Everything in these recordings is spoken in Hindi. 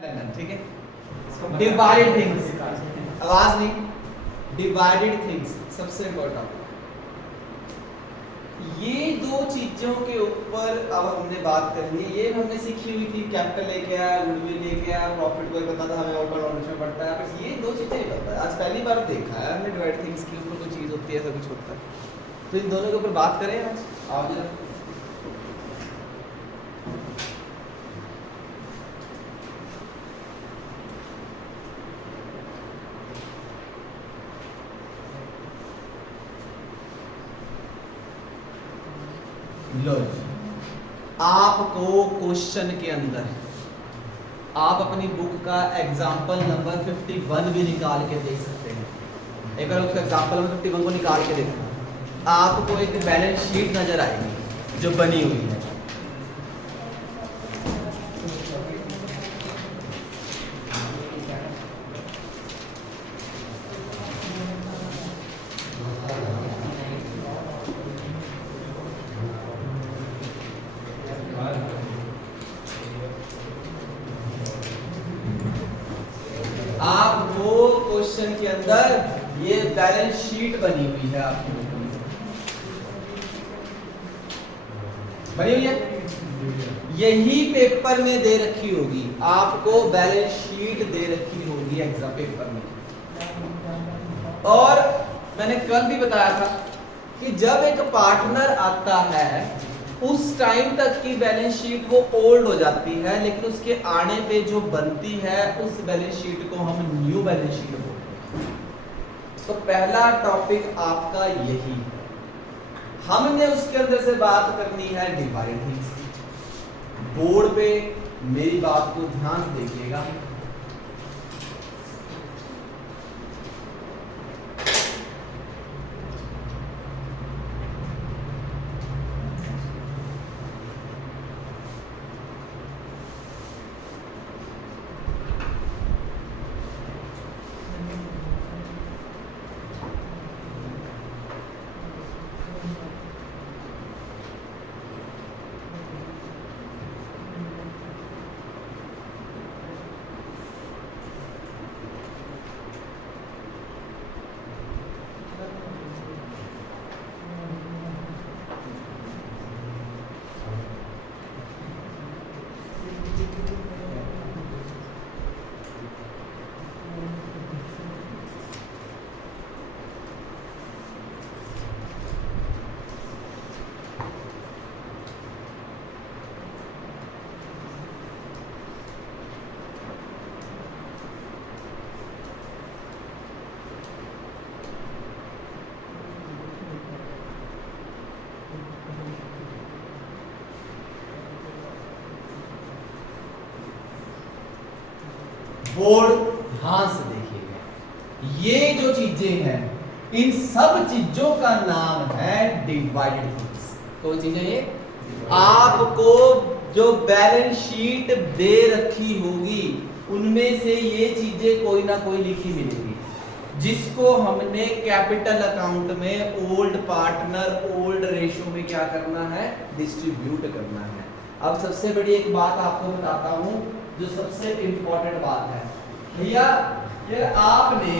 ठीक है। डिवाइड थिंग्स, आवाज नहीं, डिवाइडेड थिंग्स सबसे इम्पोर्टेंट। ये दो चीजों के ऊपर अब हमने बात करनी है। ये हमने सीखी हुई थी, कैपिटल लेके आया, गुडविल लेके आया, प्रॉफिट को पता था हमें आउटवर्ड ऑर्डर में पड़ता है, बस ये दो चीजें पता है। आज पहली बार देखा है हमने डिवाइड थिंग्स के ऊपर कोई चीज होती है, ऐसा कुछ होता है। तो इन दोनों के ऊपर बात करें आज। आओ जरा, लो आपको क्वेश्चन के अंदर आप अपनी बुक का एग्जाम्पल नंबर 51 भी निकाल के देख सकते हैं। एक बार उसका एग्जाम्पल नंबर 51 को निकाल के देखना, आपको एक बैलेंस शीट नजर आएगी जो बनी हुई है। आपको क्वेश्चन के अंदर ये बैलेंस शीट बनी हुई है, आपकी बनी हुई है, यही पेपर में दे रखी होगी। आपको बैलेंस शीट दे रखी होगी एग्जाम पेपर में। और मैंने कल भी बताया था कि जब एक पार्टनर आता है उस टाइम तक की बैलेंस शीट वो ओल्ड हो जाती है, लेकिन उसके आने पे जो बनती है उस बैलेंस शीट को हम न्यू बैलेंस शीट बोलते हैं। तो पहला टॉपिक आपका यही है। हमने उसके अंदर से बात करनी है डिवाइड थिंग्स। बोर्ड पे मेरी बात को ध्यान से देखिएगा। बोर्ड ध्यान से देखिएगा। ये जो चीजें हैं इन सब चीजों का नाम है डिवाइडेड थिंग्स। कौन चीजें ये? आपको जो बैलेंस शीट दे रखी होगी उनमें से ये चीजें कोई ना कोई लिखी मिलेगी, जिसको हमने कैपिटल अकाउंट में ओल्ड पार्टनर ओल्ड रेशो में क्या करना है, डिस्ट्रीब्यूट करना है। अब सबसे बड़ी एक बात आपको बताता हूं, जो सबसे इंपॉर्टेंट बात है भैया, ये आपने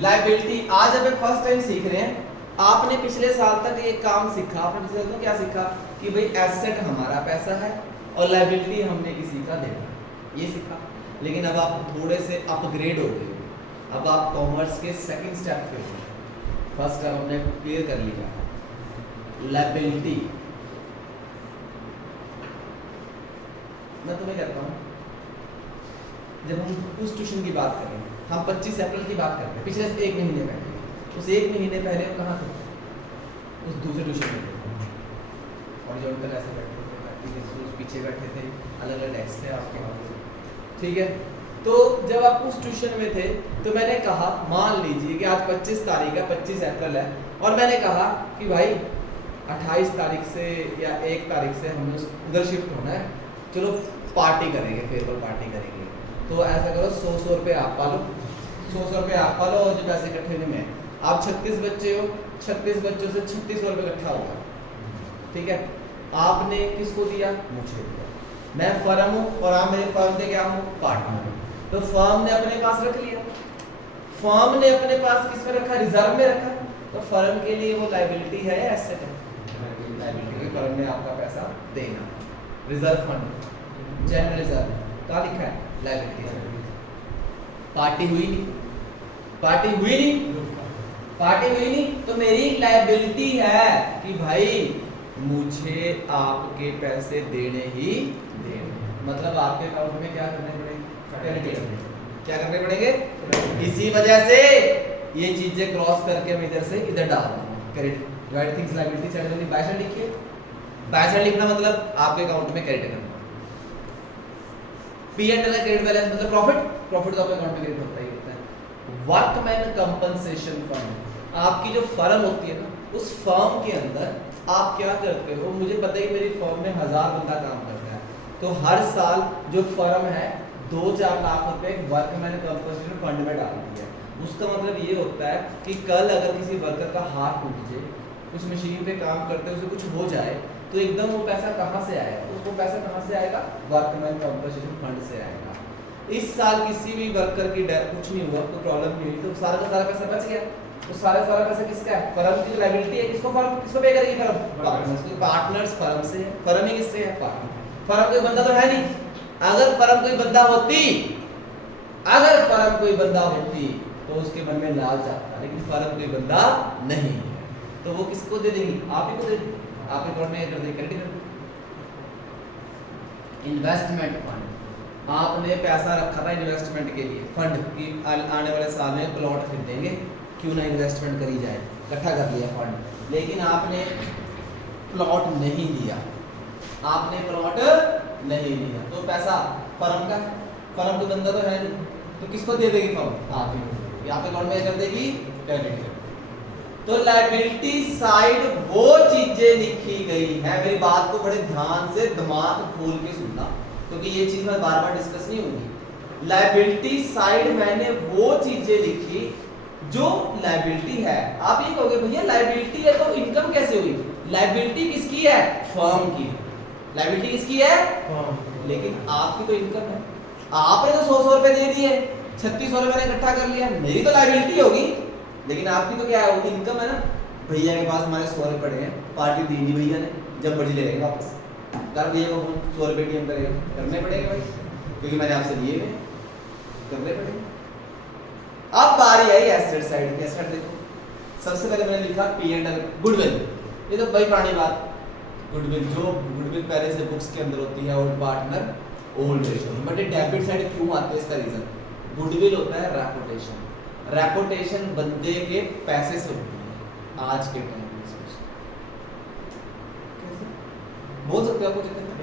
लायबिलिटी आज जब फर्स्ट टाइम सीख रहे हैं, आपने पिछले साल तक ये काम सीखा। आपने पिछले साल क्या सीखा कि भाई एसेट हमारा पैसा है और लायबिलिटी हमने किसी का देना, ये सीखा। लेकिन अब आप थोड़े से अपग्रेड हो गए, अब आप कॉमर्स के सेकंड स्टेप पे हो। फर्स्ट स्टेप हमने क्लियर कर लिया, लायबिलिटी। मैं तुम्हें कहता हूँ, जब हम उस ट्यूशन की बात करें, हम 25 अप्रैल की बात करते हैं, पिछले एक महीने पहले, उस एक महीने पहले हम कहाँ थे? उस दूसरे ट्यूशन में थे, हॉरिजॉन्टल ऐसे बैठे थे, उस पीछे बैठे थे, अलग अलग डेस्क थे आपके वहाँ, ठीक है। तो जब आप उस ट्यूशन में थे तो मैंने कहा, मान लीजिए कि आज 25 तारीख है, 25 अप्रैल है, और मैंने कहा कि भाई 28 तारीख से या 1 तारीख से हमें उधर शिफ्ट होना है, चलो पार्टी करेंगे, फेयरवेल पार्टी करेंगे। तो ऐसा करो 100 रुपये आप पालो, 100 रुपये आप पालो, और जो पैसे इकट्ठे होने में आप 36 बच्चे हो, 36 बच्चों से 3600 रुपये इकट्ठा होगा, ठीक है। आपने किसको दिया? मुझे दिया। मैं फर्म हूं और आप मेरे फर्म के क्या हूं? पार्टनर। तो फर्म ने अपने पास रख लिया, फर्म ने अपने पास किस में रखा? रिजर्व में रखा। तो फर्म के लिए वो लायबिलिटी है या एसेट है? लायबिलिटी। फर्म ने आपका पैसा देना। रिजर्व फंड, जनरल रिजर्व कहाँ लिखा है? लायबिलिटी। पार्टी हुई नहीं, पार्टी हुई नहीं, पार्टी हुई नहीं, तो मेरी लायबिलिटी है कि भाई मुझे आपके पैसे देने ही देने। मतलब आपके अकाउंट में क्या करने पड़ेंगे? क्रेडिट करने। क्या करने पड़ेंगे? इसी वजह से ये चीजें क्रॉस करके हम इधर से इधर डाल देंगे। Credit right things liability side में बाय साइड लिखिए। बाय साइड लिखना मतलब आपके अकाउंट में क्रेडिट करना। P and L credit balance मतलब प्रॉफिट, प्रॉफिट तो आपके अकाउंट में क्रेडिट होता ही होता है। वर्कमैन कंपनसेशन फंड, आपकी जो फर्म होती है ना, उस फर्म के अंदर आप क्या करते हो? मुझे पता है कि मेरी फर्म में 1000 बंदा काम करता है, तो हर साल जो फर्म है 2-4 लाख रुपए वर्कमैन कंपनसेशन फंड में डालती है। उसका मतलब ये होता है कि कल अगर किसी वर्कर का हाथ टूट जाए, कुछ मशीन पे काम करते उसे कुछ हो जाए, तो एकदम वो पैसा कहाँ से आएगा? उसको पैसा कहाँ से आएगा? वर्कमैन कंपनसेशन फंड से आएगा। इस साल किसी भी वर्कर की डेथ कुछ नहीं हुआ, तो प्रॉब्लम नहीं हुई, तो सारा का सारा पैसा बच गया। तो सारा पैसा किसका है? फर्म की जो लायबिलिटी है, किसको फर्म किसको पे करेगी? फर्म। पार्टनर्स। तो पार्टनर्स फर्म से है, फर्म ही किससे है? पार्टनर। फर्म कोई बंदा तो है नहीं। अगर फर्म कोई बंदा होती, अगर फर्म कोई बंदा होती तो उसके मन में लालच आता, लेकिन फर्म कोई बंदा नहीं है, तो वो किसको दे देगी? आप ही को दे देगी। आपके अकाउंट में कर देगी, क्रेडिट कर देगी। इन्वेस्टमेंट फंड, आपने पैसा रखा था इन्वेस्टमेंट के लिए, फंड की आने वाले साल में प्लॉट खरीदेंगे, क्यों ना इन्वेस्टमेंट करी जाए, इकट्ठा कर लिया फंड, लेकिन आपने प्लॉट नहीं लिया, आपने प्लॉट नहीं लिया, तो पैसा फर्म का, फर्म कोई बंदा तो है नहीं, तो किसको दे देगी फर्म? आप ही। यहाँ पे अकाउंट में कर देगी, क्रेडिट। तो लायबिलिटी साइड वो चीजें लिखी गई है, मेरी बात को बड़े ध्यान से दिमाग खोल के सुनना, क्योंकि ये चीज मैं बार बार डिस्कस नहीं होगी। लायबिलिटी साइड मैंने वो चीजें लिखी जो लायबिलिटी है। आप ये कहोगे भैया लायबिलिटी है तो इनकम कैसे हुई? लायबिलिटी किसकी है? फर्म की। लायबिलिटी किसकी है? फर्म। लेकिन आपकी तो इनकम है, आपने तो 100 रुपए दे दिए, 3600 रुपए मैंने इकट्ठा कर लिया, मेरी तो लायबिलिटी होगी, लेकिन आपकी तो क्या है? वो इनकम है ना। भैया के पास हमारे 100 रुपए पड़े हैं, पार्टी दी नहीं भैया ने, जब मर्जी ले लेंगे वापस। कर भैया को 100 रुपए टीएम करेगा, करने पड़ेंगे भाई, क्योंकि मैंने आपसे लिए हुए, करने पड़ेंगे। अब बारी आई एसेट साइड की। एसेट देखो, सबसे पहले मैंने लिखा पी एंड एल, गुडविल। ये तो बड़ी पुरानी बात, गुडविल, जो गुडविल पहले से बुक्स के अंदर होती है, old partner old ratio, but ये डेबिट साइड क्यों आते हैं? इसका रीजन, गुडविल होता है रेपुटेशन, रेपुटेशन बंदे के पैसे से होती है आज के टाइम में। बोल सकते हो? कोई चक्कर नहीं,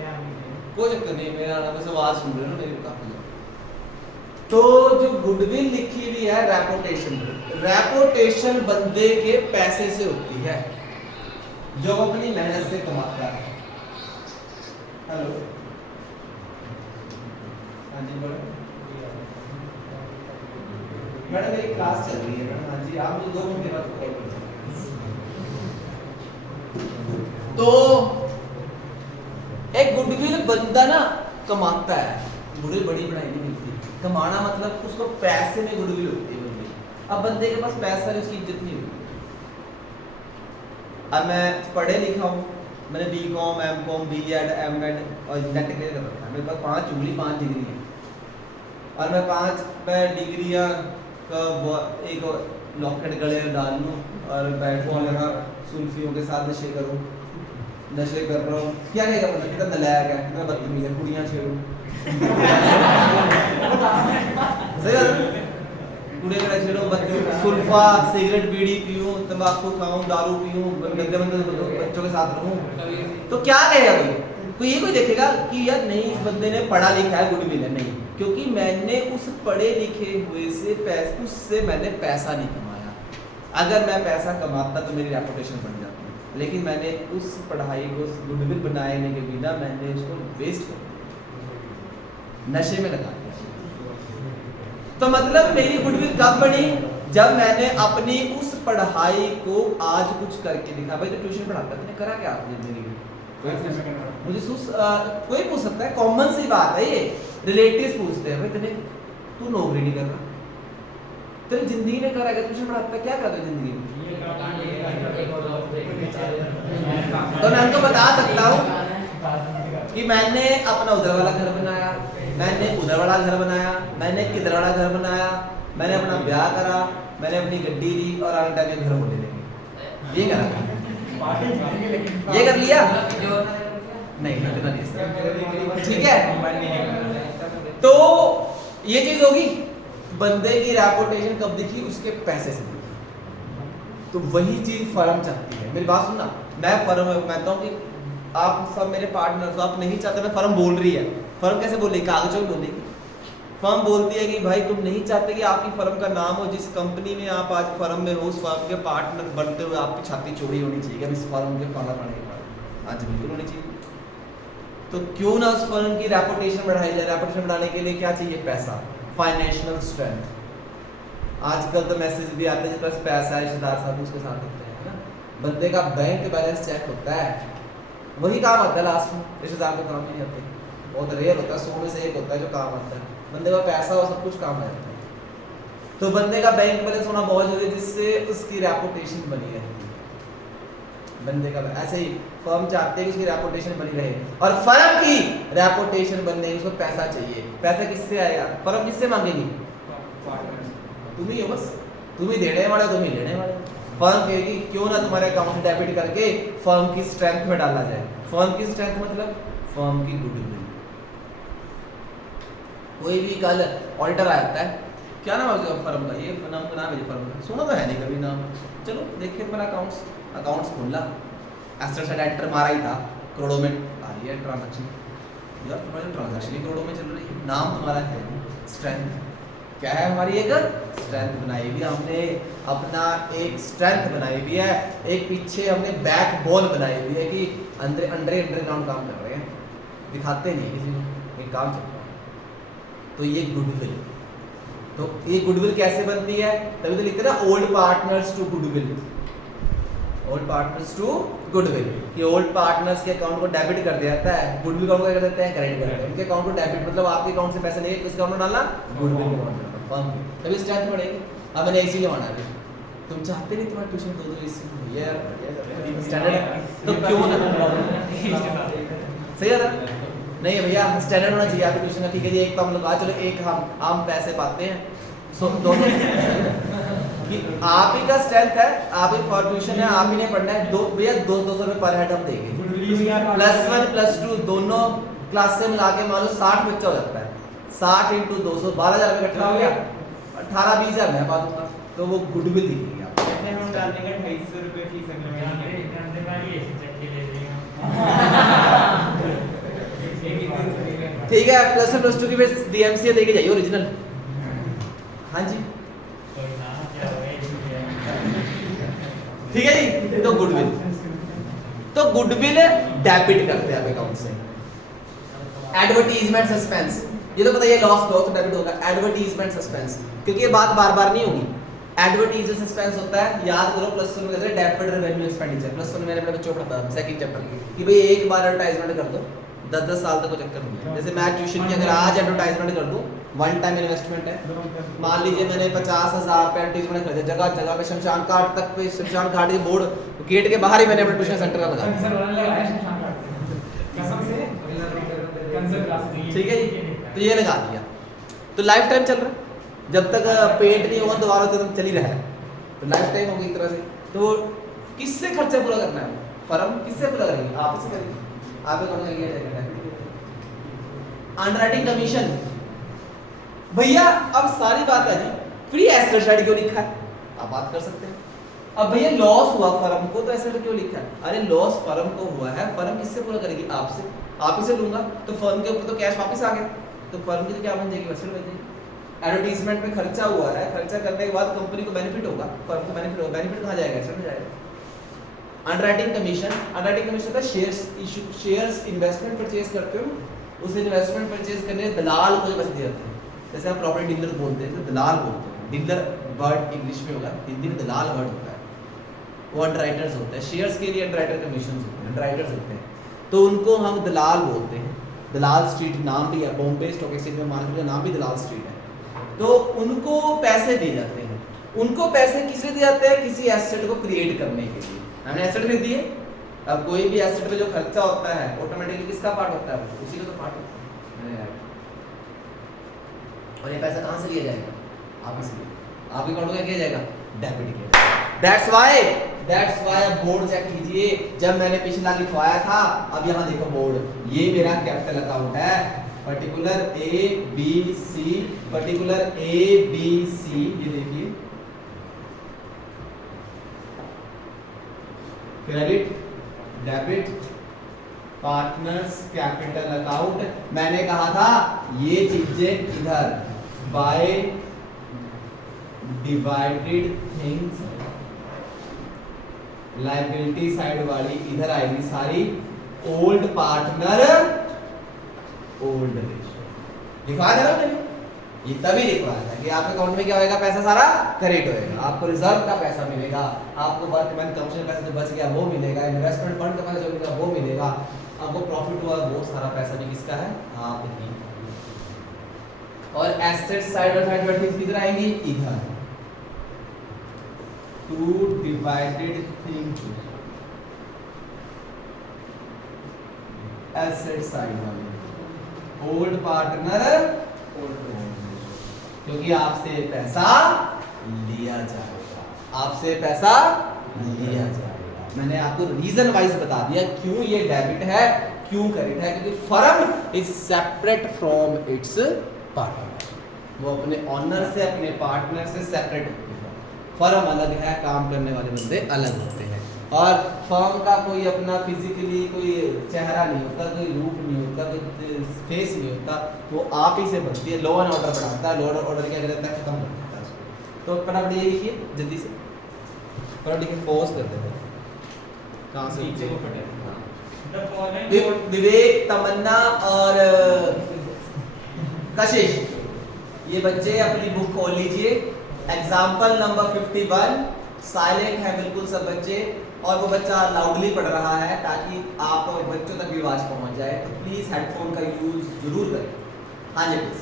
कोई चक्कर नहीं, मेरा आराम से आवाज सुन रहे हो ना मेरी काफी। तो जो गुडविल लिखी हुई है रेपुटेशन, रेपुटेशन बंदे के पैसे से होती है, जो अपनी मेहनत से कमाता है। हेलो, हाँ जी बोलो मैडम, मेरी क्लास चल रही है मैडम। हाँ जी, आप मुझे 2 घंटे बाद कॉल करें। तो एक गुडविल बंदा ना कमाता है, गुडविल बड़ी बढ़ाई नहीं मिलती, कमाना मतलब उसको पैसे में गुडविल होती है बंदे। अब बंदे के पास पैसा नहीं, उसकी इज्जत नहीं होती। अब मैं पढ़े लिखा हूँ, मैंने बीकॉम, एमकॉम, बीएड, एमएड और नेट क्लियर कर रखा है, मेरे पास 5 उंगली 5 डिग्री है, और मैं 5 डिग्रियाँ का एक लॉकेट गले में डाल लूँ और बैठूँ लगा सुल्फियों के साथ नशे करूँ, नशे कर रहा हूँ, क्या कहेगा मतलब? कितना नलायक है, कितना बदतमीज है, कुड़ियाँ छेड़ूँ, सही बात, कुड़ियाँ छेड़ूँ, सुल्फा, सिगरेट, बीड़ी पीऊँ, तंबाकू खाऊँ, दारू पीऊँ, गंदे बच्चों के साथ रहूँ, तो क्या कहेगा कोई? ये कोई देखेगा कि यार नहीं, इस बंदे ने पढ़ा लिखा है, गुडविल है? नहीं, क्योंकि मैंने उस पढ़े लिखे हुए से उससे मैंने पैसा नहीं कमाया। अगर मैं पैसा कमाता तो मेरी रेपुटेशन बन जाती, लेकिन मैंने उस पढ़ाई को, गुडविल बनाने के बिना मैंने उसको वेस्ट कर दिया, नशे में लगा दिया। तो मतलब मेरी गुडविल कब बनी? जब मैंने अपनी उस पढ़ाई को आज कुछ करके दिखा। भाई तो ट्यूशन पढ़ाता, तुमने करा क्या आपने जिंदगी में? मुझे कोई पूछ सकता है, कॉमन सी बात है ये। रिलेटिव्स पूछते हैं भाई तेरे तू नौकरी नहीं कर रहा, तेरी जिंदगी में कर ट्यूशन पढ़ाता है, क्या कर रहा है जिंदगी में? तो मैं उनको बता सकता हूँ कि मैंने अपना उधर वाला घर बनाया, मैंने उधर वाला घर बनाया, मैंने किधर वाला घर बनाया, मैंने अपना ब्याह करा, मैंने अपनी गड्डी ली और आने टाइम में घर बोले लेंगे। ये करा, ये कर लिया नहीं, इतना नहीं। ठीक है, तो ये चीज होगी। बंदे की रेपुटेशन कब दिखी? उसके पैसे से दिखी। तो वही चीज फर्म चाहती है। मेरी बात सुनना, मैं फर्म में कहता हूँ कि आप सब मेरे पार्टनर, तो आप नहीं चाहते, मैं फर्म बोल रही है। फर्म कैसे बोलेगी? कागजों में बोलेगी। फर्म बोलती है कि भाई तुम नहीं चाहते कि आपकी फर्म का नाम हो, जिस कंपनी में आप आज फर्म में हो, उस फर्म के पार्टनर बनते हुए आपकी छाती चौड़ी होनी चाहिए कि इस फर्म के फर्म बनेगा, आज बिल्कुल होनी चाहिए। तो क्यों ना उस फर्म की रेपुटेशन बढ़ाई जाए। रेपुटेशन बढ़ाने के लिए क्या चाहिए? पैसा, फाइनेंशियल स्ट्रेंथ। आजकल तो मैसेज भी आते हैं जिसके पास पैसा है, रिश्तेदार साहब उसके साथ होते हैं ना, बंदे का बैंक बैलेंस चेक होता है, वही काम आता है लास्ट में। रिश्तेदार को काम ही नहीं आते, बहुत रेयर होता है, 100 में से एक होता है जो काम आता है। बंदे का पैसा और सब कुछ काम आ जाता है। तो बंदे का बैंक बैलेंस होना बहुत जरूरी है, जिससे उसकी रेपुटेशन बनी रहे। बंदे का ऐसे ही फर्म चाहते हैं कि उसकी रेपुटेशन बनी रहे, और फर्म की रेपुटेशन बनने उसको पैसा चाहिए। पैसा किससे आएगा? फर्म किससे मांगेगी? तुम ही हो, बस तुम ही देने वाले, तुम ही लेने वाले। फर्म कहेगी क्यों ना तुम्हारे अकाउंट डेबिट करके फर्म की स्ट्रेंथ में डाला जाए। फर्म की स्ट्रेंथ मतलब फर्म की गुडविल। कोई भी कल ऑडिटर आता है, क्या नाम है फर्म का? ये नाम का नाम है फर्म का, सुना तो है नहीं कभी नाम। चलो देखिए तुम्हारा अकाउंट्स खोला, एसेट्स एंड एंटर मारा ही था, करोड़ों में आ रही है ट्रांजैक्शन। यार तुम्हारी ट्रांजैक्शन ही करोड़ों में चल रही है, नाम तुम्हारा है स्ट्रेंथ। क्या है? हमारी एक स्ट्रेंथ बनाई हुई है हमने, अपना एक स्ट्रेंथ बनाई हुई है, एक पीछे हमने बैकबोन बनाई हुई है कि अंडरग्राउंड काम कर रहे हैं, दिखाते नहीं किसी को, एक काम चल रहा है। तो ये गुडविल। तो ये गुडविल कैसे बनती है? तभी तो लिखते हैं ना old partners to goodwill. Old partners to goodwill, कि ओल्ड पार्टनर्स के अकाउंट को डेबिट कर दिया जाता है, गुडविल को क्या कर देते हैं? क्रेडिट कर देते हैं। उनके अकाउंट को डेबिट मतलब आपके अकाउंट से पैसे लेके किसके अकाउंट में डालना? गुडविल के अकाउंट में डालना। तभी स्ट्रेंथ बढ़ेगी। अब मैंने इसी लिए माना है, तुम चाहते नहीं तुम्हारा ट्यूशन दो इसी भैया स्टैंडर्ड है तो क्यों ना? सही है ना? नहीं भैया स्टैंडर्ड होना चाहिए आपके ट्यूशन का। ठीक है जी, एक तो हम लोग चलो एक हम पैसे पाते हैं, सो दोनों कि आप ही का स्ट्रेंथ है, आप ही फॉर ट्यूशन है, आप ही ने पढ़ना है। दो भैया 200 रुपये पर हेड हम देंगे। +1 +2 दोनों क्लास से मिला के मान लो 60 बच्चा हो जाता है, 60 × 200 12,000 रुपये इकट्ठा हो गया, 18-20,000 मैं पा दूंगा। तो वो गुडविल दिखेगी आप। हम डालने का 250 रुपये फीस ठीक है, +1 +2 की बेस DMCA देके जाइए ओरिजिनल। हाँ जी ठीक है जी। तो गुडविल डेबिट करते हैं आप अकाउंट से। एडवर्टीजमेंट सस्पेंस, ये तो पता है, लॉस डेबिट होगा। एडवर्टीजमेंट सस्पेंस, क्योंकि ये बात बार बार नहीं होगी। एडवर्टीजमेंट सस्पेंस होता है, याद करो +1 में कहते हैं डेबिट रेवेन्यू एक्सपेंडिचर। +1 में मैंने अपने बच्चों को पढ़ाता सेकंड चैप्टर कि भाई एक बार एडवर्टाइजमेंट कर दो, 10-10 साल तक वो चक्कर नहीं है। जैसे मैं ट्यूशन की अगर आज एडवर्टाइजमेंट कर दूं, वन टाइम इन्वेस्टमेंट है। मान लीजिए मैंने 50,000 रुपये एडवर्टाइजमेंट कर दिया, जगह जगह पे शमशान घाट तक पे, शमशान घाट के बोर्ड गेट के बाहर ही मैंने अपना ट्यूशन सेंटर का लगा दिया। ठीक है जी, तो ये लगा दिया, तो लाइफ टाइम चल रहा है। जब तक पेंट नहीं होगा दोबारा तो चल ही रहा है, तो लाइफ टाइम होगी एक तरह से। तो किससे खर्चा पूरा करना है? फर्म किससे पूरा करेगी? आप से करेगी। आप अंडरराइटिंग कमीशन भैया, अब सारी बात है जी, फ्री एसेट साइड क्यों लिखा है? आप बात कर सकते हैं। अब भैया लॉस हुआ फर्म को, तो एसेट क्यों लिखा है? अरे लॉस फर्म को हुआ है, फर्म किससे पूरा करेगी? आपसे। आप ही से लूंगा तो फर्म के ऊपर तो कैश वापस आ गया, तो फर्म की तो क्या बन जाएगी? एसेट बन जाएगी। एडवर्टीजमेंट में खर्चा हुआ है, खर्चा करने के बाद कंपनी को बेनिफिट होगा, फर्म को बेनिफिट होगा। बेनिफिट कहाँ जाएगा? एसेट में जाएगा। अंडरराइटिंग कमीशन का शेयर्स इन्वेस्टमेंट परचेज करते हो, उस इन्वेस्टमेंट परचेज करने दलाल को पैसे दिए जाते हैं। जैसे हम प्रॉपर्टी डीलर बोलते हैं, तो दलाल बोलते हैं। डीलर वर्ड इंग्लिश में होगा, हिंदी में दलाल वर्ड होता है। वो अंडरराइटर्स होते हैं। शेयर्स के लिए अंडरराइटर कमीशन होते हैं, अंडरराइटर्स होते हैं। तो उनको हम दलाल बोलते हैं। दलाल स्ट्रीट नाम भी है, बॉम्बे स्टॉक एक्सचेंज में मार्केट का नाम भी दलाल स्ट्रीट है। तो उनको पैसे दिए जाते हैं। उनको पैसे किस लिए दिए जाते हैं? किसी एसेट को क्रिएट करने के लिए। हमने एसेट खरीदी है, अब कोई भी एसेट पे जो खर्चा होता है ऑटोमेटिकली किसका पार्ट होता है? उसी का तो पार्ट होता है। और ये पैसा कहाँ से लिया जाएगा? आप इसलिए आपके अकाउंट में किया जाएगा, डेबिट किया जाएगा। दैट्स व्हाई अब बोर्ड चेक कीजिए, जब मैंने पिछला लिखवाया था, अब यहाँ देखो बोर्ड, ये मेरा कैपिटल अकाउंट है, particular A B C, particular A B C, ये देखिए credit debit partners capital account. मैंने कहा था ये चीजें इधर by divided things, liability side वाली इधर आएगी सारी, ओल्ड पार्टनर ओल्ड रेशियो लिखवा दे रहा हूं मैंने, ये तभी लिखवाया था कि आपके अकाउंट में क्या होएगा? पैसा सारा क्रेडिट होएगा, आपको रिजर्व का पैसा मिलेगा, आपको वर्कमैन कमीशन पैसा जो बच गया वो मिलेगा, इन्वेस्टमेंट फंड का पैसा जो मिलेगा वो मिलेगा, आपको प्रॉफिट हुआ वो सारा पैसा भी किसका है? आप ही। और एसेट साइड और साइड वाली किधर आएंगी? इधर। Two divided things, asset side वाले ओल्ड पार्टनर क्योंकि आपसे पैसा लिया जाएगा, आपसे पैसा लिया जाएगा। मैंने आपको रीजन वाइज बता दिया क्यों ये डेबिट है, क्यों क्रेडिट है, क्योंकि firm is separate from its partner, वो अपने ऑनर से अपने पार्टनर से सेपरेट होते हैं। फर्म अलग है, काम करने वाले बंदे अलग होते हैं, और फर्म का कोई अपना फिजिकली कोई चेहरा नहीं होता, कोई रूप नहीं होता, कोई फेस नहीं होता, वो आप ही से बनती है। लॉ एंड ऑर्डर बढ़ाता है, लॉ एंड ऑर्डर क्या करता है? खत्म कर देता है उसको। तो फटाफट ये लिखिए जल्दी से, फटाफट लिखिए, पॉज कर देते हैं। कहाँ से नीचे को पढ़े। विवेक, तमन्ना और कशिश, ये बच्चे अपनी बुक खोल लीजिए। एग्जाम्पल नंबर 51, साइलेंट है बिल्कुल सब बच्चे, और वो बच्चा लाउडली पढ़ रहा है ताकि आप बच्चों तक भी आवाज पहुंच जाए, तो प्लीज हेडफोन का यूज जरूर करें। हाँ जी प्लीज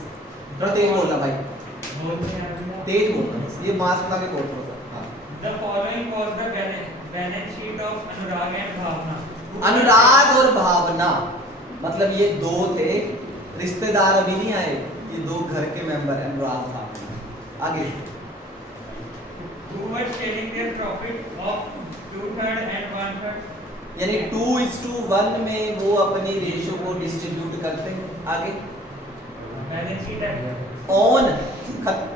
थोड़ा तेज बोलना भाई, तेज बोलना, ये मास्क लगा के बोल रहा था। हाँ, The following was the balance sheet of Anurag and भावना। अनुराग और भावना मतलब ये दो थे, रिश्तेदार अभी नहीं आए, ये दो घर के मेंबर हैं, अनुराग भावना। आगे, Who were sharing their profit of 2/3 and 1/3। यानी 2:1 में वो अपनी रेशियो को डिस्ट्रीब्यूट करते हैं। आगे, बैलेंस शीट है ऑन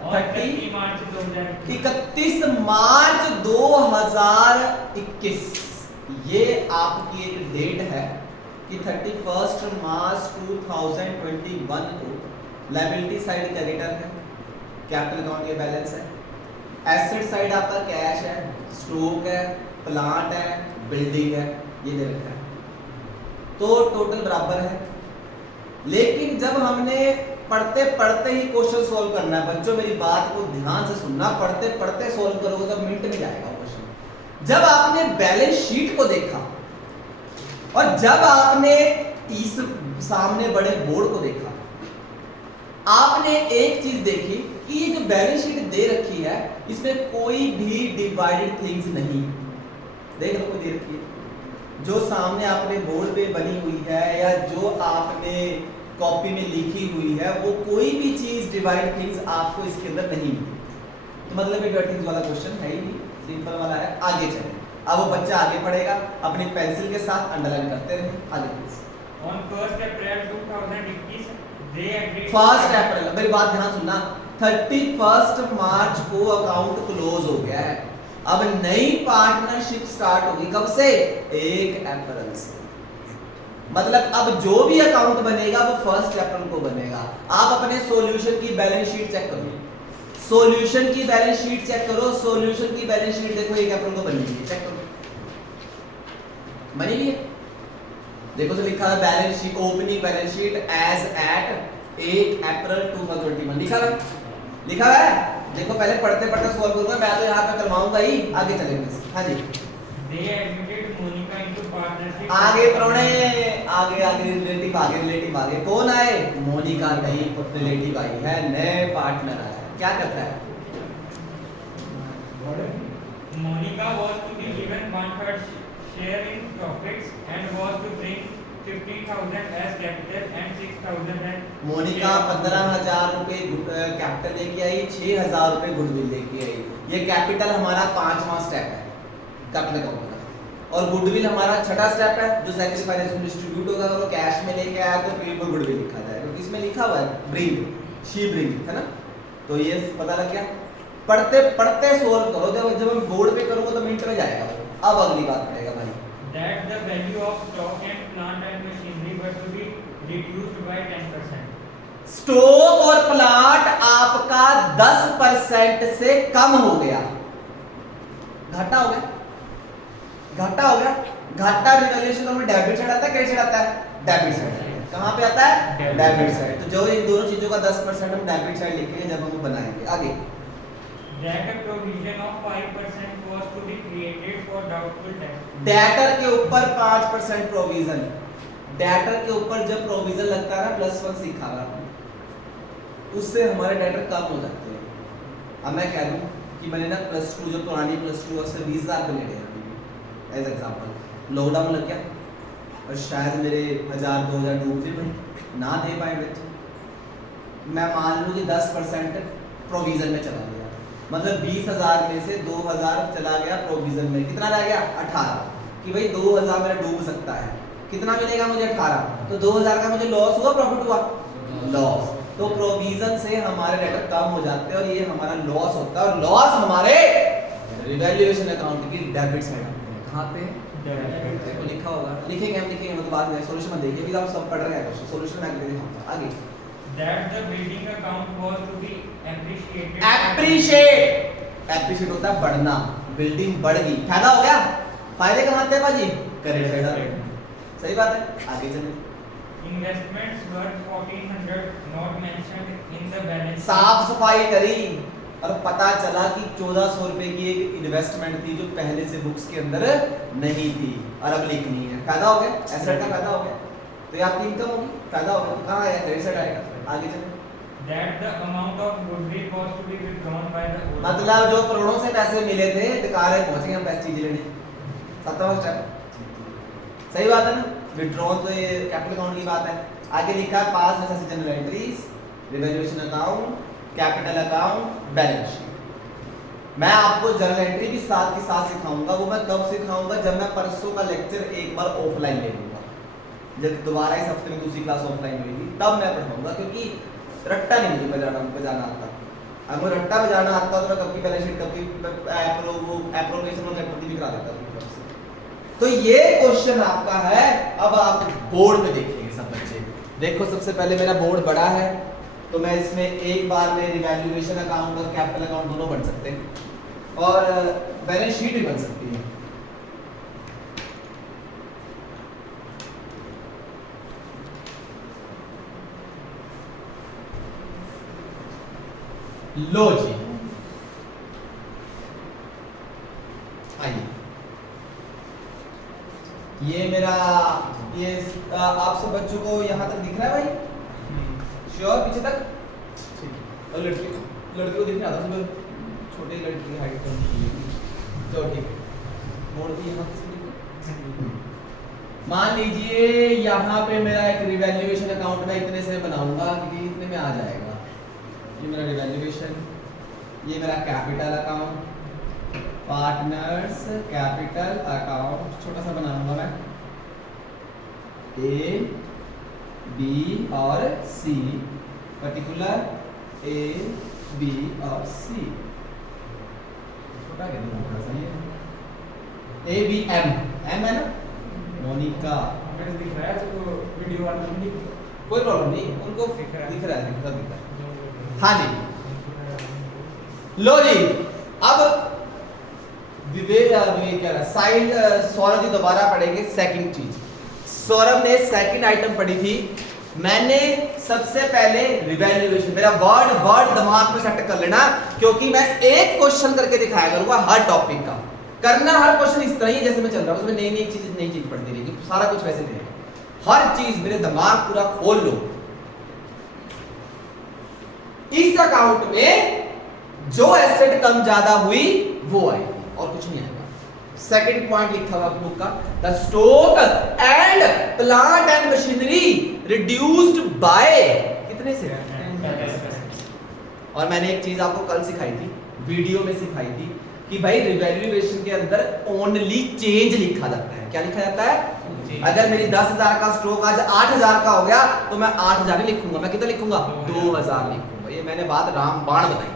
31 मार्च 2021। 31 मार्च 2021, ये आपकी एक डेट है कि 31 मार्च 2021 को लायबिलिटी साइड क्रेडिटर है, कैपिटल अकाउंट के बैलेंस है, एसेट साइड आपका कैश है, स्टॉक है, प्लांट है, बिल्डिंग है, ये दे रखा है, तो टोटल बराबर है। लेकिन जब हमने पढ़ते पढ़ते ही क्वेश्चन सॉल्व करना है, बच्चों मेरी बात को ध्यान से सुनना, पढ़ते पढ़ते सॉल्व करोगे तो मिनट में जाएगा क्वेश्चन। जब आपने बैलेंस शीट को देखा और जब आपने इस सामने बड़े बोर्ड को देखा, आपने एक चीज देखी कि ये जो बैलेंस शीट दे रखी है इसमें कोई भी डिवाइडेड थिंग्स नहीं, देख लो कोई दे रखी है जो सामने आपने बोर्ड पे बनी हुई है या जो आपने कॉपी में लिखी हुई है, वो कोई भी चीज डिवाइड थिंग्स आपको इसके अंदर नहीं मिली। तो मतलब डिवाइड थिंग्स वाला क्वेश्चन है ही नहीं, सिंपल वाला है। आगे चलें, अब वो बच्चा आगे पढ़ेगा, अपनी पेंसिल के साथ अंडरलाइन करते रहे। आगे please. On 1st April 2021 they agreed। 1 अप्रैल, मेरी बात ध्यान सुनना, 31 मार्च को अकाउंट क्लोज हो गया है, अब नई पार्टनरशिप स्टार्ट होगी कब से? 1 अप्रैल से। मतलब अब जो भी अकाउंट बनेगा वो 1 अप्रैल को बनेगा। आप अपने सॉल्यूशन की बैलेंस शीट चेक करो, सॉल्यूशन की बैलेंस शीट चेक करो, सॉल्यूशन की बैलेंस शीट देखो 1 अप्रैल को बनी है, चेक करो बनी है। देखो तो लिखा है balance sheet, opening balance sheet as at 1 अप्रैल 2021 लिखा है, लिखा है। देखो पहले पढ़ते पढ़ते सॉल्व करूंगा, मैं तो यहाँ पे करवाऊंगा ही, आगे चलेंगे। हाँ जी। They admitted Monica into partnership. आगे प्रोणे आगे रिलेटिव आगे कौन आए? मोनिका नहीं, रिलेटिव आई है, नए पार्टनर आया। क्या करता है? Monica was to be given 1/3 share in profits and was to bring 15,000 as capital and 6,000 as. Monika 15,000 रुपए कैपिटल लेके आई, 6,000 रुपए गुडविल लेके आई। ये कैपिटल हमारा 5वां स्टेप है कैपिटल अकाउंट का, और गुडविल हमारा 6ठा स्टेप है जो सेक्रीफाइस में डिस्ट्रीब्यूट होगा। अगर वो कैश में लेके आया तो पेपर पर गुडविल लिखा जाएगा, क्योंकि इसमें लिखा हुआ है ब्रिंग, शी ब्रिंग, है ना। तो ये पता लग गया। पढ़ते पढ़ते सोल्व करो, जब मैं बोर्ड पे करूंगा तो मिनट में जाएगा। अब अगली बात पड़ेगा भाई, That the value of stock and plant and machinery were to be reduced by 10%. Stock और प्लांट आपका 10% से कम हो गया। घाटा हो गया, घाटा हो गया। घाटा रिवैल्यूएशन में डेबिट साइड आता है, क्रेडिट साइड आता है? Debit side. कहां पे आता है? Debit side. तो जो इन दोनों चीजों का 10% हम डेबिट साइड लिखेंगे जब हम बनाएंगे। आगे That a provision of 5% was to be created for doubtful debt. Debtor के ऊपर 5% प्रोविजन। डेटर के ऊपर जब प्रोविजन लगता है ना, +1 सीखा हुआ, उससे हमारे डेटर कम हो जाते हैं। अब मैं कह दूं कि मैंने ना +2 जो पुरानी +2 उससे 20,000 पे ले लिया एज एग्जांपल। लॉकडाउन लग गया और शायद मेरे 1,000-2,000 डूब गए भाई, ना दे पाए बच्चे। मैं मान लूं कि 10% प्रोविजन में चला गया, मतलब 20,000 में से 2,000 चला गया प्रोविजन में। कितना रह गया? 18। कि भाई 2,000 मेरा डूब सकता है, कितना मिलेगा मुझे? 18। तो 2,000 का मुझे लॉस हुआ, प्रॉफिट हुआ? लॉस। तो प्रोविजन से हमारे डेटर कम हो जाते हैं और ये हमारा लॉस होता है, और लॉस हमारे रिवैल्यूएशन अकाउंट की डेबिट साइड आते हैं। कहां पे? देखो लिखा होगा, लिखेंगे हम, लिखेंगे मतलब बाद में। सॉल्यूशन मत देखिए, अभी आप सब पढ़ रहे हैं, सॉल्यूशन मैं करके दिखाऊंगा। आगे That the building account was to be appreciated. Appreciate होता है बढ़ना, बिल्डिंग बढ़ गई, फायदा हो गया। फायदे कहाँ थे भाजी? क्रेडिट साइड आ, सही बात है। आगे चलें। Investments were 1,400 not mentioned in the balance. साफ सफाई करी और पता चला कि 1,400 रुपए की एक इन्वेस्टमेंट थी जो पहले से बुक्स के अंदर नहीं थी और अब लिखनी है। फायदा हो गया, एसेट का फायदा हो गया। तो ये आपकी इनकम होगी, फायदा हो गया। कहाँ आया? क्रेडिट साइड आएगा। आगे चलें। That the amount of goodwill was to be withdrawn by the owner. मतलब जो करोड़ों से पैसे मिले थे, दुकान पहुंच गए हम पैसे चीजें लेने। 7वां स्टेप, सही बात है ना। विड्रॉल तो ये कैपिटल अकाउंट की बात है। आगे लिखा है पास necessary general entries, revaluation account, capital account, balance sheet. मैं आपको जर्नल एंट्री भी साथ के साथ सिखाऊंगा। वो मैं कब सिखाऊंगा? जब मैं परसों का लेक्चर एक बार ऑफलाइन ले लूंगा, जब दोबारा इस हफ्ते में दूसरी क्लास ऑफलाइन होगी तब मैं पढ़ाऊंगा, क्योंकि रट्टा नहीं मुझे बजाना आता। अगर रट्टा बजाना आता तो मैं कब की बैलेंस शीट, कब की एप्रोप्रिएशन और कैपिटल भी करा देता था। तो ये क्वेश्चन आपका है। अब आप बोर्ड में देखेंगे सब बच्चे। देखो सबसे पहले मेरा बोर्ड बड़ा है, तो मैं इसमें एक बार में रिवैल्यूएशन अकाउंट और कैपिटल अकाउंट दोनों बन सकते हैं और बैलेंस शीट भी बन सकती है। लो जी, आइए। ये मेरा ये आप सब बच्चों को यहाँ तक दिख रहा है भाई? श्योर? पीछे तक? ठीक है। और लड़की को दिख रहा था, छोटे लड़की की हाइट कम की, तो ठीक है। मोड़ की यहाँ से मान लीजिए यहाँ पे मेरा एक रिवैल्यूएशन अकाउंट में इतने से बनाऊंगा क्योंकि इतने में आ जाएगा। ये मेरा रिवैल्यूएशन, ये मेरा capital account, partners capital account छोटा सा बनाऊंगा मैं, ए बी और सी, पर्टिकुलर ए बी और सी, छोटा क्या थोड़ा सा ये ए बी एम, एम है ना, मोनिका दिख रहा है तो वीडियो वाला नहीं, कोई प्रॉब्लम नहीं, उनको दिख रहा है। हाँ जी, लो जी। अब विवेक क्या रहा साइड, सौरभ जी दोबारा पढ़ेंगे सेकंड चीज। सौरभ ने सेकंड आइटम पढ़ी थी, मैंने सबसे पहले रिवैल्यूएशन, मेरा वर्ड दिमाग में सेट कर लेना, क्योंकि मैं एक क्वेश्चन करके दिखाया करूंगा हर टॉपिक का। करना हर क्वेश्चन इस तरह ही है जैसे मैं चल रहा हूँ, उसमें नई चीज पढ़ती रहेगी, सारा कुछ वैसे नहीं है। हर चीज मेरे दिमाग पूरा खोल लो। इस अकाउंट में जो एसेट कम ज्यादा हुई वो आएगी और कुछ नहीं आएगा। सेकंड पॉइंट लिखा हुआ बुक का, the stock and plant and machinery reduced by कितने से? और मैंने एक चीज आपको कल सिखाई थी, वीडियो में सिखाई थी कि भाई रिवैल्यूएशन के अंदर ओनली चेंज लिखा जाता है। क्या लिखा जाता है? अगर मेरी 10,000 का स्टॉक आज 8,000 का हो गया तो मैं 8,000 ही लिखूंगा, मैं कितना लिखूंगा? 2,000 लिखूंगा। ये मैंने बात रामबाण बताई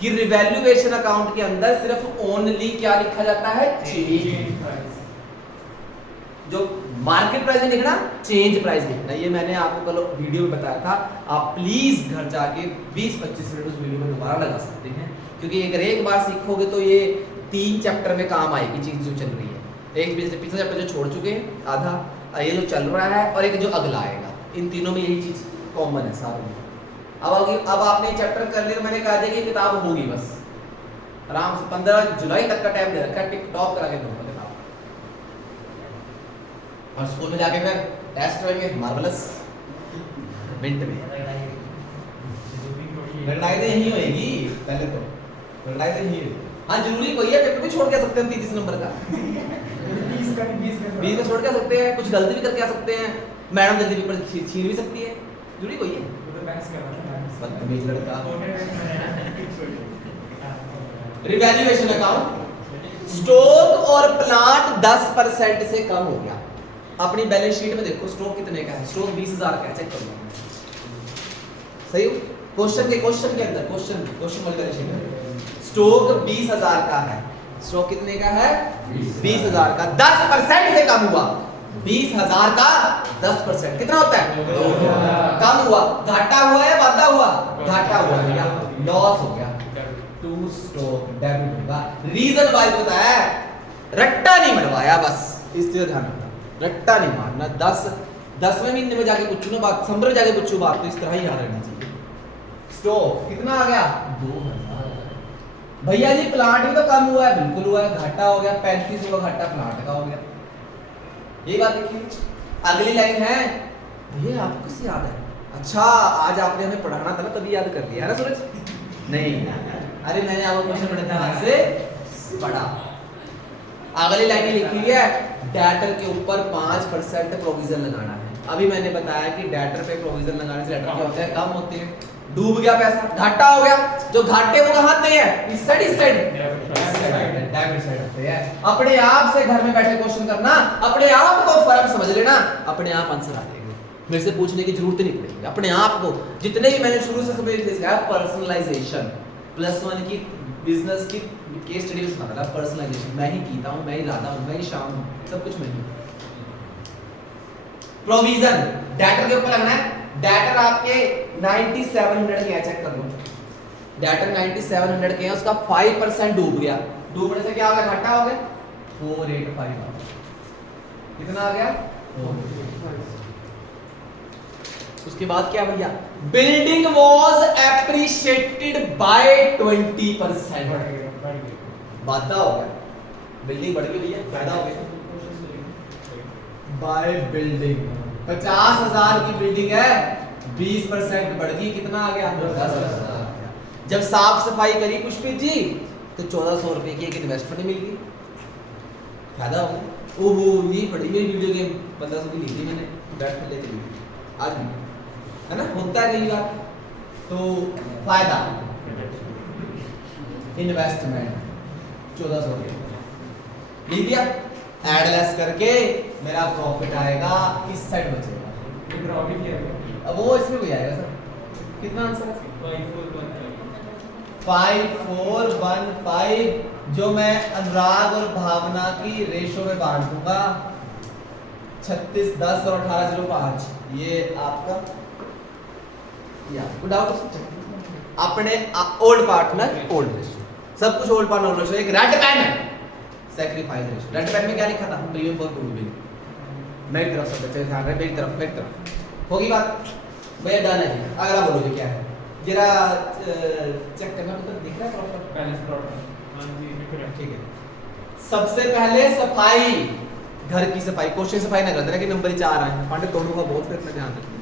कि रिवैल्यूएशन अकाउंट के अंदर सिर्फ ओनली क्या लिखा जाता है? Change price. जो मार्केट प्राइस में लिखना, चेंज प्राइस लिखना। ये मैंने आपको कल वीडियो में बताया था। आप प्लीज घर जाके 20-25 मिनट उस वीडियो में दोबारा लगा सकते हैं, क्योंकि अगर एक बार सीखोगे तो ये 3 चैप्टर में काम आएगी चीज जो चल रही है। एक पिछला चैप्टर जो छोड़ चुके हैं आधा, ये जो चल रहा है, और एक जो अगला आएगा, इन तीनों में यही चीज कॉमन है सारों में। अब आपने चैप्टर कर लिया, मैंने कहा था कि किताब होगी बस आराम से 15 जुलाई तक का टाइम दे रखा है, टिक टॉप करा के दूंगा किताब। और स्कूल में जाके फिर टेस्ट होंगे मार्वलस मिनट में। लड़ाई तो यही होएगी, पहले तो लड़ाई तो यही होगी। हाँ जरूरी कोई है, पेपर भी छोड़ के आ सकते हैं 30 नंबर का, 20 का छोड़ के आ सकते हैं, कुछ गलती भी करके आ सकते हैं, मैडम जल्दी पेपर छीन भी सकती है, जरूरी कोई है। बदतमीज लड़का। रिवैल्यूएशन अकाउंट, स्टॉक और प्लांट 10% से कम हो गया। अपनी बैलेंस शीट में देखो स्टॉक कितने का है, स्टॉक 20,000 का है, चेक कर लो। सही हो? क्वेश्चन के अंदर क्वेश्चन वाली बैलेंस शीट में स्टॉक 20,000 का है। स्टॉक कितने का है? 20,000 का। 10% से कम हुआ। 20,000 का 10% कितना होता है? कम हुआ। घाटा हुआ या वाधा हुआ? घाटा हुआ भैया, लॉस हो गया। टू स्टॉक डेबिट होगा। रीजन वाइज बताया, रट्टा नहीं मरवाया, बस इस चीज ध्यान रखना, रट्टा नहीं मारना। 10वें महीने में जाके पूछू ना बात, संभर जाके पूछू बात, तो इस तरह ही याद रहना चाहिए। स्टॉक कितना आ गया? 2,000। भैया जी प्लांट भी तो कम हुआ है, बिल्कुल हुआ है, घाटा हो गया। 35 का घाटा प्लांट का हो गया। ये बात देखिए। अगली लाइन है, भैया आपको कैसे याद है? अच्छा आज आपने हमें पढ़ाना था ना, तभी याद कर लिया है ना सूरज? नहीं, अरे मैंने आपको क्वेश्चन पढ़ा था, आज से पढ़ा। अगली लाइन लिखी है, डेटर के ऊपर 5% प्रोविजन लगाना है। अभी मैंने बताया कि डेटर पे प्रोविजन लगाने से डेटर क्या होता है? कम होते हैं। डूब गया पैसा, घाटा हो गया। जो घाटे वो कहां आते हैं? इस साइड डेबिट साइड होते हैं। अपने आप से घर में बैठे क्वेश्चन करना, अपने आप को फर्क समझ लेना, अपने आप आंसर आ जाएगा। मेरे से पूछने की जरूरत नहीं पड़ेगी। अपने आप को जितने भी मैंने शुरू से समझ सिखाया, पर्सनलाइजेशन +1 की बिजनेस की केस स्टडी में सिखाता था। पर्सनलाइजेशन मैं ही कीता हूं, मैं ही राधा हूं, मैं ही श्याम हूं, सब कुछ मैं ही। प्रोविजन डेटर के ऊपर लगना है। डेटर आपके 9700 के हैं, चेक कर लो। डेटर 9700 के हैं, उसका 5% डूब गया। डूबने से क्या हो गया? घाटा हो गया। 485 कितना आ गया? 485। उसके बाद क्या भैया? Building was appreciated by 20%। वादा हो गया, बिल्डिंग बढ़ गई भैया, फायदा हो गया। बाय बिल्डिंग 50,000 की बिल्डिंग है, 20% बढ़ गई, कितना आ गया? 10,000। जब साफ सफाई करी पुष्पित जी तो 1,400 रुपए की एक इन्वेस्टमेंट मिल गई, फायदा हो गया। ओहो ये पड़ी मेरी वीडियो गेम 1500 की ली थी मैंने, बैठ कर लेते आज भी है ना, होता है कई बार। तो फायदा इन्वेस्टमेंट 1,400 रुपये ले लिया, एड लेस करके मेरा प्रॉफिट आएगा, इस साइड बचेगा। अब वो इसमें भी आएगा सर, कितना आंसर है? 5415, जो मैं अनुराग और भावना की रेशो में बांट दूंगा। 36 10 और 18 05। ये आपका डाउट अपने ओल्ड पार्टनर ओल्ड रेशो, सब कुछ ओल्ड पार्टनर ओल्ड रेशो। एक रेड पेन है, सैक्रिफाइस रेशो। रेड पेन में क्या लिखा था? Premium for proving. मेरी तरफ से बच्चे ध्यान रहे, मेरी तरफ होगी बात भैया, डन है। अगला बोलो जी क्या है? जरा चेक करना, मतलब दिख रहा है प्रॉपर बैलेंस प्रॉपर? हां जी दिख रहा है, ठीक है। सबसे पहले सफाई, घर की सफाई। क्वेश्चन सफाई ना करते ना कि नंबर ही 4 आए, पांडे दोनों का बहुत फिर ध्यान रखना।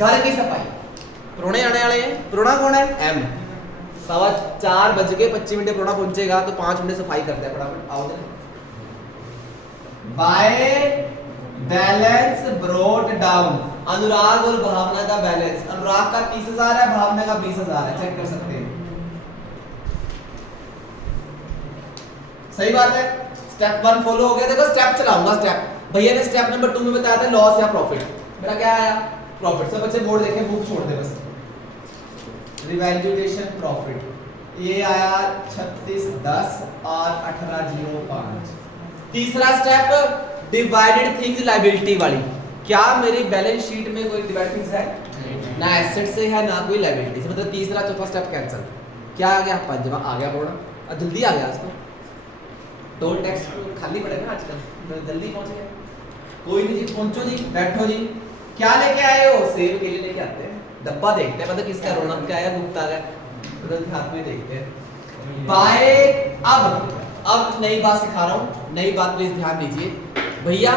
घर की सफाई, प्रोणे आने वाले हैं। प्रोणा कौन है? एम। 4:25 प्रोणा पहुंचेगा तो 5 मिनट सफाई करते हैं फटाफट। आओ तो बाय बैलेंस ब्रोट डाउन। अनुराग और भावना का बैलेंस, अनुराग का 30,000 है, भावना का 20,000 है, चेक कर सकते हैं। सही बात है। स्टेप 1 फॉलो हो गया। देखो स्टेप चलाऊंगा। स्टेप भैया ने स्टेप नंबर 2 में बताया था लॉस या प्रॉफिट। मेरा क्या आया? प्रॉफिट। सब बच्चे बोर्ड देखें, बुक छोड़ दे बस। रिवैल्यूएशन प्रॉफिट ये आया 3610 और 1805। तीसरा स्टेप डिवाइडेड थिंग्स लायबिलिटी वाली। क्या मेरी बैलेंस शीट में कोई डिवाइडेड थिंग्स है? ना एसेट से है ना कोई लायबिलिटी से, मतलब तीसरा चौथा स्टेप कैंसिल। क्या आ गया? पंजवा आ गया बोर्ड। और जल्दी आ गया आज तो। टोल टैक्स खाली पड़े ना आजकल, जल्दी पहुंच गया। कोई नहीं जी, पहुंचो जी, बैठो जी। क्या लेके आए हो? सेल के लिए लेके आते हैं। डब्बा देखते हैं मतलब किसका, रौनक का है गुप्ता का, तुरंत हाथ में देखते हैं। बाय अब नई बात सिखा रहा हूं, नई बात प्लीज ध्यान दीजिए भैया।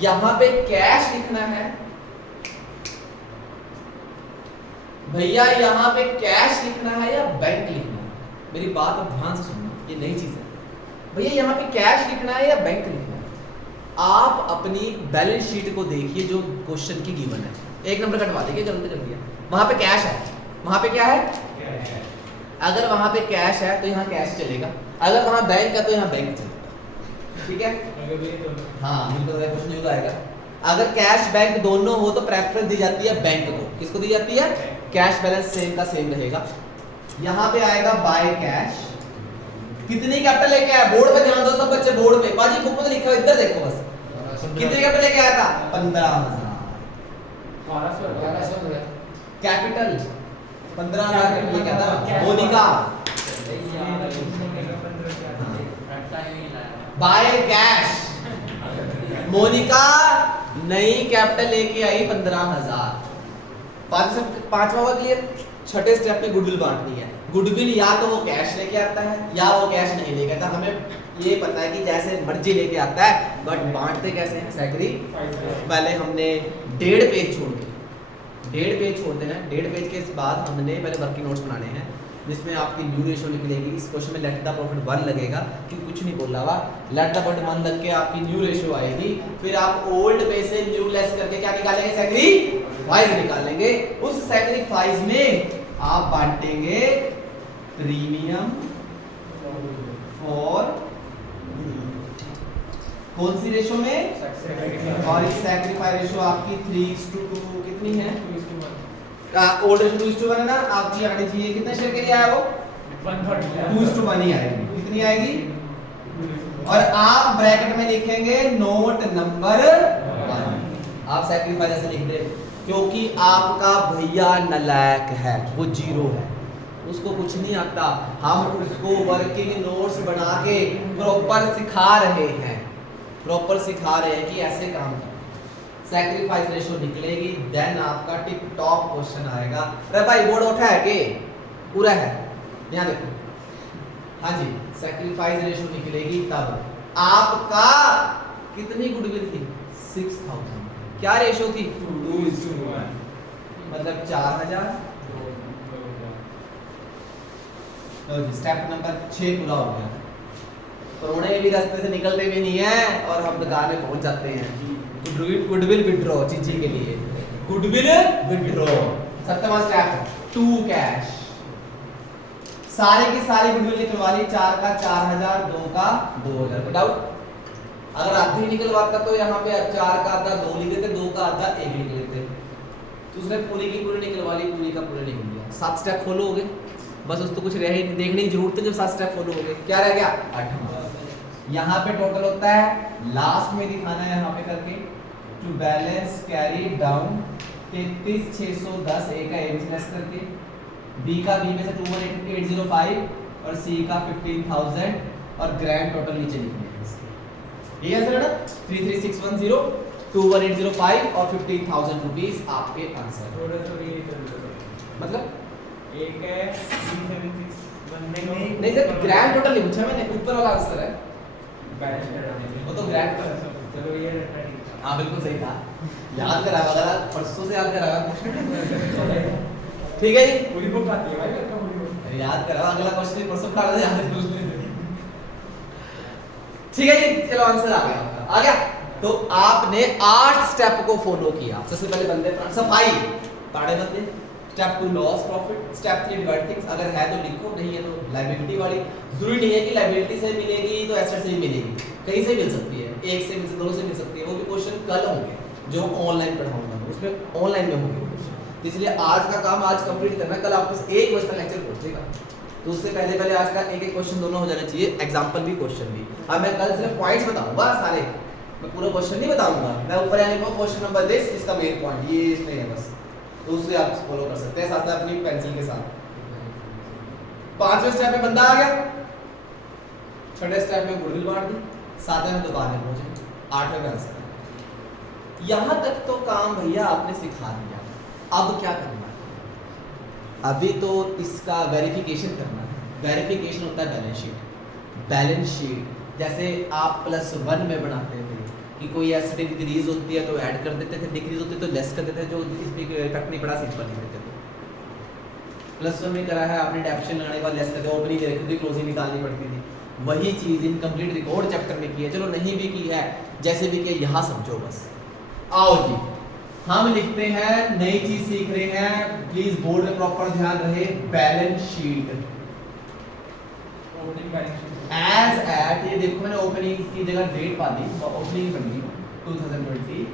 यहां पे कैश लिखना है भैया, यहां पे कैश लिखना है या बैंक लिखना है? मेरी बात अब ध्यान से सुनना, ये नई चीज है भैया। यहां पे कैश लिखना है या बैंक लिखना है? आप अपनी बैलेंस शीट को देखिए जो क्वेश्चन की गिवन है। एक नंबर कटवा देंगे जल्दी कर दिया। वहां पे कैश है, वहां पे क्या है? कैश। अगर वहां पे कैश है तो यहाँ कैश चलेगा, अगर वहां बैंक है तो यहाँ बैंक चलेगा। ठीक है? हाँ बिल्कुल, क्वेश्चन यूज आएगा। अगर कैश बैंक दोनों हो तो प्रेफरेंस दी जाती है बैंक को। किसको दी जाती है? कैश बैलेंस सेम का सेम रहेगा। यहाँ पे आएगा बाय कैश। कितनी कैपिटल लेके आया? बोर्ड पे ध्यान दो सब बच्चे, बोर्ड पे। बाजी बुक में लिखा है, इधर देखो बस। कितनी कैपिटल लेके आया था? 15,000। कैपिटल 15,000 लेके आया था मोनिका। बाय कैश मोनिका नई कैपिटल लेके आई 15,000। पांचवा हुआ क्लियर। छठे स्टेप में गुडविल बांटनी है। गुडविल या तो वो कैश लेके आता है या वो कैश नहीं लेके आता। हमें ये पता है कि जैसे मर्जी लेके आता है, बट बांटते कैसे हैं? सैक्रिफाइस। पहले हमने 1.5 पेज छोड़ के 1.5 पेज छोड़ देना है। 1.5 पेज के बाद हमने पहले वर्किंग नोट्स बनाने हैं जिसमें आपकी न्यू रेशो निकलेगी। इस क्वेश्चन में लेट द प्रॉफिट 1 लगेगा क्योंकि कुछ नहीं बोला हुआ। लेट द प्रॉफिट 1 लग के आपकी न्यू रेशो आएगी। फिर आप ओल्ड पे से न्यू लेस करके क्या निकालेंगे? सैक्रिफाइस निकालेंगे। उस सैक्रिफाइस में आप बांटेंगे प्रीमियम फॉर कौन सी रेशो में? और इस सैक्रिफाइस रेशो आपकी 3:2 कितनी है? ओल्ड रेशो 2:1 है ना। आपकी आनी चाहिए कितने शेयर के लिए आया वो? 2:1 ही आएगी। कितनी आएगी? और आप ब्रैकेट में लिखेंगे नोट नंबर 1। आप सैक्रिफाइस ऐसे लिख दे क्योंकि आपका भैया नलायक है, वो 0 है, उसको कुछ नहीं आता। हम उसको वर्किंग नोट्स बना के प्रॉपर सिखा रहे हैं, कि ऐसे काम करो। सैक्रिफाइस रेशो निकलेगी, देन आपका टिप टॉप क्वेश्चन आएगा। अरे भाई बोर्ड उठा है कि पूरा है? यहाँ देखो, हाँ जी, सैक्रिफाइस रेशो निकलेगी तब आपका कितनी गुडविल थी? 6,000। क्या रेशो थी? 2:1, मतलब 4,000। तो जी स्टेप नंबर 6 पूरा हो गया। कोरोना भी रास्ते से निकलते भी नहीं है और हम दुकान में पहुंच जाते हैं। गुडविल विड्रॉ चीची के लिए, गुडविल विड्रॉ। 7वां स्टेप 2 कैश। सारे की सारी गुडविल निकलवा ली। 4 का 4,000, 2 का 2,000। डाउट? अगर आधी निकलवाता तो यहाँ पे 4 का आधा 2 लिख देते, 2 का आधा 1 लिख लेते। तो उसने पूरी की पूरी निकलवा ली, पूरी का पूरा निकल गया। 7 स्टेप फॉलो हो गए। बस उस तो कुछ रह ही नहीं, देखने की जरूरत है। जब 7 स्टेप फॉलो हो गए क्या रह गया? 8वां। यहाँ पे टोटल होता है, लास्ट में दिखाना है यहाँ पे करके, टू बैलेंस कैरी डाउन 33,610 ए का ए लेस करके, बी का बी में से 21,805 और सी का 15,000 और ग्रैंड टोटल नीचे लिखने हैं। ये आंसर है ना? 33,610, 21,805 और 15,000 रुपीस आपके आंसर। मतलब एक है बनने को नहीं सर ग्रैंड टोटल नहीं पूछा मैंने, ऊपर वाला आंसर है बैलेंस करवाने के लिए। वो तो ग्रैंड का है। चलो ये रखा ठीक है। हाँ बिल्कुल सही था, याद करा वगैरह परसों से याद करा ठीक है जी, पूरी बुक आती है भाई, आपका पूरी बुक। याद करा अगला क्वेश्चन भी परसों पढ़ा था, याद कर लेना। ठीक है जी, चलो आंसर आ गया आपका, आ गया। तो आपने 8 स्टेप को फॉलो किया। सबसे पहले बंदे सफाई पाड़े बंदे, step 2 loss profit, step 3 divide things, अगर है तो लिखो, नहीं है तो लायबिलिटी वाली। जरूरी नहीं है कि लायबिलिटी से मिलेगी तो एसेट से ही मिलेगी, कहीं से मिल सकती है, एक से मिल सकती है, दोनों से मिल सकती है। वो भी क्वेश्चन कल होंगे जो ऑनलाइन पढ़ाऊंगा, उसमें ऑनलाइन में होंगे क्वेश्चन। इसलिए आज का काम आज कंप्लीट करना, कल आपको 1 बजे तक लेक्चर पहुंचेगा, तो उससे पहले पहले आज का एक एक क्वेश्चन दोनों हो जाना चाहिए, एग्जांपल भी क्वेश्चन भी। अब मैं कल सिर्फ पॉइंट्स बताऊंगा सारे, मैं पूरा क्वेश्चन नहीं बताऊंगा, मैं ऊपर यानी को क्वेश्चन नंबर दिस, इसका मेन पॉइंट ये इसमें है बस, तो उसे आप फॉलो कर सकते हैं साथ साथ अपनी पेंसिल के साथ। 5वें स्टेप में बंदा आ गया, 6वें स्टेप में गुडविल बांट दी, 7वें में दुकान में पहुंचे, 8वें में आंसर। यहां तक तो काम भैया आपने सिखा दिया, अब क्या करना है? अभी तो इसका वेरिफिकेशन करना है। वेरिफिकेशन होता है बैलेंस शीट। बैलेंस शीट जैसे आप +1 में बनाते थे कि कोई एसिड डिक्रीज होती है तो ऐड कर देते थे, डिक्रीज होती है तो लेस कर देते थे, जो इसमें इफेक्ट नहीं पड़ा, सिंपल लिख देते थे। +1 में करा है आपने, डेफिनेशन लगाने के बाद लेस कर दिया, ओपनिंग दे रखी थी, क्लोजिंग निकालनी पड़ती थी। वही चीज इनकम्प्लीट रिकॉर्ड चैप्टर में की है, चलो नहीं भी की है, जैसे भी किया यहाँ समझो बस। आओ जी, हम लिखते हैं, नई चीज सीख रहे हैं, प्लीज बोर्ड में प्रॉपर ध्यान रहे। Balance sheet opening balance sheet as at, ये देखो मैंने ओपनिंग की जगह डेट पा दी, ओपनिंग बन गई 2020।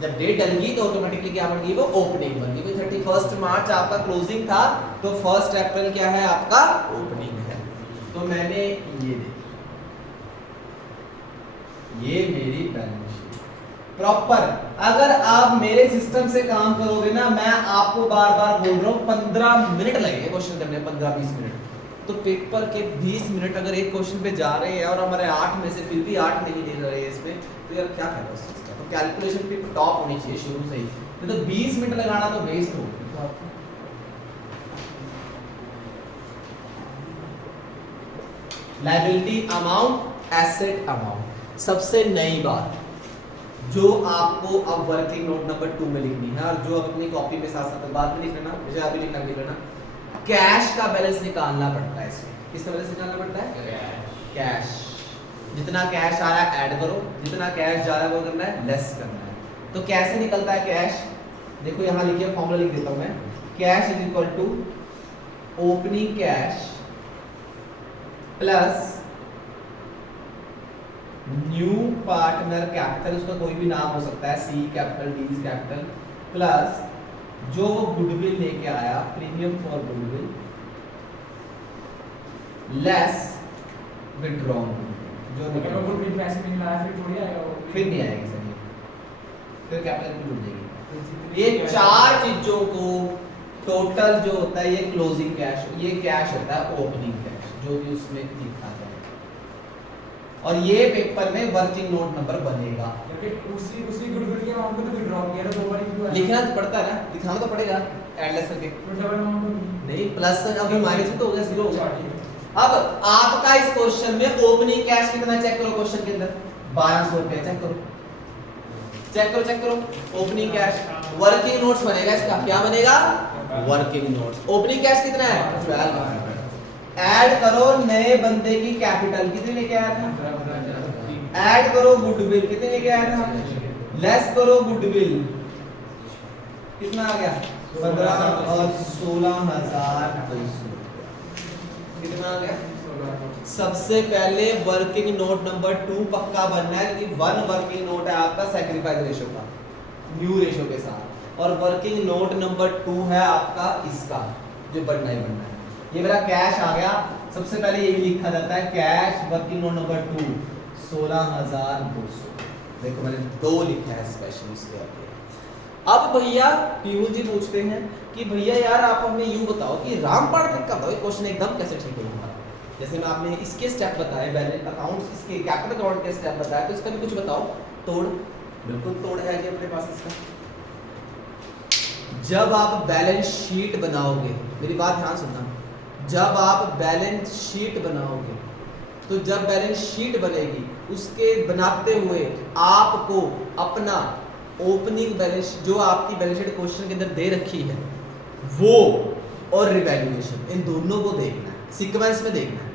जब डेट डल गई तो ऑटोमेटिकली क्या बन गई, वो ओपनिंग बन गई। 31 मार्च आपका क्लोजिंग था, तो 1 अप्रैल क्या है आपका ओपनिंग है। तो मैंने ये देखी, ये मेरी बैलेंस शीट प्रॉपर। अगर आप मेरे सिस्टम से काम करोगे ना, मैं आपको बार बार बोल रहा हूँ 15 मिनट लगेंगे क्वेश्चन करने, 15-20 मिनट। तो पेपर के 20 मिनट अगर एक क्वेश्चन पे जा रहे हैं और हमारे 8 में से फिर भी 8 नहीं दे रहे हैं इसमें, तो यार क्या फायदा उस चीज का। तो कैलकुलेशन भी टॉप होनी चाहिए शुरू से ही, नहीं तो 20 मिनट लगाना तो वेस्ट हो गया। लायबिलिटी अमाउंट, एसेट अमाउंट, सबसे नई बात जो आपको अब वर्किंग नोट नंबर 2 में लिखनी है, और जो अब अपनी कॉपी में साथ साथ बाद में लिख लेना, मुझे अभी लिखना नहीं लेना। कैश का बैलेंस निकालना पड़ता है इसमें। किसका बैलेंस निकालना पड़ता है? कैश। जितना कैश आ रहा है ऐड करो, जितना कैश जा रहा है वो करना है लेस करना है। तो कैसे निकलता है कैश? देखो यहाँ लिखिए, फॉर्मूला लिख देता हूँ मैं। Cash is equal to opening cash plus new partner capital, उसका कोई भी नाम हो सकता है, C capital, D capital, plus जो गुडविल लेके आया, premium for goodwill, less withdrawn, जो गुडविल पैसे नहीं लाया फिर थोड़ी आएगा वो, फिर नहीं आएगी सही, फिर कैपिटल जुड़ जाएगी। ये 4 चीजों को टोटल जो होता है, ये क्लोजिंग कैश, ये कैश होता है ओपनिंग कैश, जो भी उसमें लिखा जाए, और ये पेपर में वर्किंग नोट नंबर बनेगा। उसी गुडविल के अमाउंट को तो विड्रॉ किया था, 2 बार ही हुआ। लिखना तो पड़ता है ना, दिखाना तो पड़ेगा ऐड लेस करके, डबल अमाउंट नहीं प्लस अभी माइनस तो हो गया, 0 हो गया। नहीं। अब आपका इस क्वेश्चन में ओपनिंग कैश कितना चेक करो, क्वेश्चन के अंदर 1200 रुपए चेक करो, चेक करो, चेक करो। ओपनिंग कैश, वर्किंग नोट्स बनेगा इसका, क्या बनेगा? Working notes. ओपनिंग कैश कितना है? 12। ऐड करो नए बंदे की कैपिटल, कितने लेके आया था? ऐड करो गुडविल, कितने लेके आया था? लेस करो गुडविल, कितना आ गया? 15 और 16,200, कितना आ गया? सबसे पहले वर्किंग नोट नंबर 2 पक्का बनना है, क्योंकि 1 वर्किंग नोट है आपका सैक्रिफाइस रेशियो का, न्यू रेशियो के साथ, और वर्किंग नोट नंबर 2 है आपका इसका, जो बनना ही बनना है। ये मेरा कैश आ गया, सबसे पहले यही लिखा जाता है कैश वर्किंग नोट नंबर 2 16,200। देखो मैंने 2 लिखा है स्पेशल उसके आगे। अब भैया पीयूष जी पूछते हैं कि भैया यार आप हमें यूं बताओ कि रामपाल ट्रिक का बताओ, क्वेश्चन एकदम कैसे ठीक होगा। जैसे मैं आपने इसके स्टेप बताए, बैलेंस अकाउंट्स, इसके कैपिटल अकाउंट के स्टेप बताए, तो इसका भी कुछ बताओ। तोड़, बिल्कुल तोड़ है जी अपने पास इसका। जब आप बैलेंस शीट बनाओगे, मेरी बात ध्यान सुनना, जब आप बैलेंस शीट बनाओगे, तो जब बैलेंस शीट बनेगी उसके बनाते हुए आपको अपना ओपनिंग बैलेंस जो आपकी बैलेंस शीट क्वेश्चन के अंदर दे रखी है वो और रिवैल्यूएशन, इन दोनों को देखना है, सीक्वेंस में देखना है।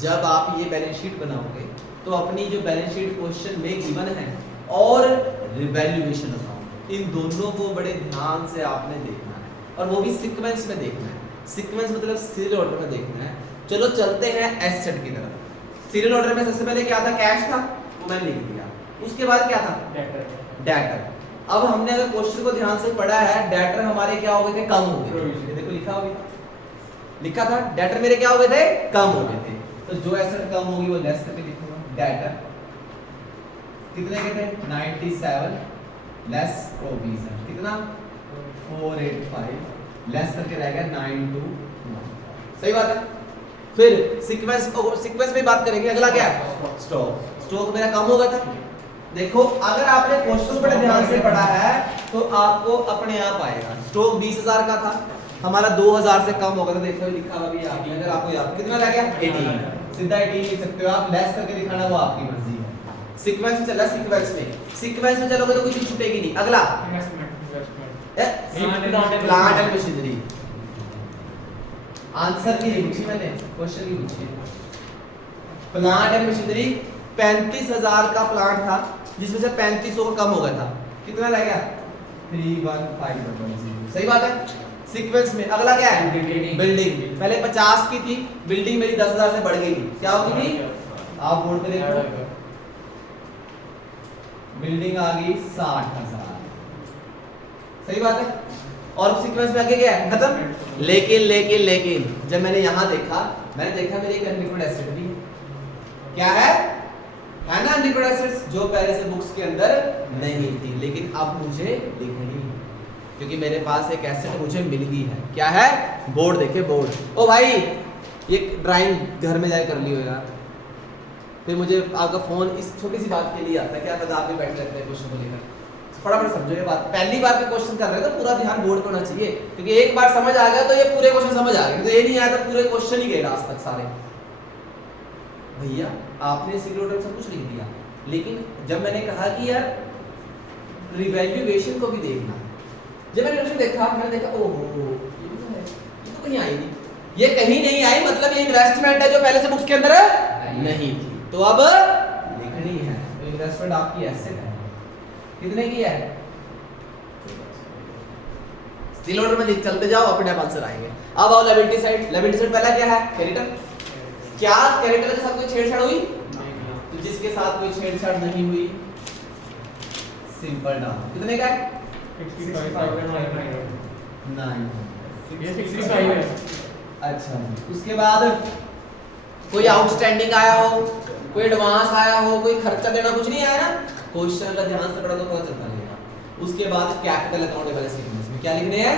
जब आप ये बैलेंस शीट बनाओगे तो अपनी जो बैलेंस शीट क्वेश्चन में गिवन है और रिवैल्यूएशन अकाउंट, इन दोनों को बड़े ध्यान से आपने देखना है और वो भी सीक्वेंस में देखना है। सीक्वेंस मतलब सीरियल ऑर्डर में देखना है। चलो चलते हैं एसेट की तरफ। सीरियल ऑर्डर में सबसे पहले क्या था? कैश था, वो मैंने लिख दिया। उसके बाद क्या था? डेटर। अब हमने अगर क्वेश्चन को ध्यान से पढ़ा है, डेटर हमारे क्या हो गए थे? कम हो गए थे। देखो लिखा हो गया, लिखा था डेटर मेरे क्या हो गए थे? कम हो गए थे। तो जो एसेट कम होगी वो लेस करके लिखूंगा। डेटर कितने के थे? 97 लेस प्रोविजन कितना? 485 लेस करके रह गया 92। सही बात है। फिर सीक्वेंस में बात करेंगे। अगला क्या है? स्टॉक। स्टॉक मेरा कम हो गया था। देखो अगर आपने क्वेश्चन बड़े ध्यान से पढ़ा है तो आपको अपने आप आएगा। स्टॉक 20,000 का था, हमारा 2,000 से कम होगा। तो देखो लिखा हुआ भी आपने, अगर आपको याद कितना लग गया? 18। सीधा 18 लिख सकते हो आप, लेस करके दिखाना वो आपकी मर्जी है। सीक्वेंस में चला, सीक्वेंस में चलोगे तो कोई चीज छूटेगी नहीं। अगला प्लांट एंड मशीनरी। आंसर की नहीं पूछी मैंने, क्वेश्चन की पूछी। प्लांट एंड मशीनरी 35,000 का प्लांट था जिसमें से 3500 का कम हो गया था। कितना रह गया? 31500। सही बात है। सीक्वेंस में अगला क्या है? बिल्डिंग। पहले 50 की थी, बिल्डिंग मेरी 10,000 से बढ़ गई थी। क्या होगी थी? आप बोर्ड पे देखो, बिल्डिंग आ गई 60,000। सही बात है। और सीक्वेंस में आगे क्या है? खत्म। लेकिन जब मैंने यहां देखा, मैंने देखा मेरी एक अनलिक्विड एसेट भी क्या है ना, अनलिक्विड एसेट्स जो पहले से बुक्स के अंदर नहीं थी, लेकिन अब मुझे लिखनी है क्योंकि मेरे पास एक एसेट मुझे मिल गई है। क्या है? बोर्ड। देखिए बोर्ड। ओ भाई ये ड्राइंग घर में जाकर कर लियो यार। फिर मुझे आपका फोन इस छोटी सी बात के लिए आता है, क्या पता आप भी बैठे रहते हैं क्वेश्चन को लेकर। फटाफट समझो ये बात। पहली बार पे क्वेश्चन कर रहे हैं तो पूरा ध्यान बोर्ड पे होना चाहिए, क्योंकि एक बार समझ आ गया तो ये पूरे क्वेश्चन समझ आ गए। तो ये नहीं आया तो पूरे क्वेश्चन ही गए आज तक सारे। भैया आपने सीरियल ऑर्डर सब कुछ लिख दिया, लेकिन जब मैंने कहा कि यार रिवैल्यूएशन को भी देखना, जब मैंने उसे देखा, मैंने देखा ओहो ये तो कहीं आई नहीं, ये कहीं नहीं आई, मतलब ये इन्वेस्टमेंट है जो पहले से बुक्स के अंदर नहीं थी, तो अब लिखनी है। तो इन्वेस्टमेंट आपकी एसेट है, कितने की है? सीरियल ऑर्डर में चलते जाओ, अपने आप आंसर आएंगे। अब आओ लायबिलिटी साइड। लायबिलिटी साइड पहला क्या है? क्रेडिटर। क्या क्रेडिटर के साथ कोई छेड़छाड़ हुई? तो जिसके साथ कोई छेड़छाड़ नहीं हुई सिंपल डाउन। कितने का है? 65 है। अच्छा, उसके बाद कोई आउटस्टैंडिंग आया हो, कोई एडवांस आया हो, कोई खर्चा देना कुछ नहीं आया ना, क्वेश्चन का ध्यान से पढ़ा तो पता चलता रहेगा। उसके बाद कैपिटल अकाउंट बैलेंस सीक्वेंस में क्या लिखने हैं?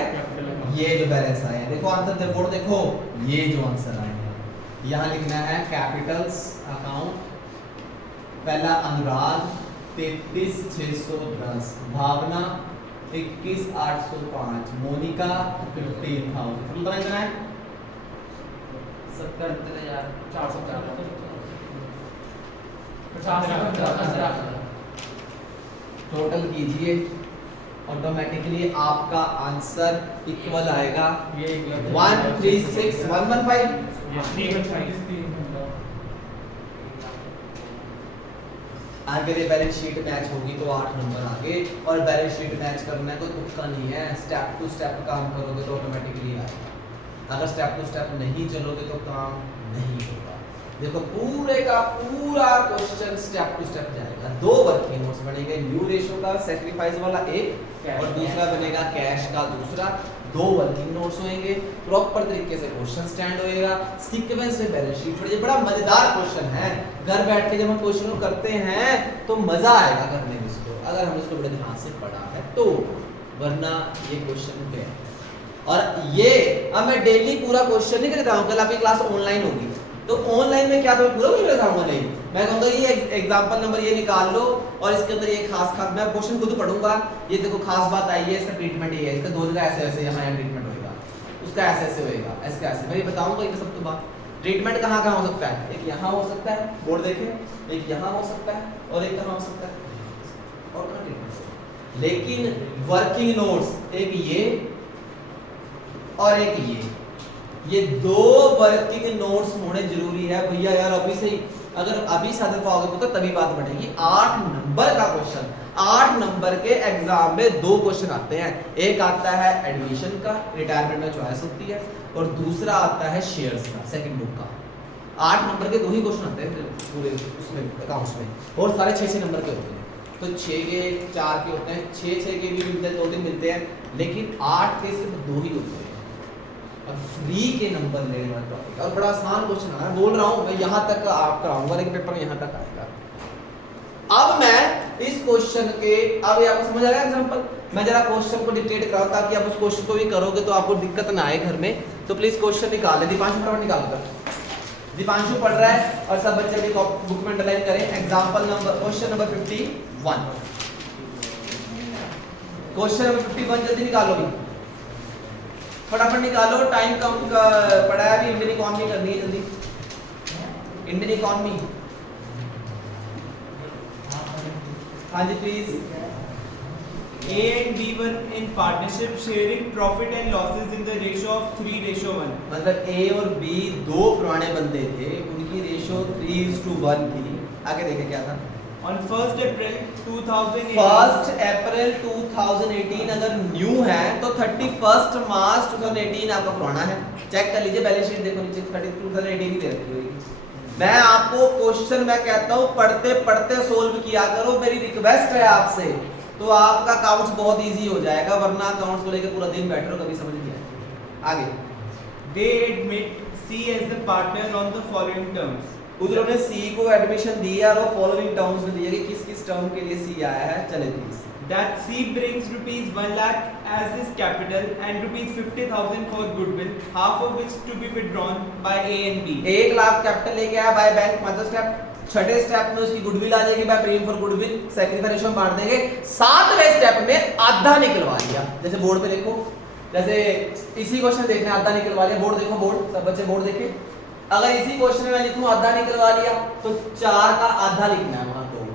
ये जो बैलेंस आए हैं, देखो आंसर रिपोर्ट देखो, ये जो आंसर आए हैं यहाँ लिखना है कैपिटल्स अकाउंट। पहला अनुराग 33,610, भावना 21,805, मोनिका 15,000। कितना इतना है? 70,000 टोटल कीजिए, ऑटोमेटिकली आपका आंसर इक्वल आएगा 136,115। आगे बैलेंस शीट मैच होगी तो 8 नंबर आगे, और बैलेंस शीट मैच करना है कोई तुक्का नहीं है, स्टेप टू स्टेप काम करोगे तो ऑटोमेटिकली आएगा। अगर स्टेप टू स्टेप नहीं चलोगे तो काम नहीं होगा। देखो पूरे का पूरा क्वेश्चन स्टेप टू स्टेप जाएगा। 2 वर्किंग नोट्स बनेंगे, न्यू रेशियो का सैक्रिफाइस वाला एक और दूसरा बनेगा कैश का दूसरा। 2 वर्किंग नोट्स होंगे, प्रॉपर तरीके से क्वेश्चन स्टैंड होएगा, सीक्वेंस में बैलेंस शीट पढ़िए। बड़ा मजेदार क्वेश्चन है, घर बैठ के जब हम क्वेश्चन को करते हैं तो मजा आएगा करने में इसको, अगर हम इसको बड़े ध्यान से पढ़ा है तो, वरना ये क्वेश्चन पे है। और ये अब मैं डेली पूरा क्वेश्चन नहीं करता हूँ, कल आपकी क्लास ऑनलाइन होगी तो ऑनलाइन में क्या तो पूरा क्वेश्चन बताऊंगा नहीं, मैं कहूँगा ये एग्जांपल नंबर ये निकाल लो और इसके अंदर ये खास मैं क्वेश्चन खुद पढ़ूंगा, ये देखो खास बात आई है, इसका ट्रीटमेंट ये है, इसका 2 जगह ऐसे ऐसे यहाँ ट्रीटमेंट होगा। उसका ऐसे ऐसे होएगा, ऐसे ऐसे मैं ये बताऊंगा ये सब तो बात। ट्रीटमेंट कहाँ कहाँ हो सकता है, एक यहाँ हो सकता है, बोर्ड देखें, एक यहाँ हो सकता है और एक कहाँ हो सकता है, और कहाँ ट्रीटमेंट। लेकिन वर्किंग नोट्स एक ये और एक ये दो वर्किंग नोट्स होने जरूरी है भैया यार। अभी से ही अगर अभी साधन पाओगे तो तभी बात बढ़ेगी। 8 नंबर का क्वेश्चन, 8 नंबर के एग्जाम में 2 क्वेश्चन आते हैं। एक आता है एडमिशन का, रिटायरमेंट में चॉइस होती है, और दूसरा आता है शेयर्स का, सेकंड बुक का। 8 नंबर के 2 ही क्वेश्चन आते हैं पूरे उसमें अकाउंट्स में, और सारे 6-6 नंबर के होते हैं। तो 6 के 4 के होते हैं, 6 के भी मिलते हैं, 2-3 मिलते हैं, लेकिन 8 के सिर्फ 2 ही होते हैं। और फ्री के नंबर लेने वाला टॉपिक और बड़ा आसान क्वेश्चन है, बोल रहा हूँ मैं यहाँ तक आप कराऊंगा, लेकिन पेपर में यहाँ तक आएगा। अब मैं इस क्वेश्चन के, अब ये आपको समझ आ गया एग्जांपल, मैं जरा क्वेश्चन को डिक्टेट कराऊं ताकि आप उस क्वेश्चन को भी करोगे तो आपको दिक्कत ना आए घर में। तो प्लीज क्वेश्चन निकाल ले, दीपांशु फटाफट निकाल कर। दीपांशु पढ़ रहा है और सब बच्चे अपनी बुक में अंडरलाइन करें। Example number, question number 51, question number 51 जल्दी निकालो भी, फटाफट निकालो, टाइम कम पड़ा है अभी। इंडियन इकोनॉमी करनी है जल्दी, इंडियन इकोनॉमी। हाँ जी please. A and B were in partnership, sharing profit and losses in the ratio of 3:1. मतलब A और B 2 पुराने बंदे थे, उनकी रेशो 3:1 थी। आगे देखें क्या था। On 1st April 2018. 1 अप्रैल 2018 अगर न्यू है तो 31 मार्च 2018 आपका पुराना है। चेक कर लीजिए बैलेंस शीट, देखो नीचे 2018 ही दे रखी होगी। मैं आपको क्वेश्चन मैं कहता हूँ पढ़ते पढ़ते सोल्व किया करो, मेरी रिक्वेस्ट है आपसे, तो आपका अकाउंट्स बहुत इजी हो जाएगा, वरना अकाउंट्स को लेकर पूरा दिन बैठ रहे हो, कभी समझ नहीं आएगा। आगे। They admit C as the partner on the following terms. उन्होंने C को एडमिशन दिया और फॉलोइंग टर्म्स में दिया कि किस किस टर्म के लिए C आया है। चले please. That C brings rupees 1 lakh as his capital and rupees 50,000 for goodwill, half of which to be withdrawn by A and B. 1 lakh capital लेके आया बाय बैंक, मतलब स्टेप। छठे स्टेप में उसकी गुडविल आ जाएगी by premium for goodwill, sacrifice ratio में बांट देंगे। 7वें स्टेप में आधा निकलवा लिया, जैसे बोर्ड पे देखो, जैसे इसी क्वेश्चन देखना आधा निकलवा लिया, बोर्ड देखो, बोर्ड सब बच्चे बोर्ड देखें। अगर इसी क्वेश्चन में मैं लिखूं आधा निकलवा लिया तो 4 का आधा लिखना है वहां 2,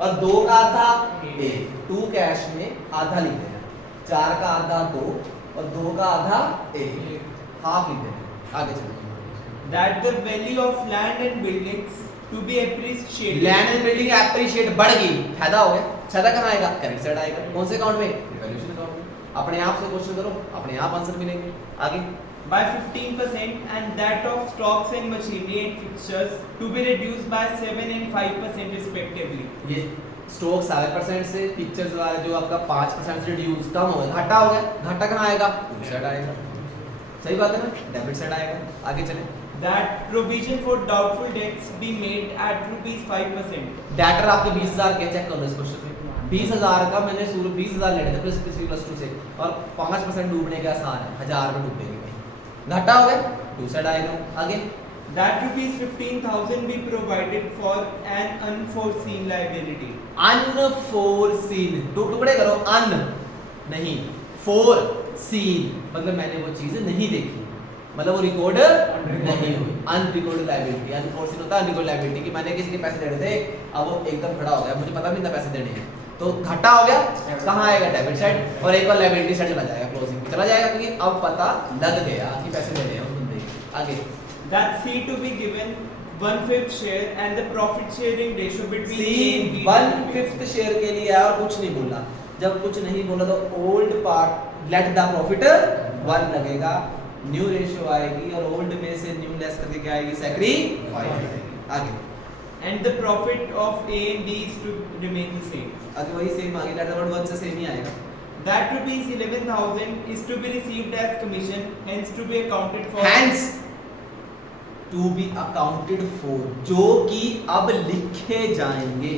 और 2 का आधा 1, 2 कैश में आधा लिख देना, 4 का आधा 2 और 2 का आधा 1, हाफ लिख देना। आगे चलो। That the value of land and buildings to be appreciated. Land and building appreciate बढ़ गई, फायदा हो गया। फायदा कहाँ आएगा, करेंट साइड आएगा। कौन से अकाउंट में, वैल्यूएशन अकाउंट में। अपने आप से क्वेश्चन करो, अपने आप आंसर मिलेंगे। आगे। By 15% and that of stocks and machinery and fixtures to be reduced by 7 and 5% respectively. ये स्टॉक 7% से, पिक्चर्स वाला जो आपका 5% से रिड्यूस, कम हो गया, घाटा हो गया। घाटा कहाँ आएगा, क्रेडिट साइड आएगा। सही बात है ना, डेबिट साइड आएगा। आगे चलें। That provision for doubtful debts be made at rupees 5%. Debtor आपके 20,000 के, चेक कर लो इस क्वेश्चन में। 20,000 का मैंने 20,000 लेने थे प्लस 2 से, और 5% डूबने के आसार है, 1000 में डूबेंगे। घाटा हो गया, टू साइड आएगा। आगे। That rupees 15,000 be provided for an unforeseen liability. Unforeseen, टुकड़े करो, अन नहीं, फोर सीन मतलब मैंने वो चीज नहीं देखी, मतलब वो रिकॉर्ड नहीं हुई। अनरिकॉर्ड लायबिलिटी, अनफोर्सीन होता है अनरिकॉर्ड लायबिलिटी की मैंने किसी के पैसे देने थे, अब वो एकदम खड़ा हो गया, मुझे पता नहीं था पैसे देने हैं, तो घाटा हो गया। कहाँ आएगा, डेबिट साइड, और एक बार लायबिलिटी साइड चला जाएगा, क्लोजिंग में चला जाएगा, क्योंकि अब पता लग गया कि पैसे देने हैं उस बंदे के। आगे। That C to be given 1/5 share and the profit sharing ratio between C A and B. 1/5 share के लिए और कुछ नहीं बोला। जब कुछ नहीं बोला तो old part let the profit 1 लगेगा, न्यू रेशियो आएगी और ओल्ड में से न्यू लेस करके क्या आएगी, सैक्रिफाइस। आगे। And the profit of A and B is to remain the same. आगे वही सेम आगे, लेट द वर्ड 1 से सेम ही आएगा। That rupees 11,000 is to be received as commission, hence to be accounted for. Hence to be accounted for, जो कि अब लिखे जाएंगे।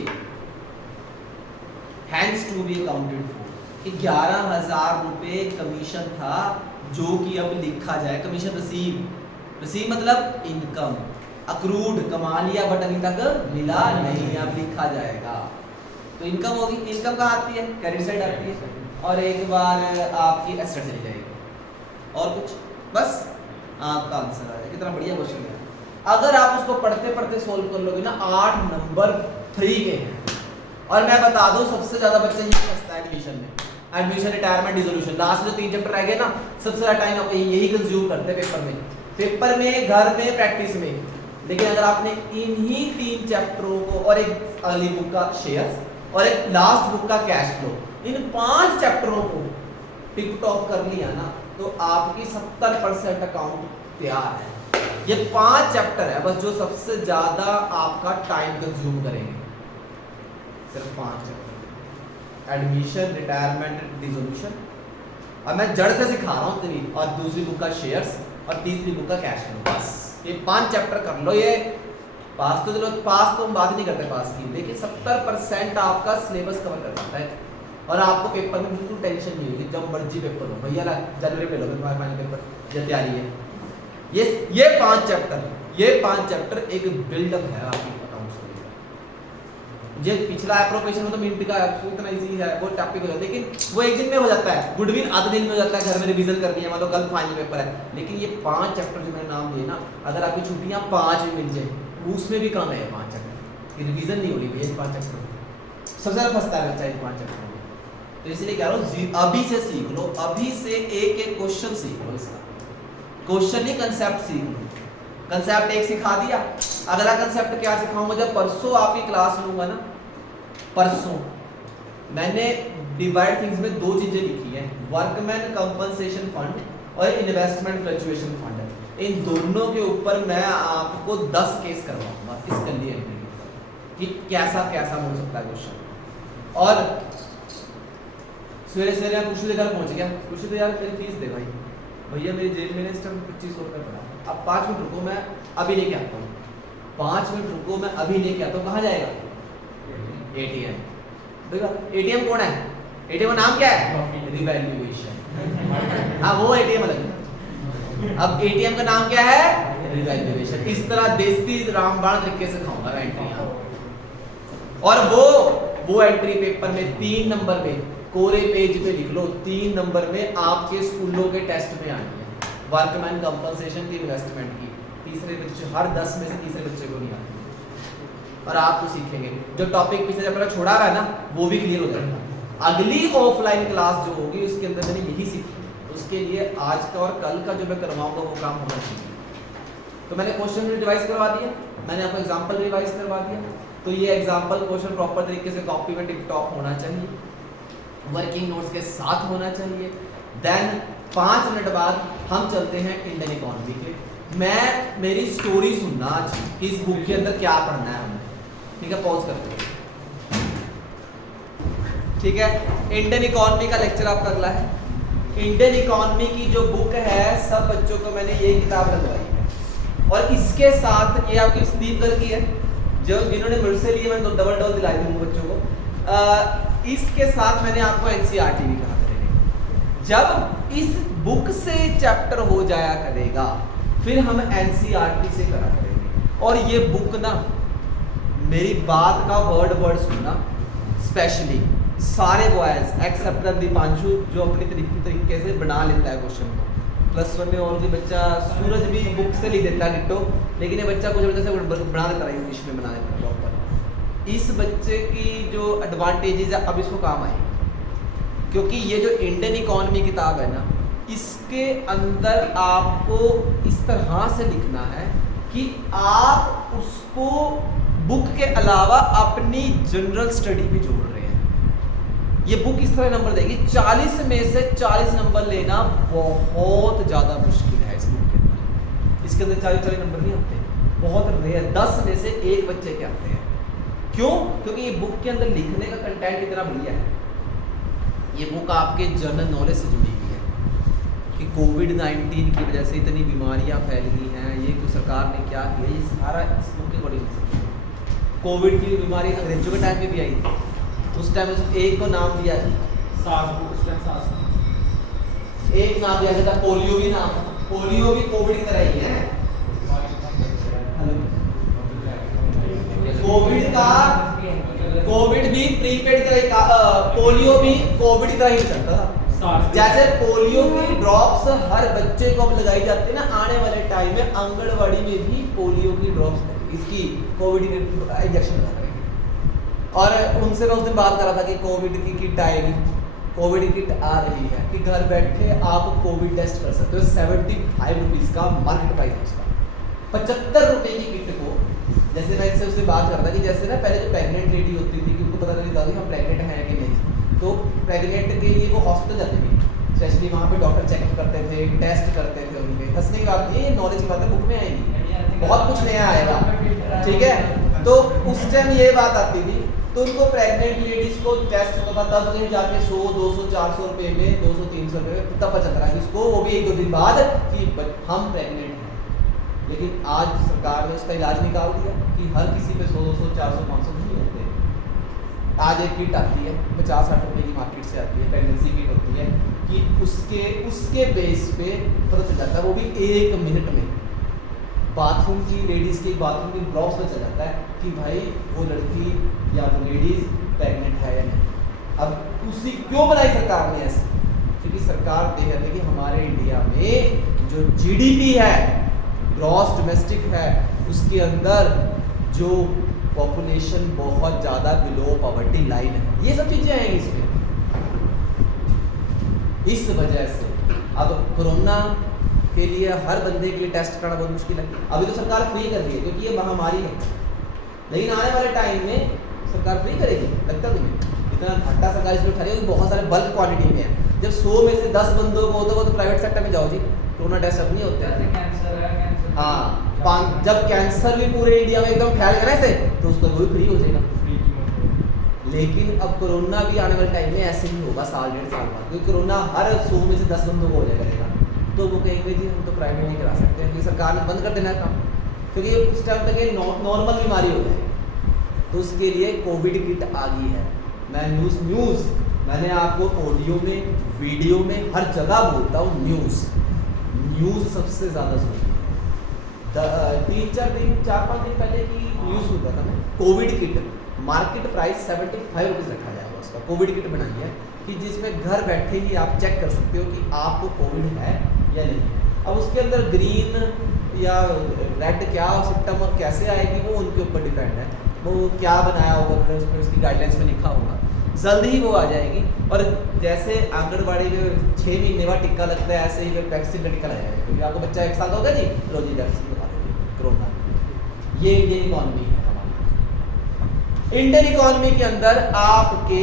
Hence to be accounted for, 11,000 रुपए कमीशन था जो कि अब लिखा जाए। कमीशन रिसीव, रिसीव मतलब इनकम, अक्रूड कमा लिया बट अभी तक मिला नहीं, अब लिखा जाएगा। तो इनकम होगी, इनकम कहाँ आती है, क्रेडिट साइड आती है, और एक बार आपकी एसेट चली जाएगी। और कुछ बस आपका आंसर आ जाएगा। कितना बढ़िया क्वेश्चन है। अगर आप उसको पढ़ते पढ़ते सोल्व कर लोगे ना 8 नंबर फ्री के हैं। और मैं बता दूं सबसे ज्यादा बच्चे यही फंसता है एडमिशन में, एडमिशन रिटायरमेंट डिसोल्यूशन लास्ट जो 3 चैप्टर रह गए ना सबसे ज्यादा टाइम आप यही कंज्यूम करते हैं पेपर में घर में प्रैक्टिस में। लेकिन अगर आपने इन्हीं 3 चैप्टरों को और एक अगली बुक का शेयर्स और एक लास्ट बुक का कैश फ्लो, इन 5 चैप्टरों को टिक टॉप कर लिया ना तो आपकी 70% अकाउंट तैयार है। ये 5 चैप्टर है बस जो सबसे ज्यादा आपका टाइम कंज्यूम करेंगे, सिर्फ 5 चैप्टर, एडमिशन रिटायरमेंट डिसोल्यूशन। अब मैं जड़ से सिखा रहा हूँ तेरी, और दूसरी बुक का शेयर्स और तीसरी बुक का कैश फ्लो। बस ये 5 चैप्टर कर लो। ये पास तो चलो, पास तो हम बात नहीं करते पास की, लेकिन 70% आपका सिलेबस कवर कर पाता है और आपको पेपर में बिल्कुल टेंशन नहीं होगी। जब मर्जी पेपर हो भैया जनवरी में लो तुम्हारा फाइनल पेपर या तैयारी है। ये 5 चैप्टर एक बिल्डअप है आपकी अकाउंट्स के लिए। ये पिछला एप्रोप्रिएशन में तो मिनट का है, इतना इजी है वो टॉपिक हो जाता है, लेकिन वो एक दिन में हो जाता है। गुडविल आधे दिन में हो जाता है, घर में रिवीजन करनी है, मतलब कल फाइनल पेपर है। लेकिन ये 5 चैप्टर जो मैंने नाम दिए ना, अगर आपकी छुट्टियां 5 भी मिल जाए उसमें भी कम है 5 चैप्टर की रिवीजन नहीं हो रही भैया। 5 चैप्टर सबसे ज्यादा फंसता है बच्चा 5 चैप्टर में। तो इसलिए कह रहा हूँ अभी से सीख लो, अभी से एक क्वेश्चन सीख लो, इसका क्वेश्चन नहीं कंसेप्ट सीख लो। कंसेप्ट एक सिखा दिया, अगला कंसेप्ट क्या सिखाऊंगा जब परसों आपकी क्लास लूंगा ना। परसों मैंने डिवाइड थिंग्स में 2 चीजें लिखी हैं, वर्कमैन कंपनसेशन फंड और इन्वेस्टमेंट फ्लक्चुएशन फंड। इन दोनों के ऊपर मैं आपको 10 केस करवाऊंगा इस कली एंट्री के ऊपर कि कैसा कैसा हो सकता है क्वेश्चन। और सवेरे सवेरे मैं कुछ घर पहुंच गया, कुछ तो यार तेरी फीस दे भाई, भैया मेरी जेब में इस टाइम 2500 रुपये पड़ा। अब 5 मिनट रुको, मैं अभी लेके आता हूँ। 5 मिनट रुको, मैं अभी लेके आता हूँ। कहाँ जाएगा? एटीएम। देखा एटीएम कौन है? एटीएम का नाम क्या है? रिवैल्यूएशन। हाँ वो एटीएम अलग। अब एटीएम का नाम क्या है? रिवैल्यूएशन। इस तरह देसी रामबाण तरीके से खाऊंगा एंट्री। और वो एंट्री पेपर में 3 नंबर में कोरे पेज पे लिख लो, 3 नंबर में आपके स्कूलों के टेस्ट में आनी है। वर्कमैन कंपनसेशन की, इन्वेस्टमेंट की, तीसरे बच्चे हर 10 में से तीसरे बच्चे को नहीं आती और आप तो सीखेंगे। जो टॉपिक पिछले चैप्टर छोड़ा हुआ है ना वो भी क्लियर हो जाएगा। अगली ऑफलाइन क्लास जो होगी उसके अंदर मैंने यही सीखा, उसके लिए आज का और कल का जो मैं करवाऊंगा वो काम होना चाहिए। तो मैंने क्वेश्चन रिवाइज करवा दिया, मैंने आपको एग्जाम्पल रिवाइज करवा दिया। तो ये एग्जाम्पल क्वेश्चन प्रॉपर तरीके से कॉपी में टिक टॉप होना चाहिए, वर्किंग नोट्स के साथ होना चाहिए। देन 5 मिनट बाद हम चलते हैं इंडियन इकोनॉमी के। मैं मेरी स्टोरी सुनना आज कि इस बुक के अंदर क्या पढ़ना है हमें, ठीक है? पॉज करते हैं, ठीक है? इंडियन इकोनॉमी का लेक्चर आपका अगला है। इंडियन इकोनॉमी की जो बुक है सब बच्चों को मैंने ये किताब लगवाई है और इसके साथ ये आपकी संदीप घर की है, जो जिन्होंने मुझसे लिए मैंने डबल दिलाई थी बच्चों को। इसके साथ मैंने आपको एनसीईआरटी भी कहा करेंगे। जब इस बुक से चैप्टर हो जाया करेगा फिर हम एनसीईआरटी से करा करेंगे। और ये बुक ना मेरी बात का वर्ड सुनना, स्पेशली सारे बॉयज एक्सेप्ट दीपांशु जो अपनी तरीके से बना लेता है क्वेश्चन को। +1 में और कोई बच्चा सूरज भी बुक से लिख देता है डिट्टो, लेकिन ये बच्चा कुछ वजह से बना देता है, इंग्लिश में बना देता है प्रॉपर। इस बच्चे की जो एडवांटेजेस है अब इसको काम आएगी, क्योंकि ये जो इंडियन इकोनॉमी किताब है ना इसके अंदर आपको इस तरह से लिखना है कि आप उसको बुक के अलावा अपनी जनरल स्टडी भी जोड़ रहे हैं। ये बुक इस तरह नंबर देगी, 40 में से 40 नंबर लेना बहुत ज़्यादा मुश्किल है इस बुक के अंदर। इसके अंदर 40 नंबर नहीं आते, बहुत रेयर, 10 में से 1 बच्चे के आते हैं। क्यों? क्योंकि ये बुक के अंदर लिखने का कंटेंट कितना बढ़िया है। ये बुक आपके जनरल नॉलेज से जुड़ी हुई है कि कोविड-19 की वजह से इतनी बीमारियां फैल गई हैं, ये तो सरकार ने क्या किया, ये सारा इस बुक के अकॉर्डिंग। कोविड की बीमारी अंग्रेजों के टाइम पे भी आई थी, उस टाइम एक को नाम दिया एक नाम दिया था, पोलियो भी नाम, पोलियो भी कोविड की तरह ही है। कोविड भी प्रीपेड का, पोलियो भी कोविड की तरह ही चलता था, जैसे पोलियो की ड्रॉप्स हर बच्चे को अब लगाई जाती है ना, आने वाले टाइम में आंगनवाड़ी में भी पोलियो की ड्रॉप्स इसकी कोविड की इंजेक्शन लगा रहे हैं। और उनसे मैं उस दिन बात कर रहा था कि कोविड की किट आएगी, कोविड किट आ रही है कि घर बैठे आप कोविड टेस्ट कर सकते हो। 75 रुपीज़ का मार्केट प्राइस है उसका। 75 रुपये की किट को, जैसे मैं इससे उससे बात कर रहा था कि जैसे ना पहले जो प्रेग्नेंट लेडी होती थी कि उनको पता नहीं था कि हम प्रेग्नेंट हैं कि नहीं, तो प्रेग्नेंट के लिए वो हॉस्पिटल जाती थी, स्पेशली वहाँ पे डॉक्टर चेकअप करते थे, टेस्ट करते थे उनके। हंसने की बात ये नॉलेज की बात है, बुक में आएगी, बहुत कुछ नया आएगा, ठीक है। तो उस टाइम ये बात आती थी, तो उनको प्रेग्नेंट लेडीज को टेस्ट होता था, तब कहीं जाके 100, 200, 400 रुपये में, 200, 300 रुपये में तब पता चल रहा है इसको, वो भी 1-2 दिन बाद कि हम प्रेग्नेंट हैं। लेकिन आज सरकार ने उसका इलाज निकाल दिया कि हर किसी पे 100, 200, 400, 500 नहीं होते। आज एक किट आती है 50-60 रुपये की मार्केट से आती है, प्रेगनेंसी किट होती है कि उसके बेस पे पता चल जाता है, वो भी 1 मिनट में। बाथरूम की लेडीज़ की बाथरूम की ड्रॉप्स पर चल जाता है कि भाई वो लड़की या वो लेडीज़ प्रेग्नेंट है या नहीं। अब उसी क्यों बनाई सरकार ने ऐसे? क्योंकि सरकार देख रही है कि हमारे इंडिया में जो GDP है, ग्रॉस डोमेस्टिक है, उसके अंदर जो पॉपुलेशन बहुत ज़्यादा बिलो पॉवर्टी लाइन है, ये सब चीज़ें आएंगी इसमें। इस वजह से अब कोरोना के लिए हर बंदे के लिए टेस्ट करना बहुत मुश्किल है। अभी तो सरकार फ्री कर रही है क्योंकि ये महामारी है, लेकिन आने वाले टाइम में सरकार फ्री करेगी, लगता तुम्हें? इतना घाटा सरकार इसमें उठा रही है, बहुत सारे बल्क क्वांटिटी में है। जब 100 में से 10 बंदों को हो तो प्राइवेट सेक्टर में जाओ जी, कोरोना टेस्ट अब नहीं होते हैं। हाँ, जब कैंसर भी पूरे इंडिया में एकदम फैल गया ऐसे, तो उसका वो भी फ्री हो जाएगा। लेकिन अब कोरोना भी आने वाले टाइम में ऐसे ही होगा, 1-1.5 साल बाद, क्योंकि कोरोना हर 100 में से 10 बंदों को हो जाएगा। तो वो कहेंगे जी हम तो प्राइवेट नहीं करा सकते हैं, क्योंकि सरकार ने बंद कर देना है काम, क्योंकि उस टाइम तक ये नॉर्मल बीमारी हो जाए। तो उसके लिए कोविड किट आ गई है। मैं न्यूज़ मैंने आपको ऑडियो में, वीडियो में, हर जगह बोलता हूँ न्यूज़ सबसे ज़्यादा जरूरी है। 3-4 दिन 4-5 दिन पहले की न्यूज़ सुन रहा था मैं, Covid kit market price 75 rupees रखा जाएगा उसका। कोविड किट बनाई है कि जिसमें घर बैठे ही आप चेक कर सकते हो कि आपको कोविड है या नहीं है। अब उसके अंदर ग्रीन या रेड क्या सिम्टम और कैसे आएगी वो उनके ऊपर डिपेंड है, वो क्या बनाया होगा उन्होंने, उसमें उसकी गाइडलाइंस में लिखा होगा, जल्द ही वो आ जाएगी। और जैसे आंगनबाड़ी में 6 महीने बाद टिक्का लगता है, ऐसे ही फिर वैक्सीन का टिक्का लगाएगा, क्योंकि आपको बच्चा 1 साल का होगा जी, लो जी वैक्सीन लगा देंगे कोरोना। ये इंडियन इकॉनमी है हमारी। इंडियन इकॉनमी के अंदर आपके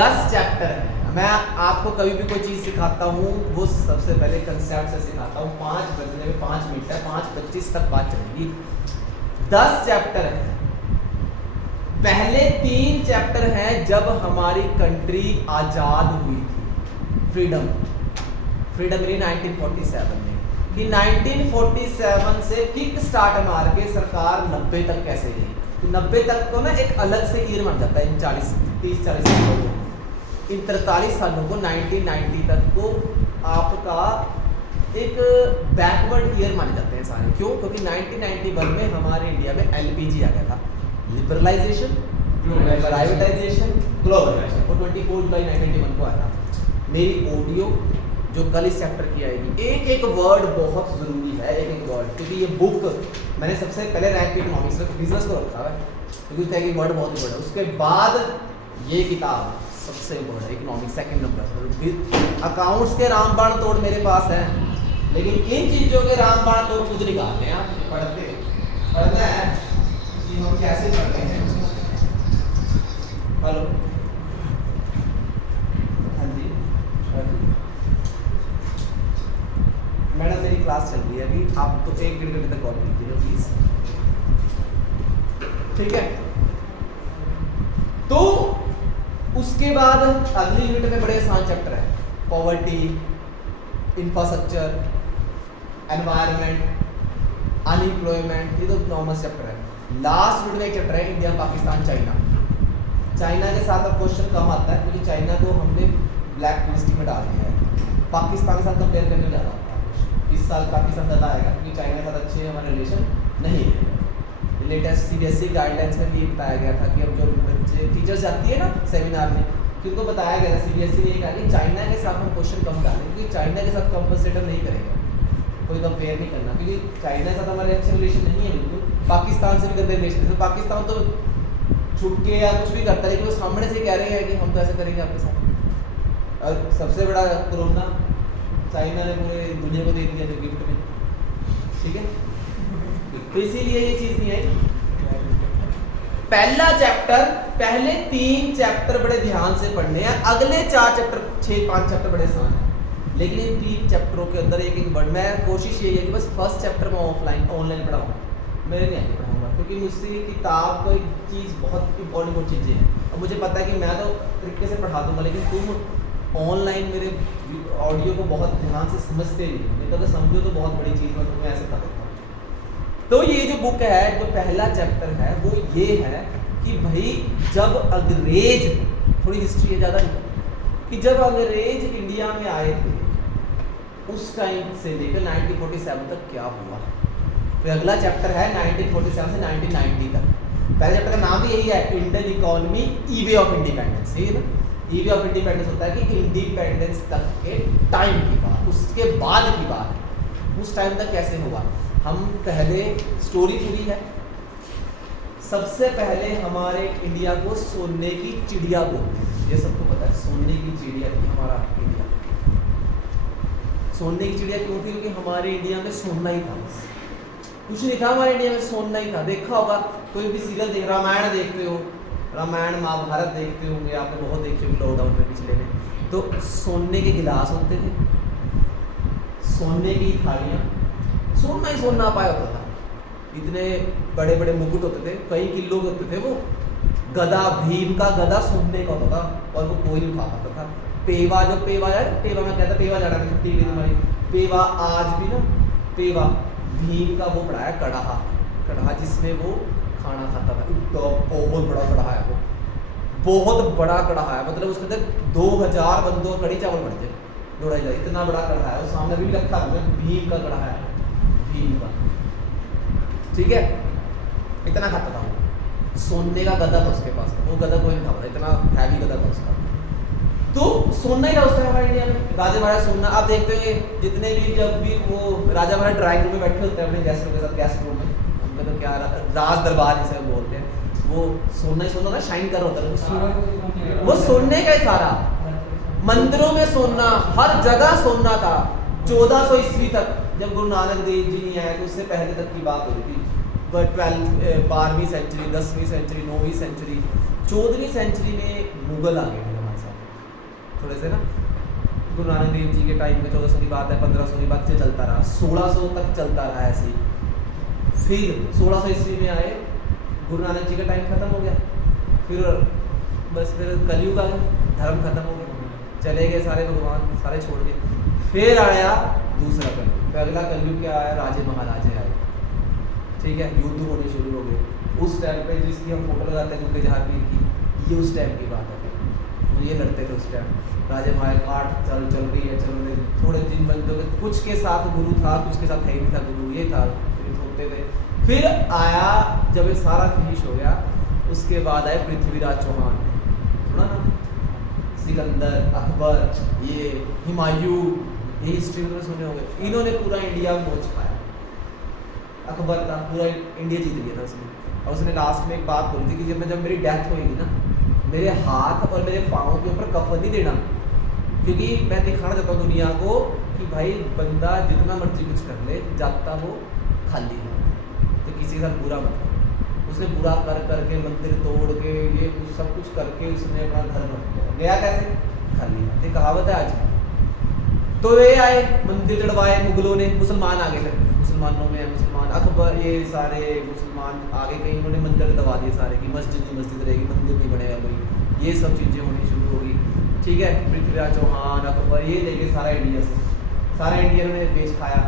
10 चैप्टर हैं। मैं आपको कभी भी कोई चीज़ सिखाता हूँ वो सबसे पहले कंसेप्ट से सिखाता हूँ। 5 बजने में 5 मिनट है, 5:25 तक बात चलेगी। 10 चैप्टर हैं। पहले 3 चैप्टर हैं जब हमारी कंट्री आज़ाद हुई थी, फ्रीडम मिली 1947 में, कि 1947 से किक स्टार्ट मार के सरकार 90 तक कैसे गई। तो 90 तक को ना एक अलग से ईयर मान जाता है, इन 30-40 सालों को, इन 43 सालों को 1990 तक को आपका एक बैकवर्ड ईयर माने जाते हैं सारे। क्यों? क्योंकि 1991 में हमारे इंडिया में LPG आ गया था, लिबरलाइजेशन, प्राइवेटाइजेशन, ग्लोबलाइजेशन, वो 24 जुलाई 1991 को आया था। मेरी ऑडियो जो कल इस चैप्टर की आएगी, एक वर्ड बहुत ज़रूरी है, एक वर्ड, क्योंकि ये बुक मैंने सबसे पहले रैंक पे इकोनॉमिक्स बिजनेस को रखा है, क्योंकि उसका एक वर्ड बहुत इंपॉर्टेंट है। उसके बाद ये किताब सबसे इंपॉर्टेंट है, इकोनॉमिक्स 2nd नंबर। अकाउंट्स के रामबाण तोड़ मेरे पास है, लेकिन इन चीज़ों के रामबाण तोड़ खुद निकालते हैं। आप पढ़ना है कि हम कैसे पढ़ते हैं। हेलो, हाँ जी मैडम, मेरी क्लास चल रही है अभी, आप तो 1-1.5 घंटे तक कॉल कीजिएगा प्लीज, ठीक है। तो उसके बाद अगली यूनिट में बड़े आसान चैप्टर है, पॉवर्टी, इंफ्रास्ट्रक्चर, एनवायरनमेंट, अनएम्प्लॉयमेंट, ये तो नॉर्मल चैप्टर है। लास्ट यूनिट में एक चैप्टर है इंडिया, पाकिस्तान, चाइना। चाइना के साथ अब क्वेश्चन कम आता है क्योंकि चाइना को हमने ब्लैक लिस्ट में डाल दिया है। पाकिस्तान के साथ कंपेयर करने ज़्यादा आता है। इस साल पाकिस्तान ज़्यादा आएगा क्योंकि चाइना के साथ अच्छे हमारे रिलेशन नहीं है। लेटेस्ट CBSE गाइडलाइंस में भी बताया गया था कि अब जो बच्चे टीचर्स जाती है ना सेमिनार में, कि उनको बताया गया CBSE ने ये कहा कि चाइना के साथ हम क्वेश्चन कम डालेंगे, क्योंकि चाइना के साथ कंपनसेटर नहीं करेंगे, कोई कंपेयर नहीं करना, क्योंकि चाइना के साथ हमारे अच्छे रिलेशन नहीं है बिल्कुल, पाकिस्तान से भी गंदे रिलेशन है। तो पाकिस्तान तो छुप के या कुछ भी करता है, लेकिन वो सामने से कह रहे हैं कि हम तो ऐसे करेंगे आपके साथ। और सबसे बड़ा कोरोना चाइना ने पूरे दुनिया को दे दिया जो गिफ्ट में, ठीक है। तो इसीलिए ये चीज़ नहीं आई। पहला चैप्टर, पहले 3 चैप्टर बड़े ध्यान से पढ़ने हैं, अगले 4 चैप्टर 6-5 चैप्टर बड़े आसान हैं, लेकिन इन 3 चैप्टरों के अंदर एक एक वर्ड, मैं कोशिश यही है कि बस फर्स्ट चैप्टर में ऑनलाइन पढ़ाऊँ, मेरे नहीं आगे पढ़ाऊँगा, क्योंकि मुझसे किताब को एक चीज़ बहुत इंपॉर्टेंट चीज़ें हैं। अब मुझे पता है कि मैं तो तरीके से पढ़ा दूँगा, लेकिन तुम ऑनलाइन मेरे ऑडियो को बहुत ध्यान से समझते नहीं तो अगर समझो तो बहुत बड़ी चीज़ मैं तुम्हें ऐसे बता देता हूँ। तो ये जो बुक है, जो पहला चैप्टर है वो ये है कि भाई जब अंग्रेज, थोड़ी हिस्ट्री है ज़्यादा नहीं, कि जब अंग्रेज इंडिया में आए थे उस टाइम से लेकर 1947 तक क्या हुआ। फिर अगला चैप्टर है 1947 से 1990 तक। पहले चैप्टर का नाम भी यही है, Indian economy e-way of independence, यही है ना। ईवे ऑफ इंडिपेंडेंस होता है कि इंडिपेंडेंस तक के टाइम की बात, उसके बाद की बात, उस टाइम तक कैसे हुआ। हम पहले स्टोरी पूरी है। सबसे पहले हमारे इंडिया को सोने की चिड़िया बोलते हैं, ये सबको पता है, सोने की चिड़िया थी हमारा इंडिया। सोने की चिड़िया क्यों थी? क्योंकि हमारे इंडिया में सोना ही था, कुछ नहीं था हमारे इंडिया में, सोना ही था। देखा होगा कोई भी सीरियल देख, रामायण देखते हो, रामायण महाभारत देखते होंगे आपने, बहुत देखे होंगे लॉकडाउन में पिछले में, तो सोने के गिलास होते थे, सोने की थालियाँ, सोना ही सोना पाया होता था, इतने बड़े बड़े मुकुट होते थे, कई किलो के होते थे वो। गदा, भीम का गदा सोने का होता था और वो कोई नहीं उठा पाता था। पेवा, जो पेवा है, पेवा में कहता पेवा जाना है छुट्टी की तुम्हारी, पेवा आज भी ना, पेवा भीम का वो पड़ा है कड़ाहा, कड़ाहा जिसमें वो खाना खाता था, तो बहुत बड़ा कड़ाहा है वो, बहुत बड़ा कड़ाहा है, मतलब उसके अंदर 2000 बंदों कड़ी चावल बढ़ जाए, दौड़ा जाए, इतना बड़ा कड़ाहा है। और सामने भी रखा हुआ है, भीम का कड़ाहा है, भीम का, ठीक है, इतना खाता था वो। सोने का गदा था उसके पास, वो गदा कोई नहीं खाता, इतना हैवी गदा था उसका। तो सोना ही था उस टाइम हमारे इंडिया में, राजा महाराज सोना। आप देखते हैं जितने भी, जब भी वो राजा महाराज ड्राइंग रूम में बैठे होते हैं अपने गेस्टों के साथ, गेस्ट रूम में, उनका तो क्या राज दरबार जिसे बोलते हैं, वो सोना ही सोना था, शाइन कर होता है वो सोने का ही सारा, मंदिरों में सोना, हर जगह सोना था। 1400 ईस्वी तक जब गुरु नानक देव जी नहीं आए, तो उससे पहले तक की बात हो रही थी। 12वीं सेंचुरी, 10वीं सेंचुरी, 9वीं सेंचुरी, 14वीं सेंचुरी में मुगल आ गए थे हमारे साथ थोड़े से ना। गुरु नानक देव जी के टाइम में 1400 की बात है, 1500 की बात से चलता रहा, 1600 तक चलता रहा ऐसे ही। फिर 1600 ईस्वी में आए, गुरु नानक जी का टाइम खत्म हो गया, फिर बस फिर कलयुग आ गया, धर्म खत्म हो गया, चले गए सारे भगवान, सारे छोड़ गए। फिर आया दूसरा कलयुग, फिर अगला कलयुग क्या आया, राजे महाराजे आए, ठीक है, युद्ध होने शुरू हो गए। उस टाइम पे जिसकी हम फोटो लगाते हैं गुरु जहांगीर की, ये उस टाइम की बात है, वो ये लड़ते थे उस टाइम, राजे महाराज आठ चल रही है, चल रही, थोड़े दिन बंदों के, कुछ के साथ गुरु था, कुछ के साथ है नहीं था गुरु, ये था, होते थे। फिर आया, जब ये सारा फिनिश हो गया, उसके बाद आए पृथ्वीराज चौहान, सुना ना, सिकंदर, अकबर, ये हुमायूं, ये हिस्ट्री में सुने होंगे, इन्होंने पूरा इंडिया मोच खाया। अकबर था, पूरा इंडिया जीत लिया था उसने, और उसने लास्ट में एक बात बोली थी कि जब मेरी डेथ होगी ना, मेरे हाथ और मेरे पाँव के ऊपर कफन नहीं देना, क्योंकि मैं दिखाना चाहता हूँ दुनिया को कि भाई बंदा जितना मर्जी कुछ कर ले, जाता वो खाली है, तो किसी के साथ बुरा मत करो। उसने बुरा कर करके, मंदिर तोड़ के, ये सब कुछ करके उसने अपना घर बना गया, कैसे खाली है, ये कहावत है आज। तो ये आए, मंदिर तोड़वाए मुगलों ने, मुसलमान आ गए, फिर मुसलमानों में मुसलमान, अकबर, ये सारे मुसलमान आगे कहीं, उन्होंने मंदिर दबा दिए सारे की, मस्जिद ही मस्जिद रहेगी, मंदिर नहीं बनेगा कोई, ये सब चीज़ें होनी शुरू हो गई, ठीक है। पृथ्वीराज चौहान, अकबर, ये लेके सारा इंडिया से, सारा इंडिया ने बेच खाया।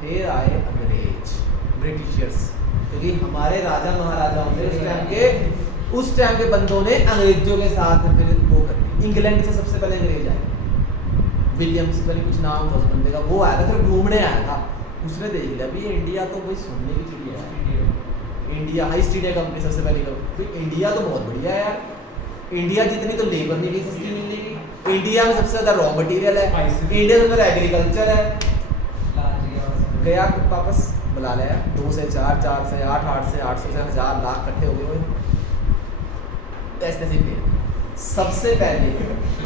फिर आए अंग्रेज, ब्रिटिशर्स, क्योंकि हमारे राजा महाराजाओं ने उस टाइम के बंदों ने अंग्रेजों के साथ फिर वो कर दी। इंग्लैंड से सबसे पहले अंग्रेज आए, विलियम्स का कुछ नाम था उस बंदे का, वो आया था, फिर घूमने आया था, उसने देख लिया अभी इंडिया तो कोई सोने की चिड़िया है, इंडिया हाई स्टीडिया कंपनी सबसे पहले, तो इंडिया तो बहुत बढ़िया है यार, इंडिया जितनी तो लेबर नहीं सस्ती मिलनी इंडिया में सबसे ज्यादा रॉ मटेरियल है, Spices. इंडिया में ज्यादा एग्रीकल्चर है। गया वापस बुला लिया 2 से 4, 4 से 8, 8 से 800 से 1000 लाख इकट्ठे हो गए। ऐसे ऐसे फिर सबसे पहले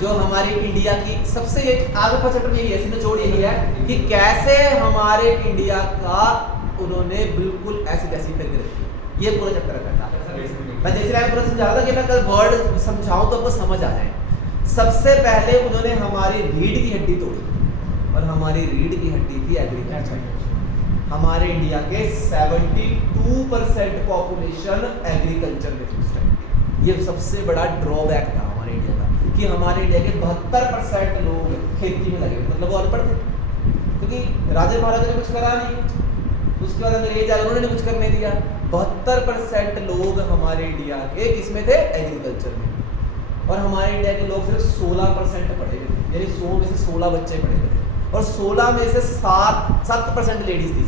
जो हमारी इंडिया की सबसे आगे का चैप्टर यही है, सीधा जोड़ यही है कि कैसे हमारे इंडिया का उन्होंने बिल्कुल ऐसी तैसी करके रखी है। ये पूरा चैप्टर करता है। मैं जैसे मैं पूरा समझा रहा था कि मैं कल वर्ड समझाऊं तो आपको समझ आ जाए। सबसे पहले उन्होंने हमारी रीढ़ की हड्डी तोड़ी और हमारी रीढ़ की हड्डी थी एग्रीकल्चर। हमारे इंडिया के 72% पॉपुलेशन एग्रीकल्चर में थी उस टाइम। ये सबसे बड़ा ड्रॉबैक था हमारे इंडिया का कि हमारे इंडिया के 72% लोग खेती में लगे, मतलब वो अनपढ़ थे क्योंकि राजा महाराजा ने कुछ करा नहीं, उसके बाद अंग्रेज आए उन्होंने कुछ करने दिया। 72% लोग हमारे इंडिया के किसमें थे? एग्रीकल्चर में। और हमारे इंडिया के लोग सिर्फ 16% पढ़े थे, यानी 100 में से 16 बच्चे पढ़े थे और 16 में से 7% लेडीज थी,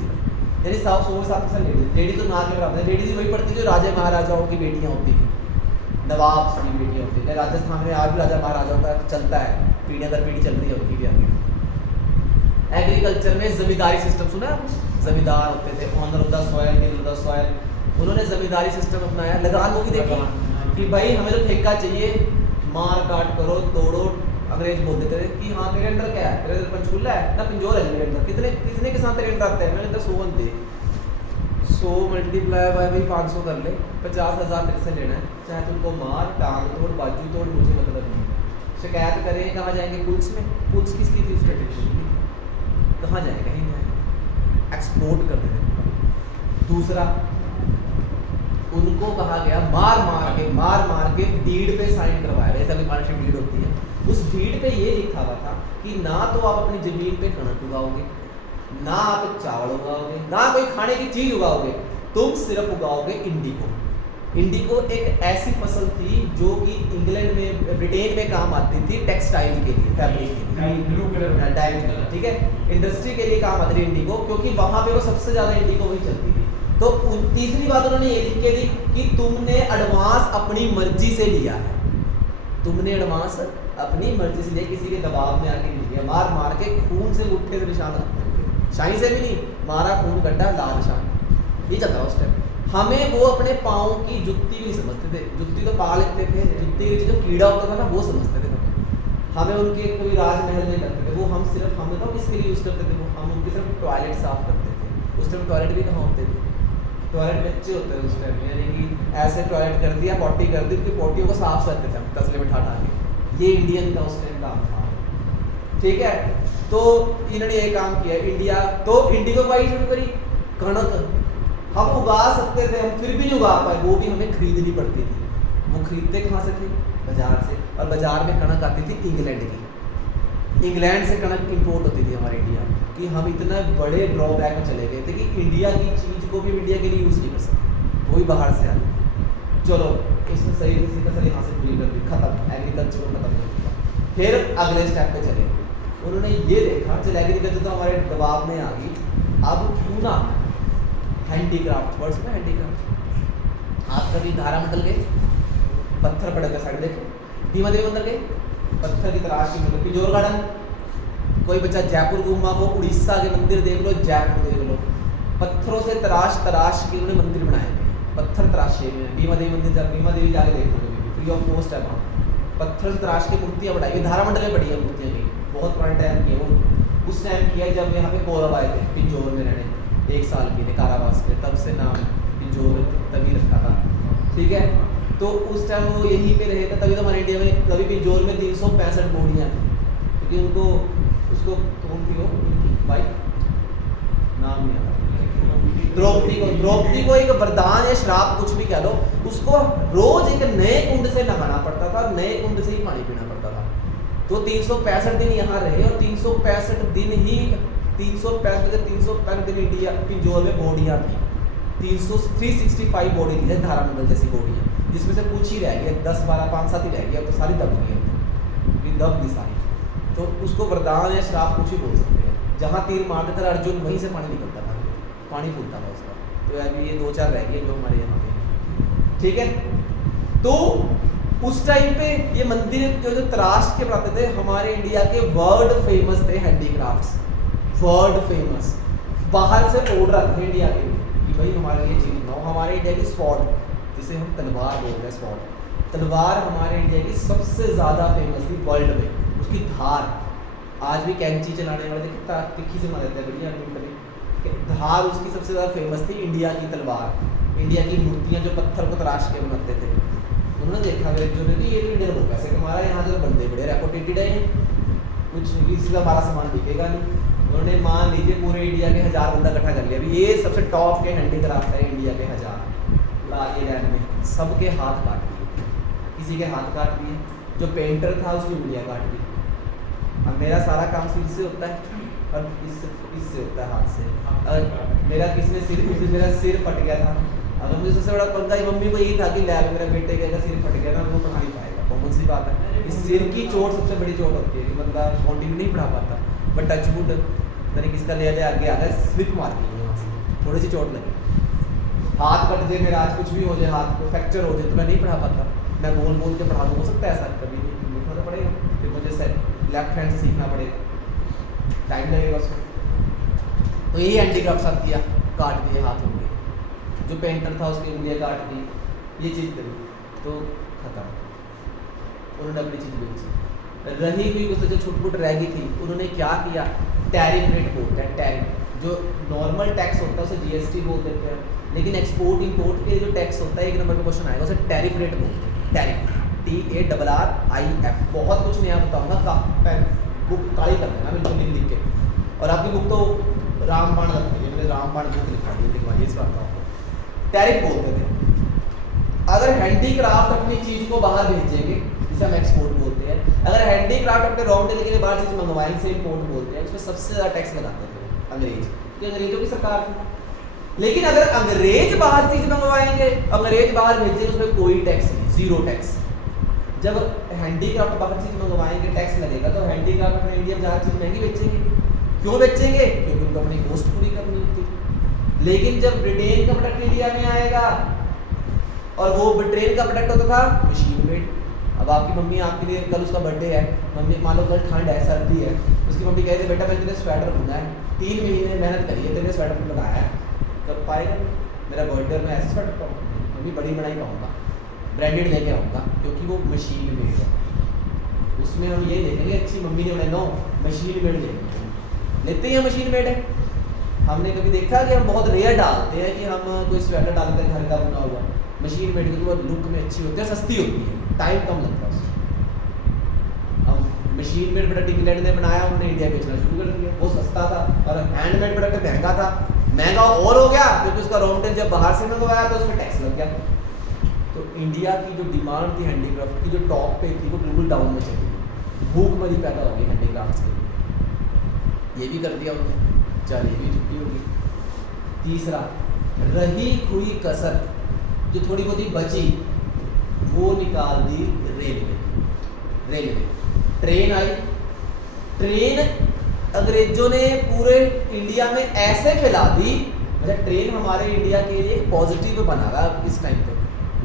यानी 100 में 7% लेडीज। लेडीज तो ना के बराबर है, लेडीज वही पढ़ती जो राजा महाराजाओं की बेटियां होती थी, नवाब की बेटियां होती है। राजस्थान में आज भी राजा महाराजाओं का चलता है, पीढ़ी दर पीढ़ी चल रही है उनकी भी आगे। एग्रीकल्चर में जमींदारी सिस्टम सुना है? जमींदार होते थे, owner of the soil, dealer of the soil. उन्होंने जमींदारी सिस्टम अपनाया। लगान मूवी देखी कि भाई हमें तो ठेका चाहिए, मार काट करो, तोड़ो। अंग्रेज बोल देते थे कि हाँ तेरे अंदर क्या है, तेरे अंदर पंचकूला है ना पिंजौर है मेरे अंदर। कितने किसान तेरे अंदर आते हैं? मेरे अंदर 100 बनते। 100 मल्टीप्लाई बाय भाई 500 कर ले, 50,000 तेरे से लेना है, चाहे तुमको मार, टांग तोड़, बाजू तोड़, मुझे मतलब नहीं। शिकायत करें कहाँ जाएंगे? पुलिस में। पुलिस किसकी थी? स्ट्रेटेजी कहाँ जाएंगे? कहीं नहीं, एक्सप्लोर्ट कर देते। दूसरा, उनको कहा गया मार मार के डीड पे साइन करवाया। जैसा भी पार्टनरशिप डीड होती है, उस डीड पे ये लिखा हुआ था कि ना तो आप अपनी जमीन पे कणक उगाओगे, ना आप चावल उगाओगे, ना कोई खाने की चीज उगाओगे, तुम सिर्फ उगाओगे इंडिगो। इंडिगो एक ऐसी फसल थी जो कि इंग्लैंड में, ब्रिटेन में काम आती थी टेक्सटाइल के लिए, फैब्रिक के लिए, ब्लू कलर डाई, ठीक है, इंडस्ट्री के लिए काम आती थी इंडिगो, क्योंकि वहां पे वो सबसे ज्यादा इंडिगो वही चलती थी। तो तीसरी बात उन्होंने ये लिख के दी कि तुमने एडवांस अपनी मर्जी से लिया है, तुमने एडवांस अपनी मर्जी से लिया, किसी के दबाव में आके नहीं लिया। मार मार के खून से मुट्ठे से निशान लगते हैं, शाही से भी नहीं, मारा खून गड्ढा लाल निशान, ये चलता उस टाइम। हमें वो अपने पाँव की जुत्ती भी समझते थे, जुत्ती तो पा लेते थे, जुत्ती के जो कीड़ा होता था ना वो समझते थे। हमें उनके कोई राजमहल में लगते थे, वो हम सिर्फ, हम बताओ किसके लिए यूज़ करते थे, वो हम उनके सिर्फ टॉयलेट साफ करते थे। उस टाइम टॉयलेट भी कहाँ होते थे? टॉयलेट बच्चे होते हैं उस टाइम, यानी कि ऐसे टॉयलेट कर दिया, पॉटी कर दी, उनकी पॉटियों को साफ करते थे हम तसले में ठा के। ये इंडियन का उस टाइम काम था, ठीक है। तो इन्होंने ये काम किया इंडिया। तो इंडिगो को शुरू करी, कणक हम उगा सकते थे, हम फिर भी नहीं उगा पाए, वो भी हमें खरीदनी पड़ती थी। वो खरीदते कहाँ से थे? बाजार से। और बाजार में कणक आती थी इंग्लैंड की, इंग्लैंड से कणक इंपोर्ट होती थी हमारे इंडिया में। कि हम इतना बड़े ड्रॉबैक में चले गए थे कि इंडिया की चीज़ को भी इंडिया के लिए यूज़ नहीं कर सकते, वो भी बाहर से आती थी। चलो इसमें सही कसर यहाँ से पूरी कर दी, खत्म, एग्रीकल्चर को खत्म कर दिया। फिर अगले स्टेप पे चले, उन्होंने ये देखा चल एग्रीकल्चर तो हमारे दबाव में आ गई, अब क्यों ना हैंडीक्राफ्ट, वर्ड्स में हैंडीक्राफ्ट। आप कभी धारा मंडल गए? पत्थर पड़े थे साइड, देखो भीमा देवी मंदिर गए, पत्थर की तराश की, मतलब पिजोर गार्डन। कोई बच्चा जयपुर घूमा हो, उड़ीसा के मंदिर देख लो, जयपुर देख लो, पत्थरों से तराश तराश के उन्होंने मंदिर बनाए थे, पत्थर तराशे हुए। भीमा देवी मंदिर, भीमा देवी जाके देख लो, फ्री ऑफ कॉस्ट है वहाँ, पत्थर से तराश के मूर्तियाँ बनाई हुई, धारा मंडल में पड़ी है मूर्तियाँ की, बहुत पुराने टाइम की है वो। उस टाइम किया जब यहाँ पे कौरव आए थे पिंजौर में रहने, 1 साल के लिए कारावास में, तब से नाम पिंजौर तभी रखा था, ठीक है। तो उस टाइम वो यहीं पे रहे थे, तभी तो हमारे इंडिया में कभी पिंजौर में 365 बोलियाँ थी, क्योंकि उनको उसको कौन थी वो भाई, नाम नहीं आता, द्रौपदी को एक वरदान या श्राप कुछ भी कह लो, उसको रोज एक नए कुंड से नहाना पड़ता था, नए कुंड से ही पानी पीना पड़ता था। तो 365 दिन यहाँ रहे और 365 दिन ही 365 दिन इंडिया पिंजौर में बॉडियाँ थी, 365 बॉडी थी, जैसे धारा मंडल जैसी बॉडियाँ, जिसमें से कुछ ही रह गई, 10 12 5 7 ही रह गई, अब तो सारी दब गई, दब गई सारी। तो उसको वरदान या श्राप कुछ ही बोल सकते हैं। जहाँ तीर मारते थे अर्जुन, वहीं से पानी निकलता था, पानी फूलता था उसका। तो अभी ये 2-4 रह गए जो हमारे यहाँ पे, ठीक है। तो उस टाइम पे ये मंदिर जो तराश के बनाते थे, हमारे इंडिया के वर्ल्ड फेमस थे हैंडीक्राफ्ट्स, वर्ल्ड फेमस। बाहर से ऑर्डर आते थे इंडिया के कि भाई हमारे लिए चीज बनाओ। हमारे इंडिया की स्वॉर्ड, जिसे हम तलवार बोलते हैं, स्वॉर्ड तलवार हमारे इंडिया की सबसे ज़्यादा फेमस थी वर्ल्ड में। उसकी धार, आज भी कैंची चलाने वाले कितना तिखी से मार देते हैं बढ़िया कभी, धार उसकी सबसे ज़्यादा फेमस थी। इंडिया की तलवार, इंडिया की मूर्तियाँ जो पत्थर को तराश के बनाते थे, उन्होंने देखा अंग्रेजों ने कि ये तो इंडियन लोग पैसे कमा रहा है, यहाँ के बंदे बड़े रेपुटेटेड है, कुछ किसी का हमारा सामान बिकेगा नहीं। उन्होंने मान लीजिए पूरे इंडिया के 1000 बंदा इकट्ठा कर लिया, अभी ये सबसे टॉप के हैंडीक्राफ्ट है इंडिया के 1000 लाके लैंड में, सबके हाथ काट दिए, किसी के हाथ काट दिए, जो पेंटर था उसकी उंगलियाँ काट दी। अब मेरा सारा काम सिर से होता है और इससे होता है, हाथ से। अगर मेरा किसी सिर, उस दिन मेरा सिर फट गया था, अगर मुझे सबसे बड़ा पंगा मम्मी को यही था कि लैब मेरा बेटे का सिर फट गया ना, वो पढ़ा नहीं पाएगा, कॉमन सी बात है। इस सिर की चोट सबसे बड़ी चोट होती है कि बंदा कंटिन्यू नहीं पढ़ा पाता। बट टचवुड मैंने किसका ले आगे आ गया, स्लिप मार दी वहाँ से, थोड़ी सी चोट लगी, हाथ कट जाए मेरा, आज कुछ भी हो जाए, हाथ को फ्रैक्चर हो जाए तो मैं नहीं पढ़ा पाता। मैं बोल बोल के पढ़ा दूँ, हो सकता है ऐसा कभी नहीं, लिखना तो पड़ेगा, फिर मुझे लेफ्ट हैंड से सीखना पड़ेगा, टाइम लगेगा उसमें। तो यही हैंडीक्राफ्ट साथ किया, काट दिए हाथ उनके, जो पेंटर था उसकी उंगलियाँ काट दी, ये चीज़ करी तो खत्म, उन्होंने अपनी चीज़ बेची। रही हुई उससे जो छुटपुट रह गई थी, उन्होंने क्या किया, टैरिफ रेट बोलते हैं, टैरिफ जो नॉर्मल टैक्स होता है उसे जीएसटी बोल देते हैं, लेकिन एक्सपोर्ट इंपोर्ट के जो टैक्स होता है, एक नंबर का क्वेश्चन आएगा, उसे टैरिफ रेट बोलते हैं, टैरिफ, TARRIF। बहुत कुछ नया बताऊंगा, बुक काली कर देना बिल्कुल लिख के, और आपकी बुक तो रामबाण रख दी, मैंने रामबाण बुक लिखवाइए इस बात का। टैरिफ बोलते थे। अगर हैंडीक्राफ्ट अपनी चीज़ को बाहर भेजेंगे, जिसे हम एक्सपोर्ट बोलते हैं, अगर हैंडीक्राफ्ट अपने रॉ मटेरियल के लिए बाहर चीज़ मंगवाएंगे, से इंपोर्ट बोलते हैं, उसमें सबसे ज़्यादा टैक्स लगाते थे अंग्रेज, क्योंकि अंग्रेजों की सरकार थी। लेकिन अगर अंग्रेज बाहर चीज़ मंगवाएंगे, अंग्रेज बाहर भेजेंगे, उसमें कोई टैक्स नहीं, जीरो टैक्स। जब हैंडीक्राफ्ट बाहर चीज़ मंगवाएंगे टैक्स लगेगा, तो हैंडीक्राफ्ट अपने इंडिया में जहाँ चीज़ महंगी बेचेंगे। क्यों बेचेंगे? क्योंकि उनको अपनी कॉस्ट पूरी करनी होती है। लेकिन जब ब्रिटेन का प्रोडक्ट इंडिया में आएगा, और वो ब्रिटेन का प्रोडक्ट होता था मशीन मेड। अब आपकी मम्मी आपके लिए, कल उसका बर्थडे है, मम्मी मान लो कल ठंड है, सर्दी है, उसकी मम्मी कहती है बेटा मैंने तेरे स्वेटर बुना है, 3 महीने मेहनत करी है, तेरे स्वेटर बनाया है, कब पाएगा? मेरा बर्थडे मैं ऐसे स्वेटर पाऊँगा, मम्मी बड़ी बनाई पाऊँगा, ब्रांडेड लेके आऊँगा, क्योंकि वो मशीन मेड है। उसमें हम ये देखेंगे अच्छी मम्मी ने बनाई, नो मशीन मेड लेते हैं, मशीन मेड है। हमने कभी देखा कि हम बहुत रेयर डालते हैं कि हम कोई स्वेटर डालते हैं घर का बना हुआ, मशीन मेड, क्योंकि वो लुक में अच्छी होती है, सस्ती होती है, टाइम कम लगता है उसमें। अब मशीन मेड प्रोडक्ट इंग्लैंड ने बनाया, उन्होंने इंडिया बेचना शुरू कर दिया, वो सस्ता था, और हैंडमेड प्रोडक्ट महंगा था। महंगा और हो गया क्योंकि उसका रॉ मटेरियल जब बाहर से मंगवाया तो उसमें टैक्स लग गया। तो इंडिया की जो डिमांड थी हैंडीक्राफ्ट की, जो टॉप पे थी, वो बिल्कुल डाउन में चली गई, भूखमरी पैदा हो गई हैंडीक्राफ्ट के लिए। ये भी कर दिया उन्होंने, चल ये भी छुट्टी होगी। तीसरा, रही हुई कसर जो थोड़ी बहुत ही बची, वो निकाल दी रेलवे। ट्रेन आई, ट्रेन अंग्रेजों ने पूरे इंडिया में ऐसे फैला दी, मतलब ट्रेन हमारे इंडिया के लिए पॉजिटिव बना रहा इस टाइम पे,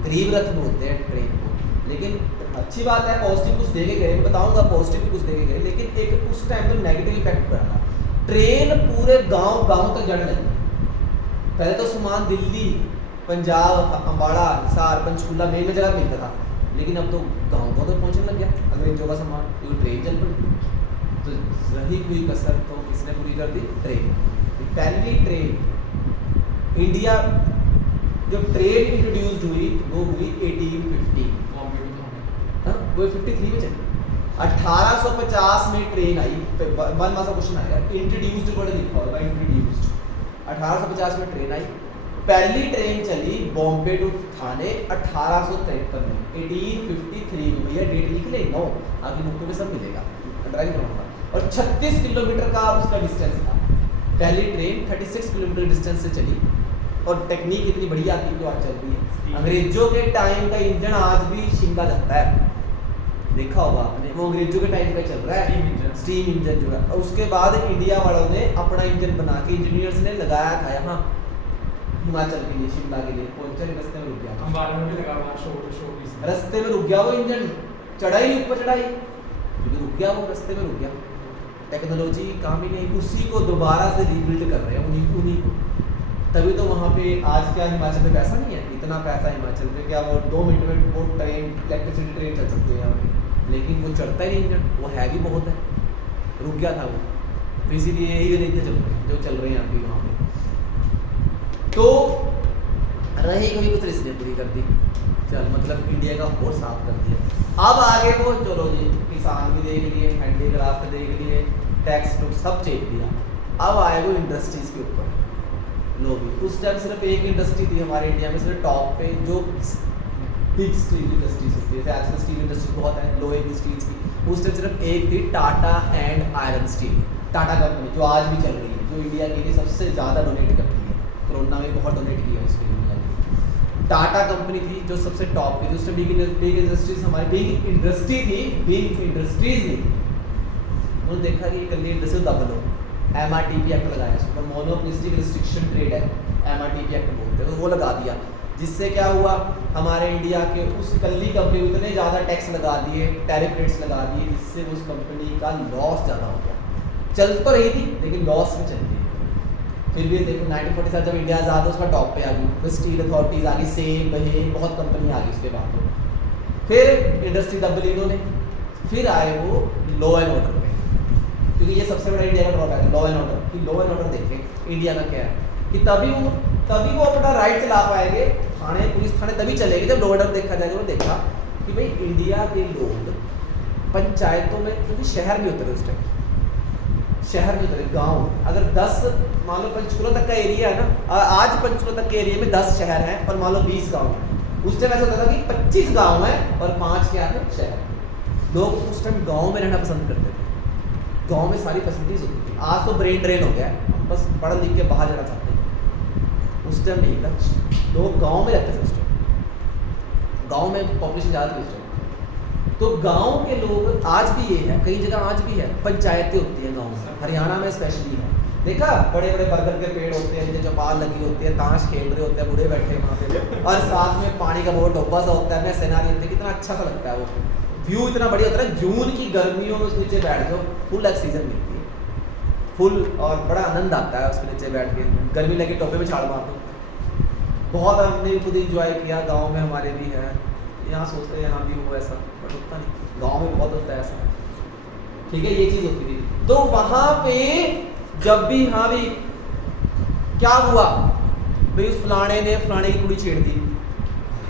गरीब रथ बोलते हैं ट्रेन को। लेकिन अच्छी बात है, पॉजिटिव कुछ दे के गए, बताऊंगा पॉजिटिव भी कुछ दे के गए, लेकिन एक उस टाइम तो नेगेटिव इफेक्ट पड़ा। ट्रेन पूरे गांव तक जाने लगी। पहले तो सामान दिल्ली, पंजाब, अम्बाड़ा, हिसार, पंचकूला मेन में जगह मिलता था, लेकिन अब तो गाँव तक पहुँचने लग गया अंग्रेजों का सामान, क्योंकि ट्रेन चल पड़ी। तो रही हुई कसर तो किसने पूरी कर दी? ट्रेन। पहली ट्रेन इंडिया, जो ट्रेन इंट्रोड्यूस्ड हुई वो हुई 1850, वो 53 में चली। 1850 में ट्रेन आई, 1 मार्क्स का क्वेश्चन आएगा, इंट्रोड्यूस्ड वर्ड लिखा होगा, इंट्रोड्यूस्ड। 1850 में ट्रेन आई, पहली ट्रेन चली बॉम्बे टू थाने 1853 में, 1853 में। भैया डेट लिख ले, नो आगे बुकों में सब मिलेगा, ड्राइंग बनाऊंगा। और 36 किलोमीटर का उसका डिस्टेंस था। पहली ट्रेन 36 किलोमीटर डिस्टेंस से चली, और टेक्निक इतनी बढ़िया थी जो आज चल रही है। अंग्रेजों के टाइम का इंजन आज भी शिंगा जाता है, देखा होगा आपने, वो अंग्रेजों के टाइम का चल रहा है, स्टीम इंजन जो है। और उसके बाद इंडिया वालों ने अपना इंजन बना के, इंजीनियर्स ने लगाया था यहाँ, हिमाचल के लिए, शिमला के लिए पहुंचा नहीं, रास्ते में रुक गया। अंबाला में भी लगा हुआ शो पीस। रास्ते में रुक गया वो इंजन, चढ़ाई नहीं ऊपर चढ़ाई, क्योंकि रुक गया वो, रास्ते में रुक गया। टेक्नोलॉजी काम ही नहीं, उसी को दोबारा से रीबिल्ड कर रहे हैं उन्हीं को। तभी तो वहाँ पे आज क्या हिमाचल में पैसा नहीं है, इतना पैसा हिमाचल में, क्या वो 2 मिनट में वो ट्रेन, इलेक्ट्रिसिटी ट्रेन चल सकती है यहाँ पे, लेकिन वो चढ़ता ही नहीं इंजन, वो हैवी बहुत है, रुक गया था वो। तो इसीलिए यही रीते चल रहे हैं जो चल रहे हैं अभी वहाँ पे। तो रही कोई कुछ इसने पूरी कर दी, चल मतलब इंडिया का और साफ कर दिया। अब आगे वो चलो जी, किसान भी देख लिए, हैंडीक्राफ्ट देख लिए, टैक्स टूक्स सब चेक दिया। अब आए वो इंडस्ट्रीज के ऊपर, लो भी उस टाइम सिर्फ एक इंडस्ट्री थी हमारे इंडिया में, सिर्फ टॉप पे जो बिग स्टील इंडस्ट्रीज होती है, आजकल स्टील इंडस्ट्रीज बहुत है, लोहे की स्टील्स की, उस टाइम सिर्फ एक थी, Tata and iron steel. Tata company जो आज भी चल रही है, जो इंडिया के लिए सबसे ज़्यादा डोनेट करती है, कोरोना में बहुत डोनेट किया उसके लिए इंडिया ने। टाटा कंपनी थी जो सबसे टॉप की थी, उस टाइम बिग इंडस्ट्रीज हमारी बिग इंडस्ट्री थी, बिग इंडस्ट्रीज नहीं थी। उन्होंने देखा कि कल इंडस्ट्री दबा लो, MRTP एक्ट लगाया, उसको मोनोपोलिस्टिक रिस्ट्रिक्शन ट्रेड है, MRTP एक्ट बोलते हैं, तो वो लगा दिया, जिससे क्या हुआ, हमारे इंडिया के उस कल्ली कंपनी को इतने ज़्यादा टैक्स लगा दिए, टैरिफ रेट्स लगा दिए, जिससे उस कंपनी का लॉस ज़्यादा हो गया। चल तो रही थी लेकिन लॉस में चल रही थी। फिर भी देखो 1947 जब इंडिया आज़ाद हो, उसका टॉप पे आ गई, फिर स्टील अथॉरिटीज़ आ गई, सेम बहे बहुत कंपनी आ गई उसके बाद। तो फिर इंडस्ट्री दबली इन्होंने, फिर आए वो लॉ एंड ऑर्डर पे, क्योंकि ये सबसे बड़ा इंडिया का ड्रॉबैक है लॉ एंड ऑर्डर, कि लॉ एंड ऑर्डर देखें इंडिया का क्या है, कि तभी वो अपना राइट चला पाएंगे, थाने पुलिस थाने तभी चलेंगे जब लॉ एंड ऑर्डर देखा जाएगा। वो देखा कि भाई इंडिया के लोग पंचायतों में, क्योंकि शहर में उतरे उस टाइम, शहर में उतरे, गाँव अगर 10 मान लो पंचकुला तक का एरिया है ना, आज पंचकुला तक के एरिया में 10 शहर हैं और मान लो 20 गाँव हैं, उस टाइम ऐसा होता था कि 25 गाँव हैं और 5 क्या है शहर। लोग उस टाइम गाँव में रहना पसंद करते थे, गांव में सारी फैसिलिटीज होती थी। आज तो ब्रेन ड्रेन हो गया है, हम बस पढ़ लिख के बाहर जाना चाहते हैं, उस टाइम नहीं था, लोग गांव में रहते थे उस टाइम, गांव में पॉपुलेशन ज़्यादा थी उस टाइम। तो गांव के लोग आज भी ये है, कई जगह आज भी है, पंचायतें होती हैं गाँव में, हरियाणा में स्पेशली है, देखा बड़े बड़े बरगद के पेड़ होते हैं, जो चौपाल लगी होती है, ताश खेल रहे होते हैं, बूढ़े बैठे हैं वहाँ पे, और साथ में पानी का बहुत डब्बा सा होता है, सिनेरियो होते हैं, कितना अच्छा सा लगता है वो व्यू, इतना बढ़िया होता है। जून की गर्मियों में उस नीचे बैठ जाओ, फुल ऑक्सीजन मिलती है, फुल, और बड़ा आनंद आता है उसके नीचे बैठ के, गर्मी लगे टोपे में छाड़ मार दो, बहुत हमने खुद इंजॉय किया। गांव में हमारे भी है, यहाँ सोचते हैं यहाँ भी हो ऐसा, बट होता नहीं, गांव में बहुत होता है ऐसा, ठीक है, ये चीज़ होती थी। तो वहाँ पे जब भी, हाँ भी क्या हुआ भाई, उस फलाने ने फलाने की कुड़ी छेड़ दी,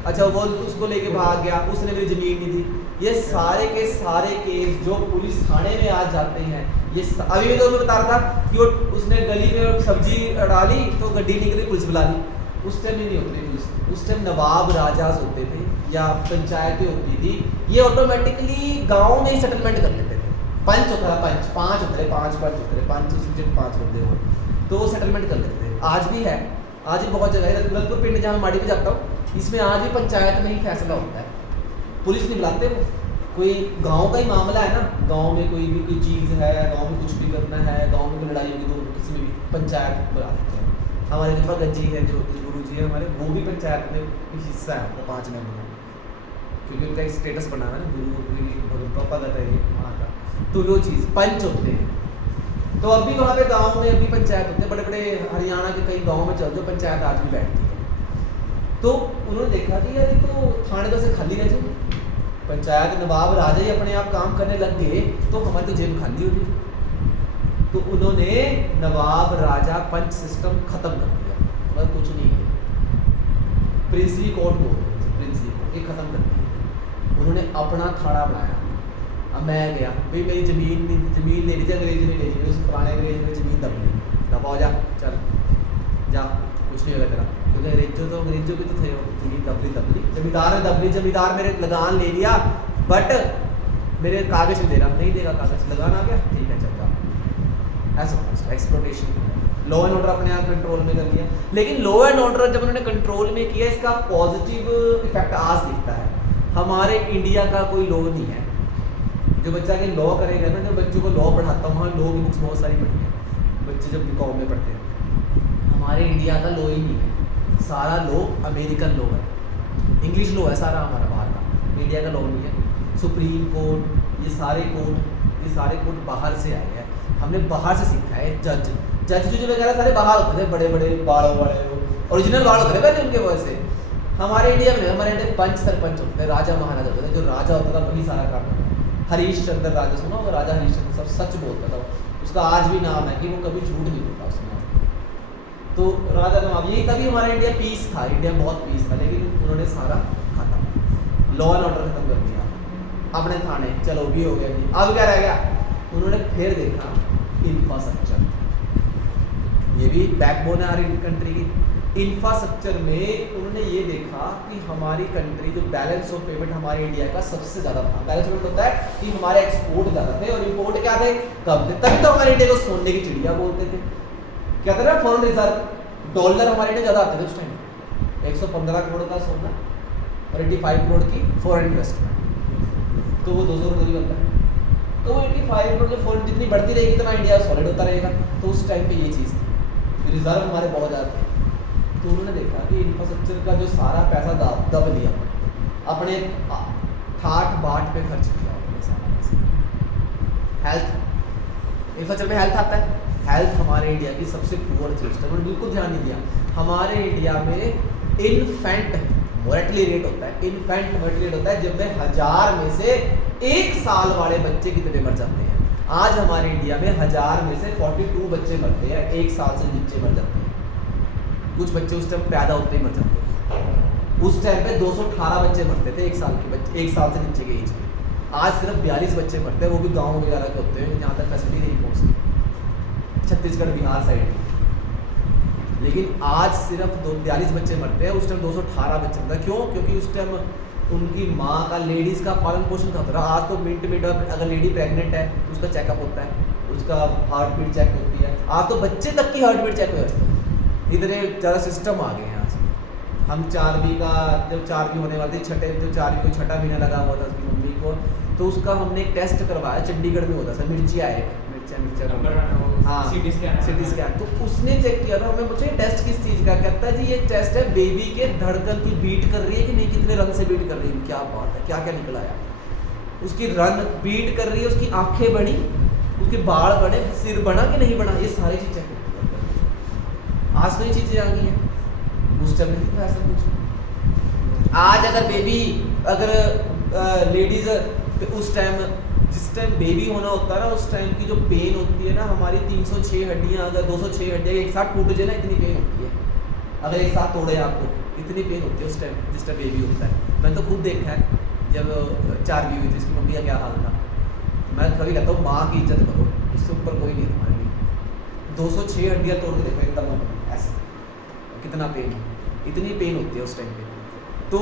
अच्छा वो उसको लेके भाग गया, उसने मेरी ज़मीन नहीं दी, ये सारे के सारे केस जो पुलिस थाने में आज जाते हैं, ये अभी भी तो मैं बता रहा था कि वो उसने गली में सब्जी डाली तो गड्डी निकली, पुलिस बुला ली, उस टाइम नहीं होती पुलिस, उस टाइम नवाब राजाज होते थे या पंचायतें होती थी, ये ऑटोमेटिकली गाँव में ही सेटलमेंट कर लेते थे, पंच होता था, पाँच होते थे, पाँच होते थे, 5 बंदे हो, तो वो सेटलमेंट कर लेते थे। आज भी है, आज भी बहुत जगह है, रघुनाथपुर पिंड जहाँ माड़ी में जाता हूँ, इसमें आज भी पंचायत में ही फैसला होता है, पुलिस नहीं बुलाते वो, कोई गांव का ही मामला है ना, गांव में कोई भी कोई चीज़ है, गांव में कुछ भी करना है, गांव में कोई लड़ाई होगी तो किसी में भी पंचायत बुला देते हैं। हमारे जो भगत जी है, जो गुरु जी है हमारे, वो भी पंचायत में हिस्सा है, वो 5 मेंबर हैं, क्योंकि उनका एक स्टेटस बना है ना, गुरु भगत है ये वहाँ का, तो वो चीज़ पंच होते हैं। तो अभी वहाँ पे गाँव में अभी पंचायत होते हैं, बड़े बड़े हरियाणा के कई गाँव में चल जो पंचायत आज भी बैठती है। तो उन्होंने देखा कि यार ये तो थाने तो से खाली रह जाए, पंचायत नवाब राजा ही अपने आप काम करने लग गए तो हमारी तो जेब खाली हो गई। तो उन्होंने नवाब राजा पंच सिस्टम खत्म कर दिया, मतलब कुछ नहीं है, प्रिंसली कोर्ट को प्रिंसली कोर्ट ये खत्म कर दिया, उन्होंने अपना थाना बनाया। अब मैं गया भाई मेरी ज़मीन ले लीजिए, अंग्रेजी नहीं ले लीजिए, उस पुराने अंग्रेज में ज़मीन दब ली, दबाओ जा, चल जा, कुछ नहीं होगा तेरा, क्योंकि अंग्रेजों भी तो थे, ज़मीन दबली, जमींदार ने दबली, जमींदार मेरे लगान ले लिया, बट मेरे कागज नहीं दे रहा, नहीं देगा कागज, लगान आ गया, ठीक है चल जा, ऐसा एक्सप्लोटेशन। लॉ एंड ऑर्डर अपने आप कंट्रोल में कर लिया, लेकिन लॉ एंड ऑर्डर जब उन्होंने कंट्रोल में किया, इसका पॉजिटिव इफेक्ट आज दिखता है। हमारे इंडिया का कोई लॉ नहीं है, जो बच्चा के लॉ करेगा ना, जो बच्चों को लॉ पढ़ाता हूँ, लॉ की बुक्स बहुत सारी पढ़ी हैं, बच्चे जब कॉम में पढ़ते हैं, हमारे इंडिया का लॉ ही नहीं है, सारा लॉ अमेरिकन लॉ है, इंग्लिश लॉ है सारा हमारा बाहर का, इंडिया का लॉ नहीं है। सुप्रीम कोर्ट, ये सारे कोर्ट बाहर से आए हैं, हमने बाहर से सीखा है। जज जो वगैरह सारे बाहर होते थे, बड़े बड़े बालों वाले ओरिजिनल बाल होते थे पहले उनके वजह से। हमारे इंडिया में हमारे इंडिया में पंच सरपंच होते थे, राजा महाराजा होते थे, जो राजा होता था वही सारा काम करता था। हरीश चंद्र राजा सुना होगा, राजा हरीश चंद्र, सब सच बोलता था, उसका आज भी नाम है कि वो कभी झूठ नहीं बोलता उसने। तो राजा का नाम यही, तभी हमारा इंडिया पीस था, इंडिया बहुत पीस था, लेकिन उन्होंने सारा खत्म, लॉ एंड ऑर्डर खत्म कर दिया, अपने थाने चलो भी हो गया जी। अब क्या रह गया? उन्होंने फिर देखा इंफ्रास्ट्रक्चर, ये भी बैकबोन है हमारी कंट्री की। इंफ्रास्ट्रक्चर में उन्होंने ये देखा कि हमारी कंट्री जो बैलेंस ऑफ पेमेंट हमारे इंडिया का सबसे ज़्यादा था। बैलेंस ऑफ पेमेंट होता है कि हमारे एक्सपोर्ट ज़्यादा थे और इंपोर्ट क्या थे? कम थे। तभी तो हमारे इंडिया को सोने की चिड़िया बोलते थे। कहते हैं ना फॉरेन रिजर्व डॉलर हमारे इंडिया ज़्यादा आते थे उस टाइम, 115 करोड़ का सोना और 85 करोड़ की फॉरेन इन्वेस्टमेंट, तो वो 200 करोड़ बनता है। तो वो 85 करोड़ जो फॉरेन जितनी बढ़ती रहेगी इतना इंडिया सॉलिड होता रहेगा। तो उस टाइम पे ये चीज़ थी, रिजर्व हमारे बहुत ज़्यादा थे। तो उन्होंने देखा कि इंफ्रास्ट्रक्चर का जो सारा पैसा दब लिया, अपने ठाट बाट पे खर्च किया उन्होंने सारा पैसा। हेल्थ, इंफ्रास्ट्रक्चर में हेल्थ आता है, हेल्थ हमारे इंडिया की सबसे पुअर थी उस टाइम, उन्होंने बिल्कुल ध्यान नहीं दिया। हमारे इंडिया में इन्फेंट मोर्टलिटी रेट होता है, इन्फेंट मोर्टलिटी रेट होता है जब में 1000 में से 1 साल वाले बच्चे कितने मर जाते हैं। आज हमारे इंडिया में 1000 में से 42 बच्चे मरते हैं, 1 साल से नीचे मर जाते हैं। कुछ बच्चे उस टाइम पैदा होते ही मर जाते हैं। उस टाइम पे 218 बच्चे मरते थे 1 साल के बच्चे, 1 साल से नीचे के एज के। आज सिर्फ 42 बच्चे मरते हैं, वो भी गाँव वगैरह के होते हैं जहाँ तक फैसिलिटी नहीं पहुँचती, छत्तीसगढ़ बिहार साइड। लेकिन आज सिर्फ 42 बच्चे मरते हैं, उस टाइम 218 बच्चे मरते हैं। क्यों? क्योंकि उस टाइम उनकी माँ का, लेडीज़ का पालन पोषण का होता है। आज तो मिनट अगर लेडी प्रेग्नेंट है तो उसका चेकअप होता है, उसका हार्ट बीट चेक होती है। आज तो बच्चे तक की हार्ट बीट चेक हो जाती है, इतने ज़्यादा सिस्टम आ गए हैं आज। हम 4वीं का, जब 4वीं होने वाली थी, छठा महीना लगा हुआ था उसकी मम्मी को, तो उसका हमने एक टेस्ट करवाया, चंडीगढ़ में होता था, मिर्चिया हाँ सिटी स्कैन। तो उसने चेक किया था हमें, मुझे टेस्ट किस चीज़ का? कहता है जी ये टेस्ट है बेबी के धड़कन की बीट कर रही है कि नहीं, कितने रन से बीट कर रही है। क्या बात है, क्या क्या निकला है? उसकी रन बीट कर रही है, उसकी आंखें बढ़ी, उसके बाल बढ़े, सिर बना कि नहीं बना, ये सारी चीज़ चेक होती है। आज तो ये चीज़ें आ गई हैं, उस टाइम नहीं था ऐसा कुछ। आज अगर बेबी, अगर लेडीज़ उस टाइम, जिस टाइम बेबी होना होता है ना, उस टाइम की जो पेन होती है ना, हमारी 306 हड्डियाँ, अगर 206 हड्डियाँ एक साथ टूट जाए ना, इतनी पेन होती है। अगर एक साथ तोड़े आपको, इतनी पेन होती है उस टाइम जिस टाइम बेबी होता है। मैंने तो खुद देखा है, जब 4वीं हुई थी इसकी मम्मी का क्या हाल था। मैं कभी कहता हूँ माँ की इज्जत करो, इससे ऊपर कोई नहीं हमारे लिए। 206 हड्डियाँ तोड़ के देखो एकदम ऐसे, कितना पेन, इतनी पेन होती है उस टाइम पे। तो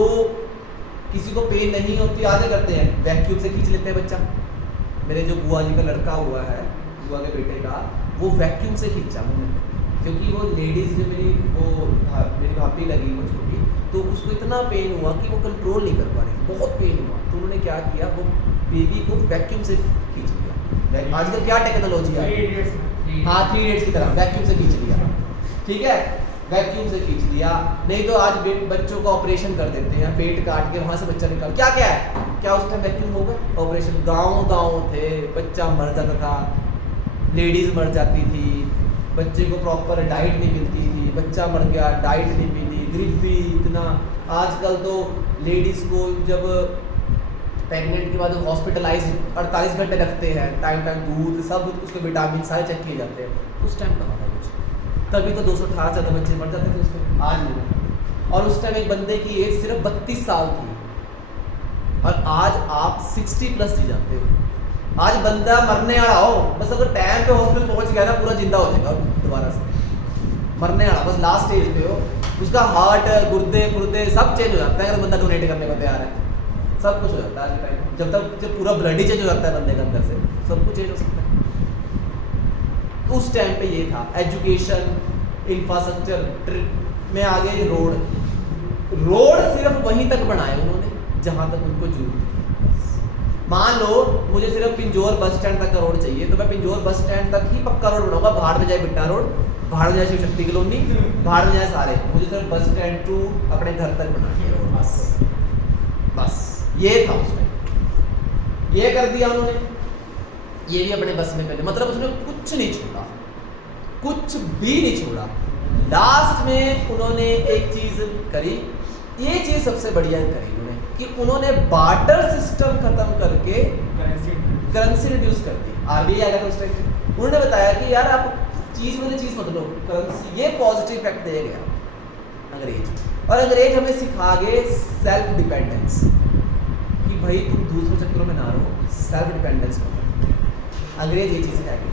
किसी को पेन नहीं होती, आगे करते हैं वैक्यूम से खींच लेते हैं बच्चा। मेरे जो बुआ जी का लड़का हुआ है, बुआ के बेटे का, वो वैक्यूम से खींचा उन्होंने, क्योंकि वो लेडीज़ जो मेरी भाभी लगी मुझको भी, तो उसको इतना पेन हुआ कि वो कंट्रोल नहीं कर पा रही, बहुत पेन हुआ। तो उन्होंने क्या किया, वो बेबी को वैक्यूम से खींच लिया। आजकल क्या टेक्नोलॉजी है, हाँ 3 इडियट्स की तरह वैक्यूम से खींच लिया, ठीक है, वैक्यूम से खींच लिया। नहीं तो आज बच्चों का ऑपरेशन कर देते हैं, पेट काट के वहाँ से बच्चा निकाल, क्या क्या है, क्या उस टाइम वैक्यूम होगा ऑपरेशन? गांव थे, बच्चा मर जाता था, लेडीज़ मर जाती थी, बच्चे को प्रॉपर डाइट नहीं मिलती थी, बच्चा मर गया, डाइट नहीं मिली, गरीबी इतना। आजकल तो लेडीज़ को जब प्रेगनेंट के बाद हॉस्पिटलाइज 48 घंटे रखते हैं, टाइम दूध सब, उसके विटामिन सारे चेक किए जाते हैं। उस टाइम कहाँ था कुछ, तभी तो 218 ज़्यादा बच्चे मर जाते थे उसमें, आज नहीं। और उस टाइम एक बंदे की एज सिर्फ 32 साल थी, और आज आप 60+ जी जाते हो। आज बंदा मरने वाला हो, बस अगर टाइम पे हॉस्पिटल पहुंच गया ना, पूरा जिंदा हो जाएगा दोबारा से। मरने वाला बस लास्ट स्टेज पे हो, उसका हार्ट, गुर्दे सब चेंज हो जाता है अगर बंदा डोनेट करने को तैयार है। सब कुछ हो जाता है आज के टाइम, जब पूरा ब्लड ही चेंज हो जाता है बंदे के अंदर से, सब कुछ चेंज हो सकता है। उस टाइम पे ये था। एजुकेशन, इंफ्रास्ट्रक्चर में आ गए रोड सिर्फ वहीं तक बनाए उन्होंने जहाँ तक उनको जरूरत थी। मान लो मुझे सिर्फ पिंजौर बस स्टैंड तक का रोड चाहिए, तो मैं पिंजौर बस स्टैंड तक ही पक्का रोड बनाऊंगा, भाड़ में जाए बिट्टा रोड, भाड़ में जाए शिव शक्ति कॉलोनी, भाड़ में जाए सारे, मुझे सिर्फ बस स्टैंड टू अपने घर तक बनानी है रोड, बस ये था उसमें, ये कर दिया उन्होंने, ये भी अपने बस में कर दिया, मतलब उसने कुछ नहीं छोड़ा, कुछ भी नहीं छोड़ा। लास्ट में उन्होंने एक चीज करी, ये चीज सबसे बढ़िया करी उन्होंने, कि उन्होंने बार्टर सिस्टम खत्म करके करेंसी रिड्यूस कर दी। आरबीआई आ गया था उस टाइम पे, उन्होंने बताया कि यार आप चीज में चीज मत लो, करेंसी, ये पॉजिटिव इफेक्ट दे गया अंग्रेज। और अंग्रेज हमें सिखा गए सेल्फ डिपेंडेंस, कि भाई तुम दूसरों चक्करों में ना रहो, सेल्फ डिपेंडेंस करो। अंग्रेज ये चीज सिखा गए।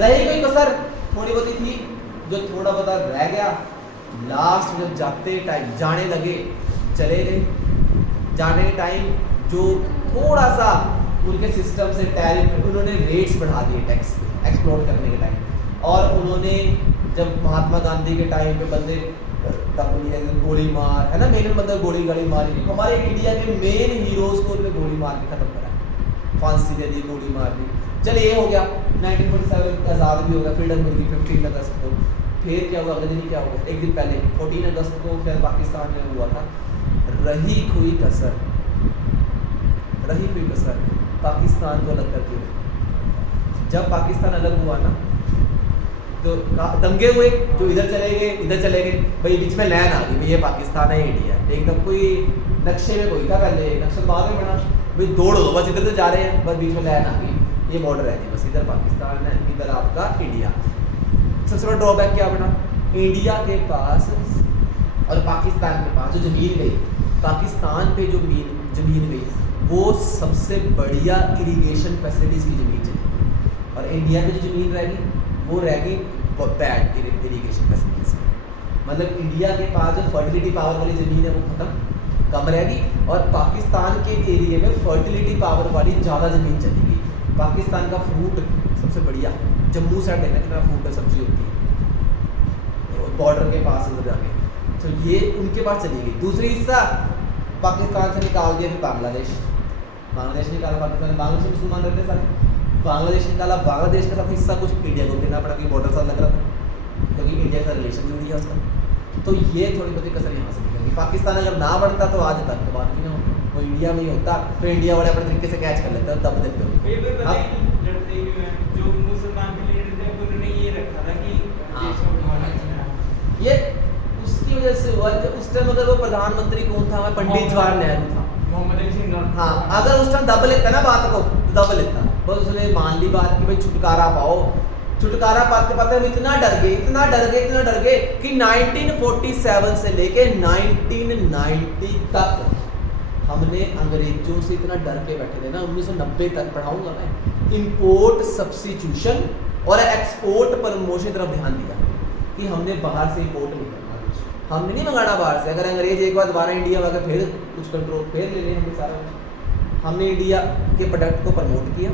रही कोई कसर थोड़ी बहुत थी, जो थोड़ा बहुत रह गया, लास्ट जब जाते टाइम जाने लगे, चले गए, जाने के टाइम जो थोड़ा सा उनके सिस्टम से टैरिफ, उन्होंने रेट्स बढ़ा दिए टैक्स एक्सप्लोर करने के टाइम। और उन्होंने जब महात्मा गांधी के टाइम पे बंदे तब गोली मार, है ना, मेन बंदे गोली गाड़ी मारी, हमारे इंडिया के मेन हीरोज को उन्होंने गोली मार के खत्म करा, फांसी दे दी, गोली मार दी। चलिए ये हो गया, 1947 आज़ाद भी हो गया, फ्रीडम मिल गई 15 अगस्त को। फिर क्या हुआ, अगले दिन क्या हुआ, एक दिन पहले 14 अगस्त को फिर पाकिस्तान में हुआ था। रही कोई कसर पाकिस्तान को अलग करके, जब पाकिस्तान अलग हुआ ना, तो दंगे हुए, जो इधर चले गए, भाई बीच में लाइन आ गई, भाई ये पाकिस्तान है, इंडिया एकदम कोई नक्शे में कोई था, पहले नक्शा बाद में बना, भाई दौड़ दो, बस इधर से जा रहे हैं, बस बीच में लाइन आ गई, ये बॉर्डर है जी, बस इधर पाकिस्तान है, इधर आपका इंडिया। सबसे बड़ा ड्रॉबैक क्या बना, इंडिया के पास और पाकिस्तान के पास जो जमीन गई, पाकिस्तान पे जो जमीन गई, वो सबसे बढ़िया इरिगेशन फैसिलिटीज की जमीन चली, और इंडिया में जो जमीन रहेगी वो रहेगी बैड इरिगेशन फैसिलिटीज। मतलब इंडिया के पास जो फर्टिलिटी पावर वाली जमीन है वो खत्म, कम रहेगी, और पाकिस्तान के एरिया में फर्टिलिटी पावर वाली ज़्यादा जमीन चलेगी। पाकिस्तान का फ्रूट सबसे बढ़िया, जम्मू साइड देखना कितना फ्रूट है, सब्जी होती है बॉर्डर के पास उधर जाके, तो ये उनके पास चली गई। दूसरी हिस्सा पाकिस्तान से निकाल दिया, फिर बांग्लादेश निकाला, पाकिस्तान बांग्लादेश में मुसलमान रहते सारे, बांग्लादेश निकाला, बांग्लादेश का साथ हिस्सा कुछ इंडिया को देना पड़ा, कि बॉर्डर साथ लग रहा था, क्योंकि इंडिया का रिलेशन जुड़ गया उसका। तो ये थोड़ी बहुत कसर यहाँ से निकल गई। पाकिस्तान अगर ना बढ़ता तो आज तक तो बात नहीं होती, वो इंडिया में ही होता, तो इंडिया वाले अपने तरीके से कैच कर लेते हैं, दब देते हो। जो मुसलमान के लीडर थे उन्होंने ये रखा था कि देश को बढ़ाना चाहिए। ये उसकी वजह से हुआ, उस टाइम अगर वो प्रधानमंत्री कौन था, पंडित जवाहरलाल नेहरू था, मोहम्मद अली जिन्ना। हाँ, अगर उस टाइम दब लेता ना बात को, तो दब लेता, बस उसने मान ली बात कि भाई छुटकारा पाओ, छुटकारा पाते पाते हम इतना डर गए कि 1947 से लेके 1990 तक हमने अंग्रेजों से इतना डर के बैठे थे ना, 1990 तक पढ़ाऊंगा मैं, इंपोर्ट सब्स्टिट्यूशन और एक्सपोर्ट प्रमोशन की तरफ ध्यान दिया, कि हमने बाहर से इंपोर्ट नहीं करना, हमने नहीं मंगाना बाहर से। अगर अंग्रेज एक बार दोबारा इंडिया में फिर कुछ कंट्रोल फिर ले लें हमने सारा, हमने इंडिया के प्रोडक्ट को प्रमोट किया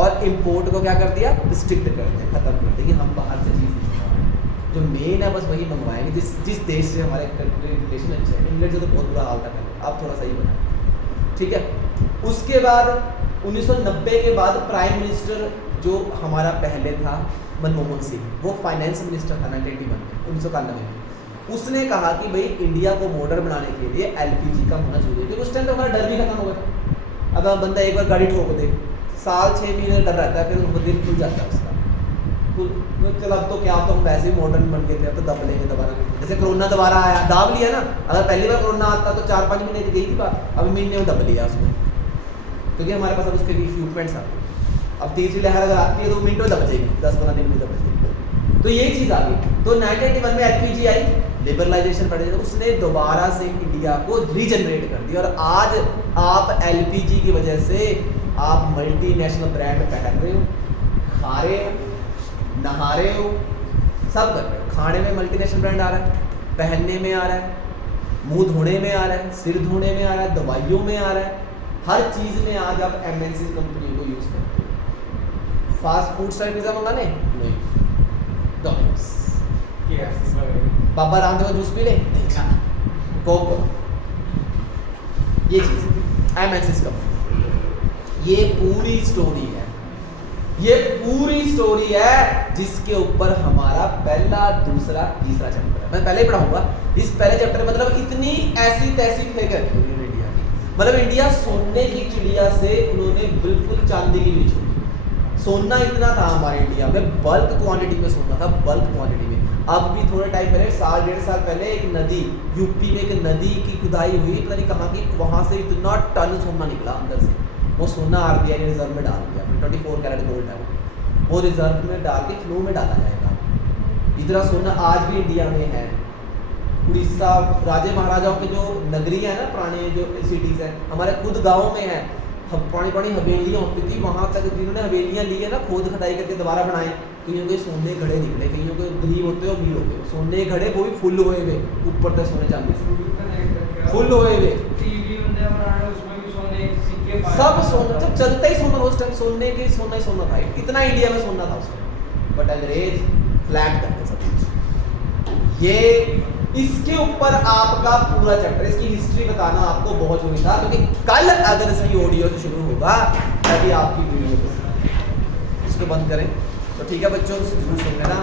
और इंपोर्ट को क्या कर दिया, रिस्ट्रिक्ट कर दिया, खत्म कर दिया, कि हम बाहर से चीज़ नहीं मंगवाएं, जो मेन है बस वही मंगवाएंगे जिस देश से हमारे रिलेशन अच्छे हैं। इंग्लैंड से तो बहुत बुरा हाल था, अब थोड़ा सही बना, ठीक है। उसके बाद 1990 के बाद प्राइम मिनिस्टर जो हमारा पहले था मनमोहन सिंह, वो फाइनेंस मिनिस्टर था 1991 में, उसने कहा कि भाई इंडिया को बॉर्डर बनाने के लिए LPG का होना जरूरी है, क्योंकि उस टाइम तो हमारा डर भी खत्म हो गया था। अब बंदा एक बार गाड़ी ठोक दे, साल 6 महीने डर रहता है, फिर उनको दिल खुल जाता है उसका, चल अब तो क्या, अब तो हम वैसे ही मॉडर्न बन गए थे, अब तो दब लेंगे दोबारा, जैसे कोरोना दोबारा आया, दाब लिया ना, अगर पहली बार कोरोना आता तो 4-5 महीने की गई थी बात, अब महीने में दब लिया उसको, क्योंकि हमारे पास अब उसके लिए इक्विपमेंट्स आते हैं। अब तीसरी लहर अगर आती है तो मिनट में दब जाएगी, 10-15 दिन में दब जाएगी, तो यही चीज़ आ गई। तो 1991 में LPG आई, लिबरलाइजेशन बढ़ गया, उसने दोबारा से इंडिया को रीजनरेट कर दिया, और आज आप LPG की वजह से आप मल्टीनेशनल ब्रांड पहन रहे हो, खा रहे हो, नहा रहे हो, सब कर रहे हो। खाने में मल्टीनेशनल ब्रांड आ रहा है, पहनने में आ रहा है, मुंह धोने में आ रहा है, सिर धोने में आ रहा है, दवाइयों में आ रहा है, हर चीज़ में आज आप MNC कंपनी को यूज़ करते हो। फास्ट फूड स्टाइल पिज़्ज़ा मंगाने नहीं, डोमिनोज, बाबा रामदेव का जूस पी ले, कोको, ये चीज़ MNC कंपनी। ये पूरी स्टोरी है, ये पूरी स्टोरी है जिसके ऊपर हमारा पहला, दूसरा, तीसरा चैप्टर है। मैं पहले ही पढ़ाऊंगा। इस पहले चैप्टर में मतलब इतनी ऐसी तैसी फेंक रखी हुई है इंडिया की, मतलब इंडिया सोने की चिड़िया से उन्होंने बिल्कुल चांदी की नहीं छोड़ी। सोना इतना था हमारे इंडिया में, बल्क क्वांटिटी में सोना था, बल्क क्वांटिटी में। अब भी थोड़े टाइम पहले, साल डेढ़ साल पहले, एक नदी यूपी में, एक नदी की खुदाई हुई, पता नहीं कहाँ की, वहां से इतना टन सोना निकला अंदर से। वो सोना आरबीआई ने रिजर्व में डाल दिया, 24 कैरेट गोल्ड है वो रिजर्व में डाल के फ्लो में डाला जाएगा। इतना सोना आज भी इंडिया में है। उड़ीसा राजे महाराजाओं के जो नगरी है ना, पुराने जो सिटीज है, हमारे खुद गाँव में है, पुरानी पुरानी हवेलियाँ होती थी, वहाँ तक जिन्होंने हवेलियाँ ली है ना, खोद खदाई करके दोबारा बनाए, कईयों के सोने घड़े निकले, कईयों के गरीब होते हो अमीर होते हो, सोने घड़े वो भी फुल हुए हुए, ऊपर तक सोने चांदी से फुल हुए हुए, सब सोना, जब चलता ही सोना, उस टाइम सोने के सोना ही सोना था, इतना इंडिया में सोना था उस टाइम। बट अंग्रेज फ्लैट करते सब कुछ। ये इसके ऊपर आपका पूरा चैप्टर, इसकी हिस्ट्री बताना आपको बहुत जरूरी था, क्योंकि कल अगर इसकी ऑडियो से शुरू होगा तभी आपकी वीडियो इसको बंद करें तो ठीक है बच्चों, जरूर सुन लेना।